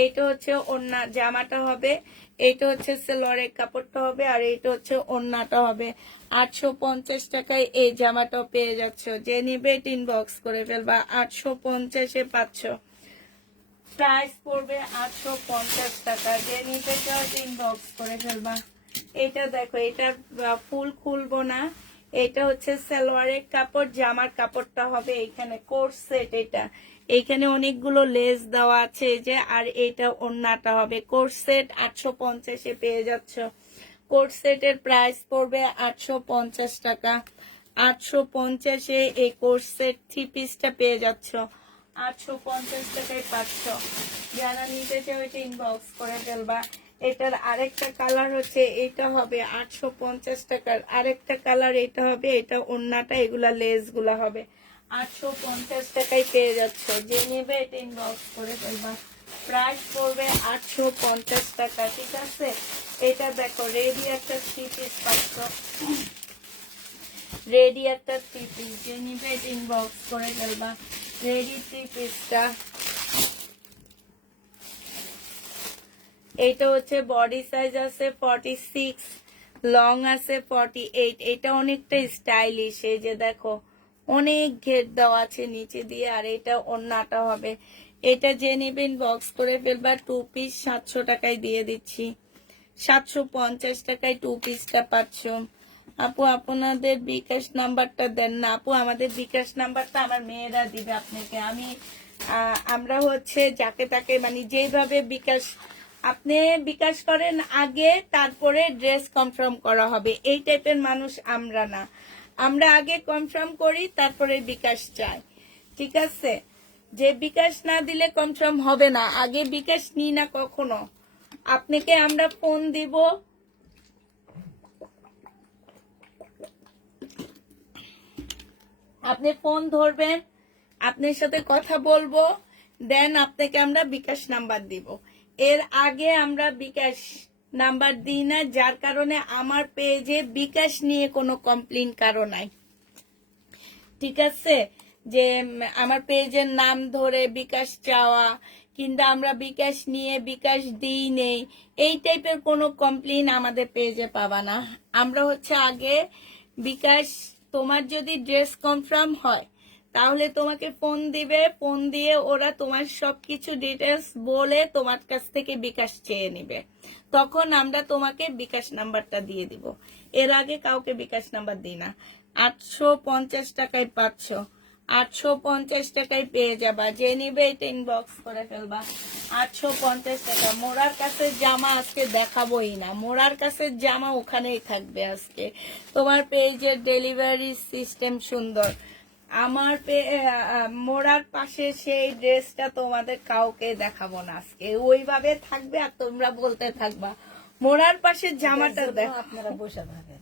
এইটা হচ্ছে ওড়না, জামাটা হবে, এইটা হচ্ছে সালোয়ারের কাপড়টা হবে, আর এইটা হচ্ছে ওড়নাটা হবে। 850 টাকায় এই জামাটাও পেয়ে যাচ্ছ। যে নিবে ইনবক্স করে ফেলবা। 850-এ পাচ্ছ। প্রাইস পড়বে 850 টাকা। যে নিতে চাও ইনবক্স করে ফেলবা। এটা দেখো, এটা ফুল খুলবো না, এটা হচ্ছে সালোয়ারের কাপড়, জামার কাপড়টা হবে এইখানে কোট সেট। এটা এইখানে অনেকগুলো লেস দেওয়া আছে এই যে, আর এটা ওড়নাটা হবে কোট সেট। 850-এ পেয়ে যাচ্ছ। কোট সেটের প্রাইস পড়বে 850 টাকা। 850-এ এই কোট সেট 3 পিসটা পেয়ে যাচ্ছ। 850 টাকায় পাচ্ছ। যারা নিতে চাও এটা ইনবক্স করে ফেলবা। এটার আরেকটা কালার হচ্ছে, এটা হবে 850 টাকার। আরেকটা কালার এটা হবে, এটা ওড়নাটা, এগুলা লেস গুলা হবে। 850 টাকায় পেয়ে যাচ্ছ। যে নেবে এটা ইনবক্স করে ফেলবা। প্রাইস পড়বে 850 টাকা, ঠিক আছে। এটা দেখো, রেডি একটা 3 পিস পাচ্ছ। রেডি একটা 3 পিস, যে নিবে এটা ইনবক্স করে ফেলবা। রেডি 3 পিসটা। এইটা হচ্ছে বডি সাইজ আছে 46, লং আছে 48। এটা অনেকটা স্টাইলিশ, এই যে দেখো অনেক ঘের দেওয়া আছে নিচে দিয়ে, আর এটা ওড়নাটা হবে। এটা যে নিবেন বক্স করে ফেলবা। 2 পিস 700 টাকায় দিয়ে দিচ্ছি। 750 টাকায় 2 পিসটা পাচ্ছ। আপু আপনাদের বিকাশ নাম্বারটা দেন না। আপু আমাদের বিকাশ নাম্বারটা আমার মেয়েরা দিবে আপনাকে। আমরা হচ্ছে যাকে তাকে, মানে যেভাবে বিকাশ আপনি বিকাশ করেন আগে, তারপরে ড্রেস কনফার্ম করা হবে, এই টাইপের মানুষ আমরা না। আমরা আগে কনফার্ম করি, তারপরে বিকাশ চাই, ঠিক আছে। যে বিকাশ না দিলে কনফার্ম হবে না। আগে বিকাশ নিই না কখনো। আপনাকে আমরা ফোন দিব, আপনি ফোন ধরবেন, আপনার সাথে কথা বলবো, দেন আপনাকে আমরা বিকাশ নাম্বার দিব। এর আগে আমরা বিকাশ নাম্বার দিই না, যার কারণে আমার পেজে বিকাশ নিয়ে কোনো কমপ্লেইন কারো নাই, ঠিক আছে। যে আমার পেজের নাম ধরে বিকাশ চাওয়া, কিংবা আমরা বিকাশ নিয়ে বিকাশ দিই নেই, এই টাইপের কোনো কমপ্লেইন আমাদের পেজে পাবা না। আমরা হচ্ছে আগে বিকাশ, তোমার যদি ড্রেস কনফার্ম হয় তাহলে তোমাকে ফোন দিবে, ফোন দিয়ে ওরা তোমার সবকিছু ডিটেলস বলে তোমার কাছ থেকে বিকাশ চেয়ে নিবে, তখন আমরা তোমাকে বিকাশ নাম্বারটা দিয়ে দিব। এর আগে কাউকে বিকাশ নাম্বার দিই না। 850 টাকায় পাচ্ছ। 850 টাকায় পেয়ে যাবা। যে নিবে এটা ইনবক্স করে ফেলবা। 850 টাকা। মোরার কাছে জামা আজকে দেখাবোই না, মোরার কাছে জামা ওখানেই থাকবে আজকে। তোমার পেজের ডেলিভারি সিস্টেম সুন্দর। আমার মোরার পাশে সেই ড্রেসটা তোমাদের কাউকে দেখাবো না আজকে, ওইভাবে থাকবে আর তোমরা বলতে থাকবা মোরার পাশে জামাটা দেখো। আপনারা বসে থাকেন।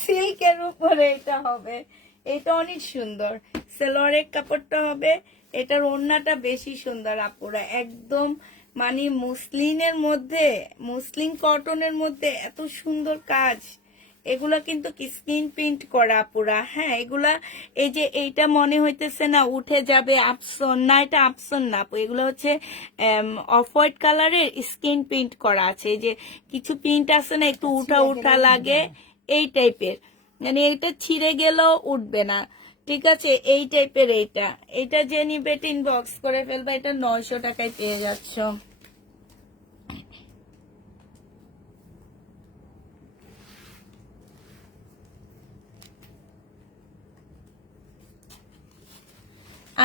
সিল্কের উপরে এটা হবে, এটা অনেক সুন্দর। সালোয়ারের কাপড়টা হবে, এটার ওড়নাটা বেশি সুন্দর আপুরা, একদম মানে মুসলিনের মধ্যে, মুসলিন কটনের মধ্যে এত সুন্দর কাজ। এগুলা কিন্তু স্ক্রিন প্রিন্ট করা আপুরা, হ্যাঁ। এগুলা এই যে এইটা মনে হইতেছে না উঠে যাবে, আপসন না, এটা আপসন না আপু, এগুলো হচ্ছে অফ হোয়াইট কালারের স্ক্রিন প্রিন্ট করা আছে। এই যে কিছু প্রিন্ট আছে না একটু উঠা উঠা লাগে, এই টাইপের, মানে এইটা ছিঁড়ে গেলেও উঠবে না, ঠিক আছে, এই টাইপের। এইটা যে নিবে ইনবক্স করে ফেলবা। এটা 900 টাকায় পেয়ে যাচ্ছ।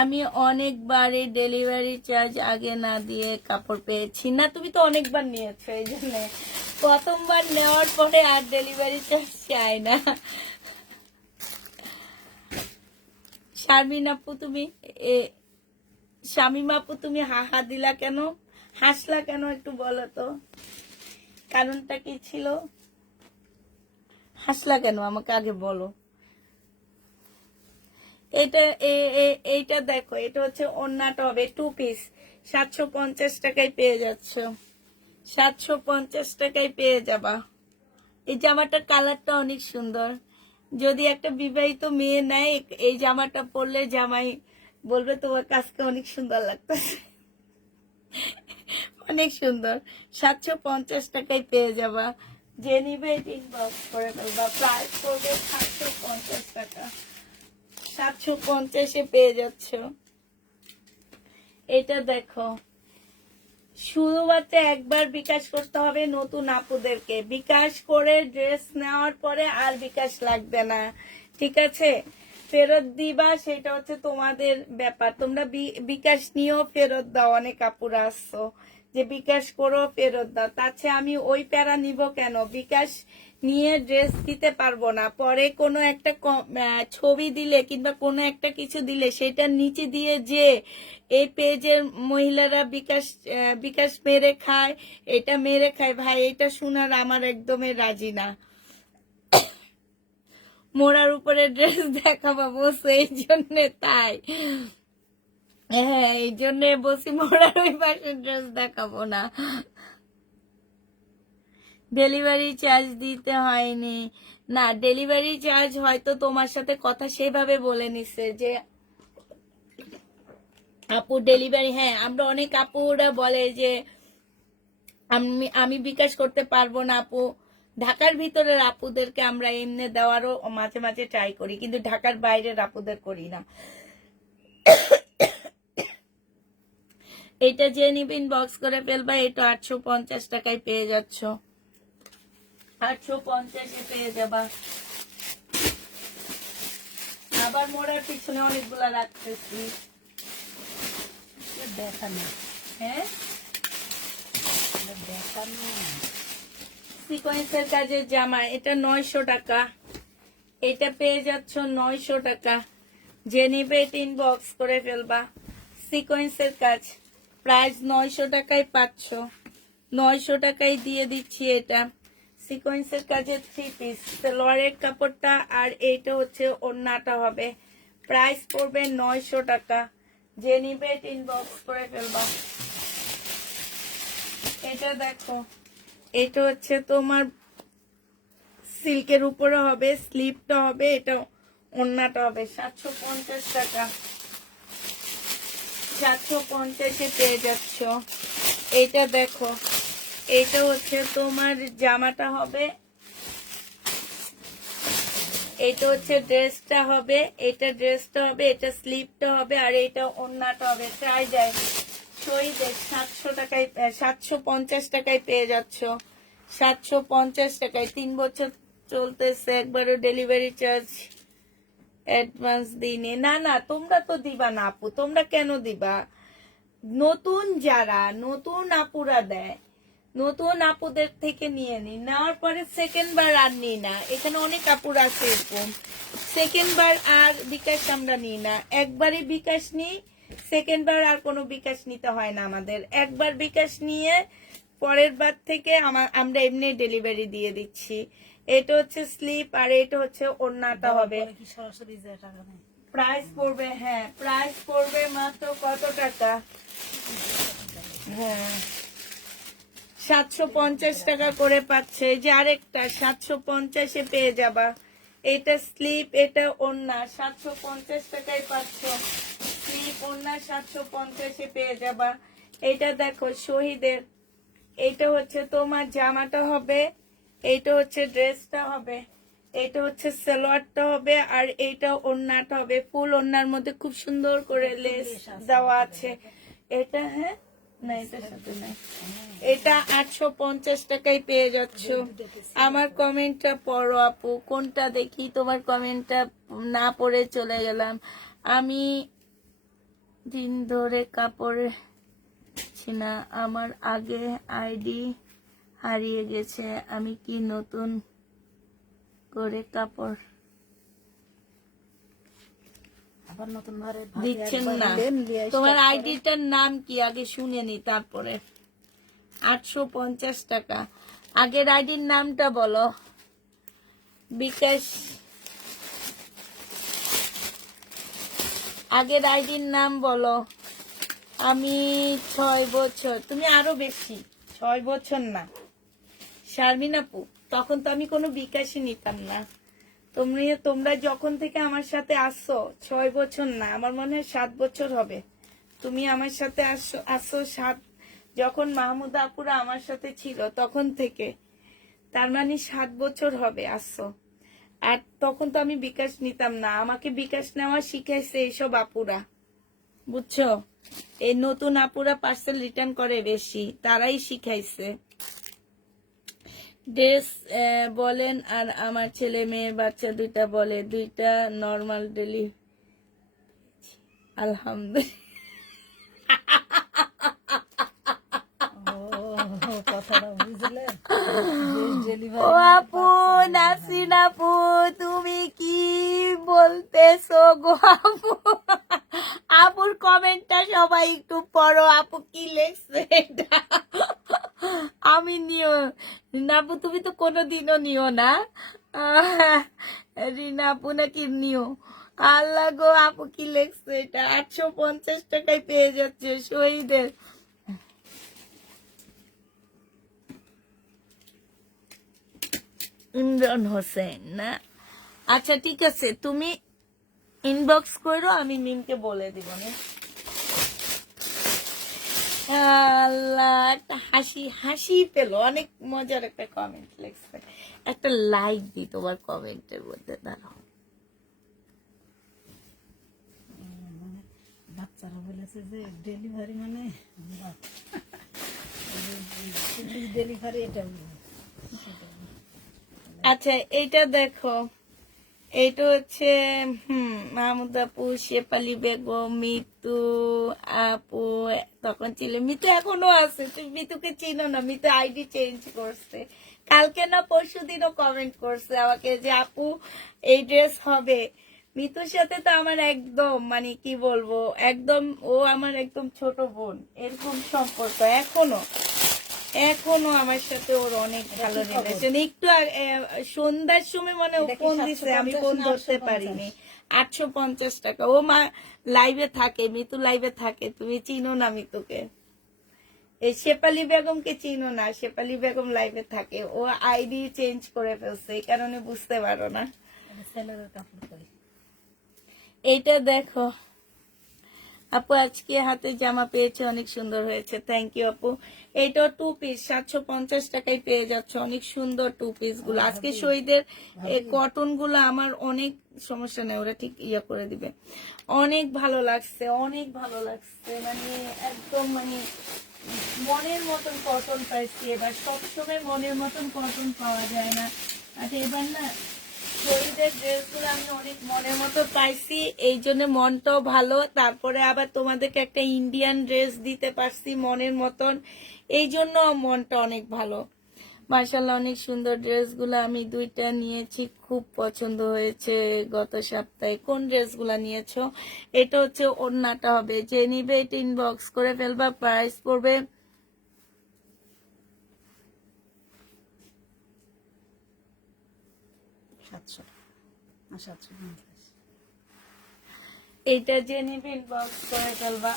আমি অনেকবারই ডেলিভারি চার্জ আগে না দিয়ে কাপড় পেয়েছি না। তুমি তো অনেকবার নিয়েছো, এই জন্য প্রথমবার নেওয়ার পরে আর ডেলিভারি চার্জ চাই না। শারমিন আপু তুমি, শামিম আপু তুমি হাহা দিলা কেন, হাসলা কেন, একটু বলো তো কারণটা কি ছিল, হাসলা কেন আমাকে আগে বলো। এইটা দেখো, এটা হচ্ছে ওড়নাটা হবে 2 পিস। 750 টাকায় পেয়ে যাচ্ছ। 750 টাকায় পেয়ে যাবা। এই জামাটার কালারটা অনেক সুন্দর। যদি একটা বিবাহিত মেয়ে নেয় এই জামাটা পরলে, জামাই বলবে তোমার কাজকে অনেক সুন্দর লাগতেছে, অনেক সুন্দর। 750 টাকায় পেয়ে যাবা। যে নিবে ইনবক্স করে ফেলবা। প্রাইস পড়বে 750 টাকা। 750-এ পেয়ে যাচ্ছ। এটা দেখো, শুধুমাত্র একবার বিকাশ করতে হবে নতুন আপুদেরকে। বিকাশ করে ড্রেস নেওয়ার পরে আর বিকাশ লাগবে না, ঠিক আছে? ফেরত দিবা সেটা হচ্ছে তোমাদের ব্যাপার। তোমরা বিকাশ নিয়েও ফেরত দাও, অনেক আপুরা আসছো যে বিকাশ করো ফেরত দাও। তাছে আমি ওই প্যারা নিব কেন? বিকাশ নিয়ে ড্রেস দিতে পারবো না, পরে কোনো একটা ছবি দিলে কিংবা কোনো একটা কিছু দিলে সেটার নিচে দিয়ে যে এই পেজের মহিলারা বিকাশ মেরে খায়, এটা মেরে খায়, ভাই এটা শোনার আমার একদমই রাজি না। মোড়ার উপরে ড্রেস দেখাবো বসে, এই জন্য তাই, হ্যাঁ এই জন্য বসি মোড়ার ওই পাশে ড্রেস দেখাবো না। ডেলিভারি চার্জ দিতে হয়নি না, ডেলিভারি চার্জ হয়তো তোমার সাথে কথা সেভাবে বলে নিছে যে আপু ডেলিভারি, হ্যাঁ আমরা অনেক আপুরা বলে যে আমি বিকাশ করতে পারবো না আপু। ঢাকার ভিতরের আপুদেরকে আমরা এমনি দেওয়ারও মাঝে মাঝে ট্রাই করি, কিন্তু ঢাকার বাইরের আপুদের করি না। এটা যে নিবে ইনবক্স করে ফেলবা। এটা 850 টাকায় পেয়ে যাচ্ছ, 850-এ পেয়ে যাবা। আবার মোড়ার পিছনে অনেকগুলা রাখতেছি, দেখানো, হ্যাঁ দেখানো। সিকোয়েন্সের কাজের জামা, এটা 900 টাকা, এটা পেয়ে যাচ্ছ 900 টাকা। যে নিবে এটা ইনবক্স করে ফেলবা। সিকোয়েন্সের কাজ, প্রাইস 900 টাকায় পাচ্ছ, 900 টাকায় দিয়ে দিচ্ছি। এটা সিকোয়েন্সের কাজের 3 পিস, সালোয়ারের কাপড়টা আর এইটা হচ্ছে ওড়নাটা হবে। প্রাইস পড়বে 900 টাকা। যে নিবে এটা ইনবক্স করে ফেলবা। এটা দেখো, এটা হচ্ছে তোমার সিল্কের উপরে হবে, স্লিপটা হবে, এটা ওড়নাটা হবে। 750 টাকা, 750-এ পেয়ে যাচ্ছ। এটা দেখো, এটা হচ্ছে তোমার জামাটা হবে, এটা হচ্ছে ড্রেসটা হবে, এটা ড্রেসটা হবে, এটা স্লিপটা হবে, আর এটা ওড়নাটা হবে। ট্রাই যায় শহীদের 700 টাকায়, 750 টাকায় পেয়ে যাচ্ছ, 750 টাকায়। 3 বছর চলতেছে, একবারও ডেলিভারি চার্জ অ্যাডভান্স দিইনি। না না তোমরা তো দিবা না আপু, তোমরা কেন দিবা? নতুন যারা নতুন আপুরা দেয়, নতুন আপুদের থেকে নিয়ে নি, নেওয়ার পরে সেকেন্ড বার আর নিই না। এখানে অনেক আপুর আছে এরকম, সেকেন্ড বার আর বিকাশ আমরা নিই না, একবারই বিকাশ নিই, সেকেন্ড বার আর কোনো বিকাশ নিতে হয় না আমাদের। একবার বিকাশ নিয়ে পরের বার থেকে আমরা এমনি ডেলিভারি দিয়ে দিচ্ছি। এটা হচ্ছে স্লিপ আর এটা হচ্ছে ওড়নাটা হবে। কি সরাসরি যে টাকা নেই? প্রাইস পড়বে, হ্যাঁ প্রাইস পড়বে মাত্র কত টাকা? হ্যাঁ 750 টাকা করে পাচ্ছে। এই যে আরেকটা 750-এ পেয়ে যাবা। এটা স্লিপ, এটা ওড়না, 750 টাকায় পাচ্ছ। স্লিপ ওড়না 750-এ পেয়ে যাবা। এটা দেখো শহীদের, এটা হচ্ছে তোমার জামাটা হবে, এইটা হচ্ছে ড্রেসটা হবে, এটা হচ্ছে সালোয়ারটা হবে, আর এইটা ওড়নাটা হবে। ফুল ওড়নার মধ্যে খুব সুন্দর করে লেস দেওয়া আছে। এটা হ্যাঁ না, এটার সাথে না, এটা 850 টাকায় পেয়ে যাচ্ছ। আমার কমেন্টটা পড়ো আপু, কোনটা দেখি? তোমার কমেন্টটা না পড়ে চলে গেলাম। আমি দিন ধরে কাপড় না, আমার আগে আইডি হারিয়ে গেছে, আমি কি নতুন করে কাপড় আবার নতুন ভাবে দিচ্ছেন না? তোমার আইডিটার নাম কি আগে শুনে নি, তারপরে 850 টাকা। আগের আইডির নামটা বলো। বিকাশ, আগের আইডির নাম বলো। আমি 6 বছর, তুমি আরো বেশি, 6 বছর না শারমিন আপু, তখন তো আমি কোনো বিকাশই নিতাম না। তোমরা যখন থেকে আমার সাথে আসছো 6 বছর না, আমার মনে হয় 7 বছর হবে। তুমি আমার সাথে আসছো 7, যখন মাহমুদা আপুরা আমার সাথে ছিল তখন থেকে, তার মানে 7 বছর হবে আসছো। আর তখন তো আমি বিকাশ নিতাম না, আমাকে বিকাশ নেওয়া শিখাইছে এইসব আপুরা। বুঝছো? এই নতুন আপুরা পার্সেল রিটার্ন করে বেশি, তারাই শিখাইছে। ড্রেস বলেন, আর আমার ছেলে মেয়ে বাচ্চা দুইটা বলে, দুইটা নর্মাল ডেলি। আলহামদুলিল্লাহ। ও কথাটা বুঝলে, ডেলিভারি ও আপু, নাসরিন আপু, তুমি কি বলতেছো গো আপু? আপুর কমেন্টটা সবাই একটু পড়ো, আপু কি লেখছে এটা। আমি নিও রিনা আপু, তুমি তো কোনোদিনও নিও না। রিনা আপু নাকি নিও? আল্লাহ গো, আপু কি লেখছে এটা? 850 টাকায় পেয়ে যাচ্ছে শহীদের। ইমরান হোসেন না? আচ্ছা ঠিক আছে, তুমি ইনবক্স করো, আমি মিমকে বলে দিব না। আল্লাহ, একটা হাসি হাসি পেলো, অনেক মজার একটা কমেন্ট লিখছে। একটা লাইক দি তোমার কমেন্টের মধ্যে, দাঁড়াও। মানে বাচ্চারা বলেছে যে ডেলিভারি মানে ডেলিভারি, এটা আচ্ছা এইটা দেখো, এইটা হচ্ছে মাহমুদ আপু, শেফালি বেগম, মিতু আপু, তখন ছিল মিতু, এখনো আছে। তুমি মিতুকে চিনো না? মিতু আইডি চেঞ্জ করছে, কালকে না পরশু দিনও কমেন্ট করছে আমাকে যে আপু এই ড্রেস হবে। মিতুর সাথে তো আমার একদম মানে কি বলবো, একদম ও আমার একদম ছোট বোন, এরকম সম্পর্ক এখনো। এখনো আমার সাথে ওর অনেক ভালো রিলেশন। একটু সন্ধ্যার সময় মানে ও ফোন দিছে, আমি ফোন ধরতে পারিনি। 850 টাকা। ও মা লাইভে থাকে, মিতু লাইভে থাকে, তুমি চিনো না মিতুকে? এই শেফালি বেগমকে চিনো না? শেফালি বেগম লাইভে থাকে, ও আইডি চেঞ্জ করে ফেলছে, এই কারণে বুঝতে পারো না। ছেলের কাপড় করি। এইটা দেখো আপু, আজকে হাতে জামা পেয়েছে, অনেক সুন্দর হয়েছে, থ্যাংক ইউ আপু। এইটা 2 পিস 750 টাকায় পেয়ে যাচ্ছে, অনেক সুন্দর 2 পিস গুলো। আজকে শহীদের কটন গুলো আমার অনেক সমস্যা নেই, ওরা ঠিক ইয়ে করে দিবে। অনেক ভালো লাগছে, অনেক ভালো লাগছে, মানে একদম মানে মনের মতন কটন পাইছি এবার। সবসময় মনের মতন কটন পাওয়া যায় না, আর এবার না শহীদের ড্রেসগুলো আমি অনেক মনের মতো পাইছি, এই জন্য মনটাও ভালো। তারপরে আবার তোমাদেরকে একটা ইন্ডিয়ান ড্রেস দিতে পারছি মনের মতন, এই জন্য মনটা অনেক ভালো। মার্শাল্লাহ, অনেক সুন্দর ড্রেসগুলো আমি 2টা নিয়েছি, খুব পছন্দ হয়েছে গত সপ্তাহে। কোন ড্রেসগুলো নিয়েছো? এটা হচ্ছে ওড়নাটা হবে, যে নিবে এটা ইনবক্স করে ফেলবা। প্রাইস পড়বে 700 না 750। এইটা যে নিবে ইনবক্স করে ফেলবা।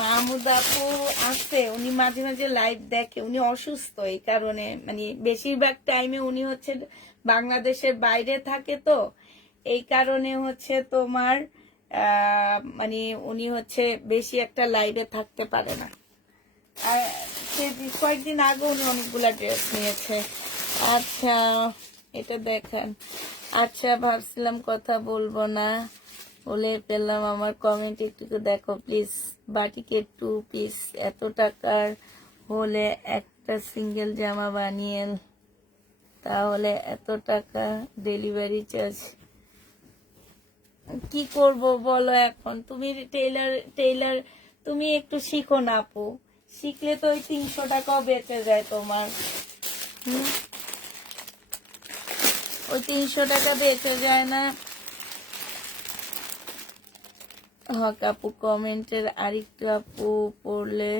মাহমুদ আপু আছে, উনি মাঝে মাঝে লাইভ দেখে, উনি অসুস্থ, এই কারণে মানে বেশিরভাগ টাইমে উনি হচ্ছে বাংলাদেশের বাইরে থাকে, তো এই কারণে হচ্ছে তোমার মানে উনি হচ্ছে বেশি একটা লাইভে থাকতে পারে না। আর কয়েকদিন আগে উনি অনেকগুলা ড্রেস নিয়েছে। আচ্ছা এটা দেখেন। আচ্ছা ভাবছিলাম কথা বলবো না, বলে পেলাম। আমার কমেন্ট একটু দেখো প্লিজ। বাটিকের 2 পিস এত টাকার হলে একটা সিঙ্গেল জামা বানিয়ে, তাহলে এত টাকা ডেলিভারি চার্জ কি করব বলো? এখন তুমি টেইলার তুমি একটু শিখো না আপু, শিখলে তো ওই 300 টাকাও বেঁচে যায় তোমার। ওই 300 টাকা বেঁচে যায় না? হক আপু কমেন্টের আরেকটু আপু পড়লে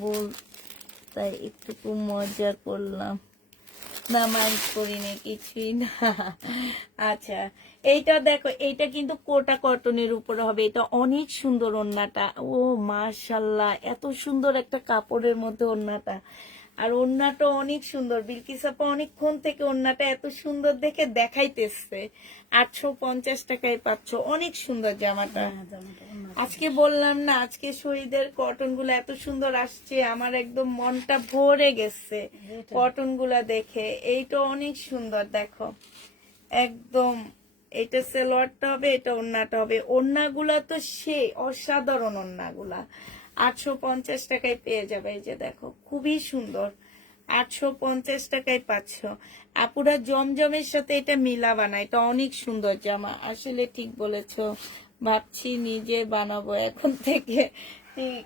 বল, তাই একটু মজা করলাম, না মাইন্ড করিনি, কিছুই না। আচ্ছা এইটা দেখো, এইটা কিন্তু কোটা কটনের উপরে হবে, এটা অনেক সুন্দর ওড়নাটা। ও মাশাল্লাহ, এত সুন্দর একটা কাপড়ের মধ্যে ওড়নাটা। আর ওড়নাটা অনেক সুন্দর। বিলকিস আপা অনেকক্ষণ থেকে ওড়নাটা এত সুন্দর দেখে দেখাইতেছে। 850 টাকায় পাচ্ছ, অনেক সুন্দর জামাটা। হ্যাঁ, জামাটা অন্য আজকে বললাম না, আজকে শহীদের কটন গুলো এত সুন্দর আসছে, আমার একদম মনটা ভরে গেছে যেটা। কটন গুলা দেখে। এইটা অনেক সুন্দর, দেখো একদম। এটা সালোয়ারটা হবে, এটা ওড়নাটা হবে। ওড়নাগুলা তো সেই অসাধারণ ওড়নাগুলা। 850 টাকায় পেয়ে যাবে। এই যে দেখো, খুবই সুন্দর। 850 টাকায় পাচ্ছ। আপুরা জমজমের সাথে এটা মিলাবা না, এটা অনেক সুন্দর জামা। আসলে ঠিক বলেছো, ভাবছি নিজে বানাবো এখন থেকে। ঠিক,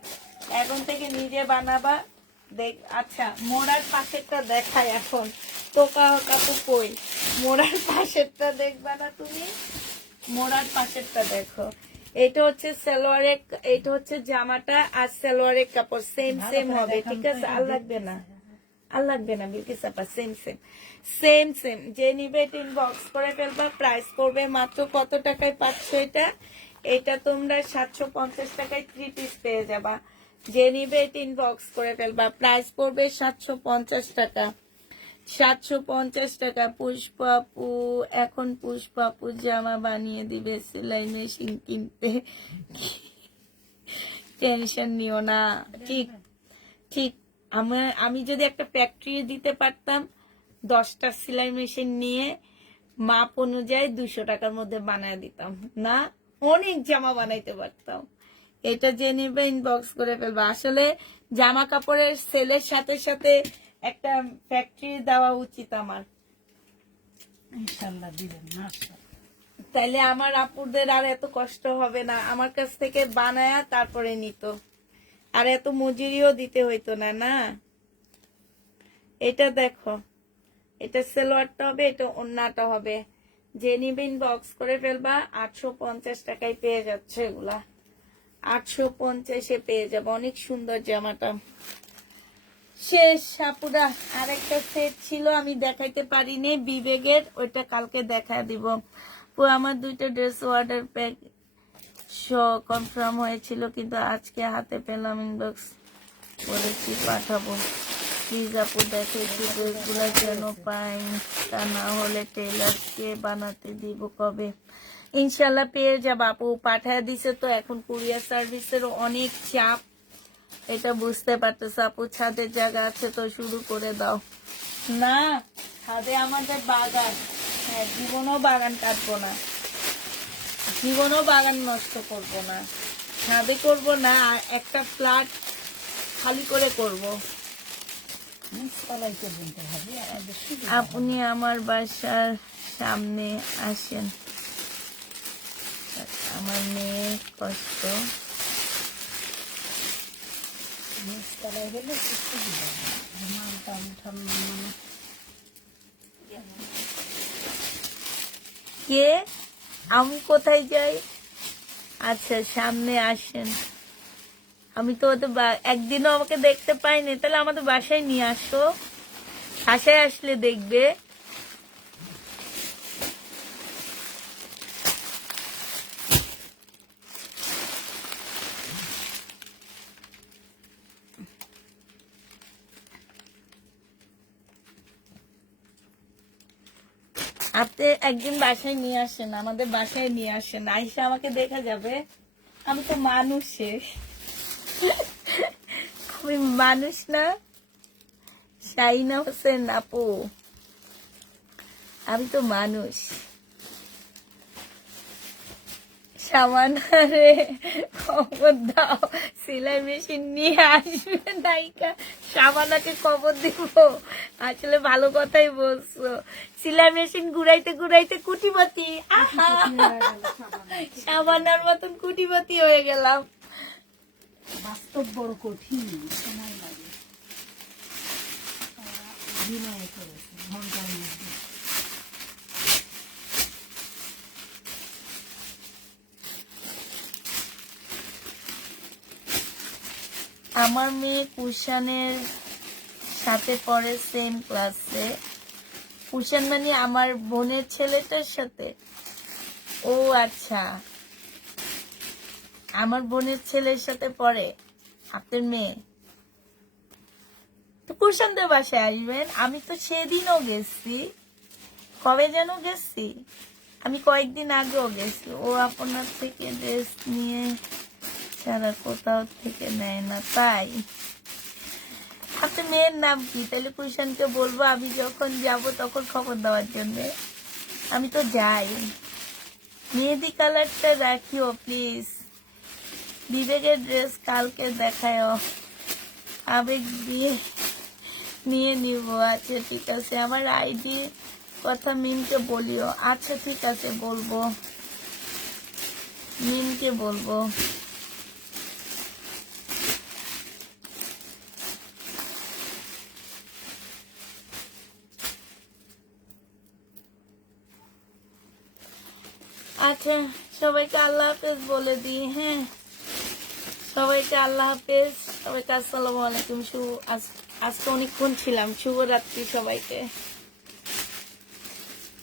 এখন থেকে নিজে বানাবা। দেখ, আচ্ছা মোড়ার পাশেরটা দেখাই এখন। তোকা কাকু কই, মোড়ার পাশেরটা দেখবা না তুমি? মোড়ার পাশেরটা দেখো। এটা হচ্ছে সালোয়ারের, এটা হচ্ছে জামাটা, আর সালোয়ারের কাপড় সেম ভালো সেম করে হবে, দেখান ঠিক তো, আছে? এটা আর লাগবে না, দেখতেছি। আর লাগবে না বিলকিস আপা, সেম সেম সেম সেম। যে নিবে ইনবক্স করে ফেলবা। প্রাইস পড়বে মাত্র কত টাকায় পাচ্ছ এটা? এটা তোমরা 750 টাকায় 3 পিস পেয়ে যাবা। যে নিবে ইনবক্স করে ফেলবা। প্রাইস পড়বে 750 টাকা। 750 টাকা। পুষ্পাপু, এখন পুষ্পাপু জামা বানিয়ে দিবে, সেলাই মেশিন কিনতে টেনশন নিও না। ঠিক ঠিক। আমি যদি একটা ফ্যাক্টরি দিতে পারতাম, 10টা সেলাই মেশিন নিয়ে মাপ অনুযায়ী 200 টাকার মধ্যে বানায় দিতাম না, অনেক জামা বানাইতে পারতাম। এটা যে নিবে ইনবক্স করে ফেলবা। আসলে জামা কাপড়ের সেলের সাথে সাথে একটা ফ্যাক্টরি দেওয়া উচিত আমার। ইনশাল্লাহ দিবেন, মাশাআল্লাহ। তাইলে আমার আপুদের আর এত কষ্ট হবে না, আমার কাছ থেকে বানায়া তারপরে নিত, আর এত মজুরিও দিতে হইতো না। না, এটা দেখো, এটা সালোয়ারটা হবে, এটা ওড়নাটা হবে। যে নিবে ইনবক্স করে ফেলবা। 850 টাকায় পেয়ে যাচ্ছে এগুলা। 850-এ পেয়ে যাবে। অনেক সুন্দর জামাটা। শেষ আপুরা। আরেকটা সেট ছিল আমি দেখাইতে পারিনি, বিবেকের, ওইটা কালকে দেখা দিব। আমার 2টা ড্রেস অর্ডার প্যাক কনফার্ম হয়েছিল, কিন্তু আজকে হাতে পেলাম। ইনবক্স করেছি, পাঠাবো। প্লিজ আপু দেখো একটু ড্রেসগুলো যেন পাই, তা না হলে টেলারকে বানাতে দিব কবে? ইনশাল্লাহ পেয়ে যাবো আপু। পাঠায় দিছে তো, এখন কুরিয়ার সার্ভিসের অনেক চাপ, এটা বুঝতে পারতেছ আপু। ছাদের জায়গা আছে তো শুরু করে দাও না। ছাদে আমাদের বাগান, হ্যাঁ, জীবনও বাগান কাটবো না, জীবনও বাগান নষ্ট করব না। ছাদে করব না, আর একটা ফ্ল্যাট খালি করে করব। নিচতলায় পর্যন্ত হবে, আমাদের সুবিধা আপনি আমার বাসার সামনে আসেন, আমার মেয়ে কষ্ট। নিচতলায় গেলে একটু সুবিধা হয়। মালটা উঠান মানে কে? আমি কোথায় যাই? আচ্ছা, সামনে আসেন। আমি তো ওদের একদিনও আমাকে দেখতে পাইনি, তাহলে আমাদের বাসায় নিয়ে আসো, বাসায় আসলে দেখবে। আপনি একদিন বাসায় নিয়ে আসেন, আমাদের বাসায় নিয়ে আসেন, আইসা আমাকে দেখা যাবে। আমি তো মানুষের, আমি মানুষ না? শাহিনা হোসেন আপু, আমি তো মানুষ। সামানারে খবর দাও, সেলাই মেশিন নিয়ে আসবে নাইকা। সামানাকে খবর দিব? আসলে ভালো কথাই বলছো। সেলাই মেশিন ঘুরাইতে ঘুরাইতে কুটিপতি, আহা, সামানার মতন কুটিপতি হয়ে গেলাম। বাস্তব বড় কঠিন, সময় লাগে। বিনয় করেছে ঘন্টার মধ্যে। আমার মেয়ে কুশানের সাথে পড়ে, সেম ক্লাসে। কুশান মানে আমার বোনের ছেলেটার সাথে? ও আচ্ছা, আমার বোনের ছেলের সাথে পড়ে আপনার মেয়ে? তো কুশনদের বাসায় আসবেন। আমি তো সেদিনও গেছি, কবে যেন গেছি, আমি কয়েকদিন আগেও গেছি। ও আপনার থেকে ড্রেস নিয়ে ছাড়া কোথাও থেকে নেয় না, তাই? আপনার মেয়ের নাম কি? তাহলে কুশনকে বলবো আমি যখন যাব তখন খবর দেওয়ার জন্য। আমি তো যাই। মেহেদি কালারটা রাখিও প্লিজ। বিবেকের ড্রেস কালকে দেখায়, আবেগ দিয়ে নিয়ে নিব। আচ্ছা ঠিক আছে, আমার আইডি কথা মিমকে বলিও। আচ্ছা ঠিক আছে, বলবো, মিমকে বলবো। আচ্ছা সবাইকে আল্লাহ হাফেজ বলে দিই। হ্যাঁ, সবাইকে আল্লাহ হাফেজ, সবাইকে আসসালামু আলাইকুম। আজকে অনেকক্ষণ ছিলাম। শুভরাত্রি সবাইকে।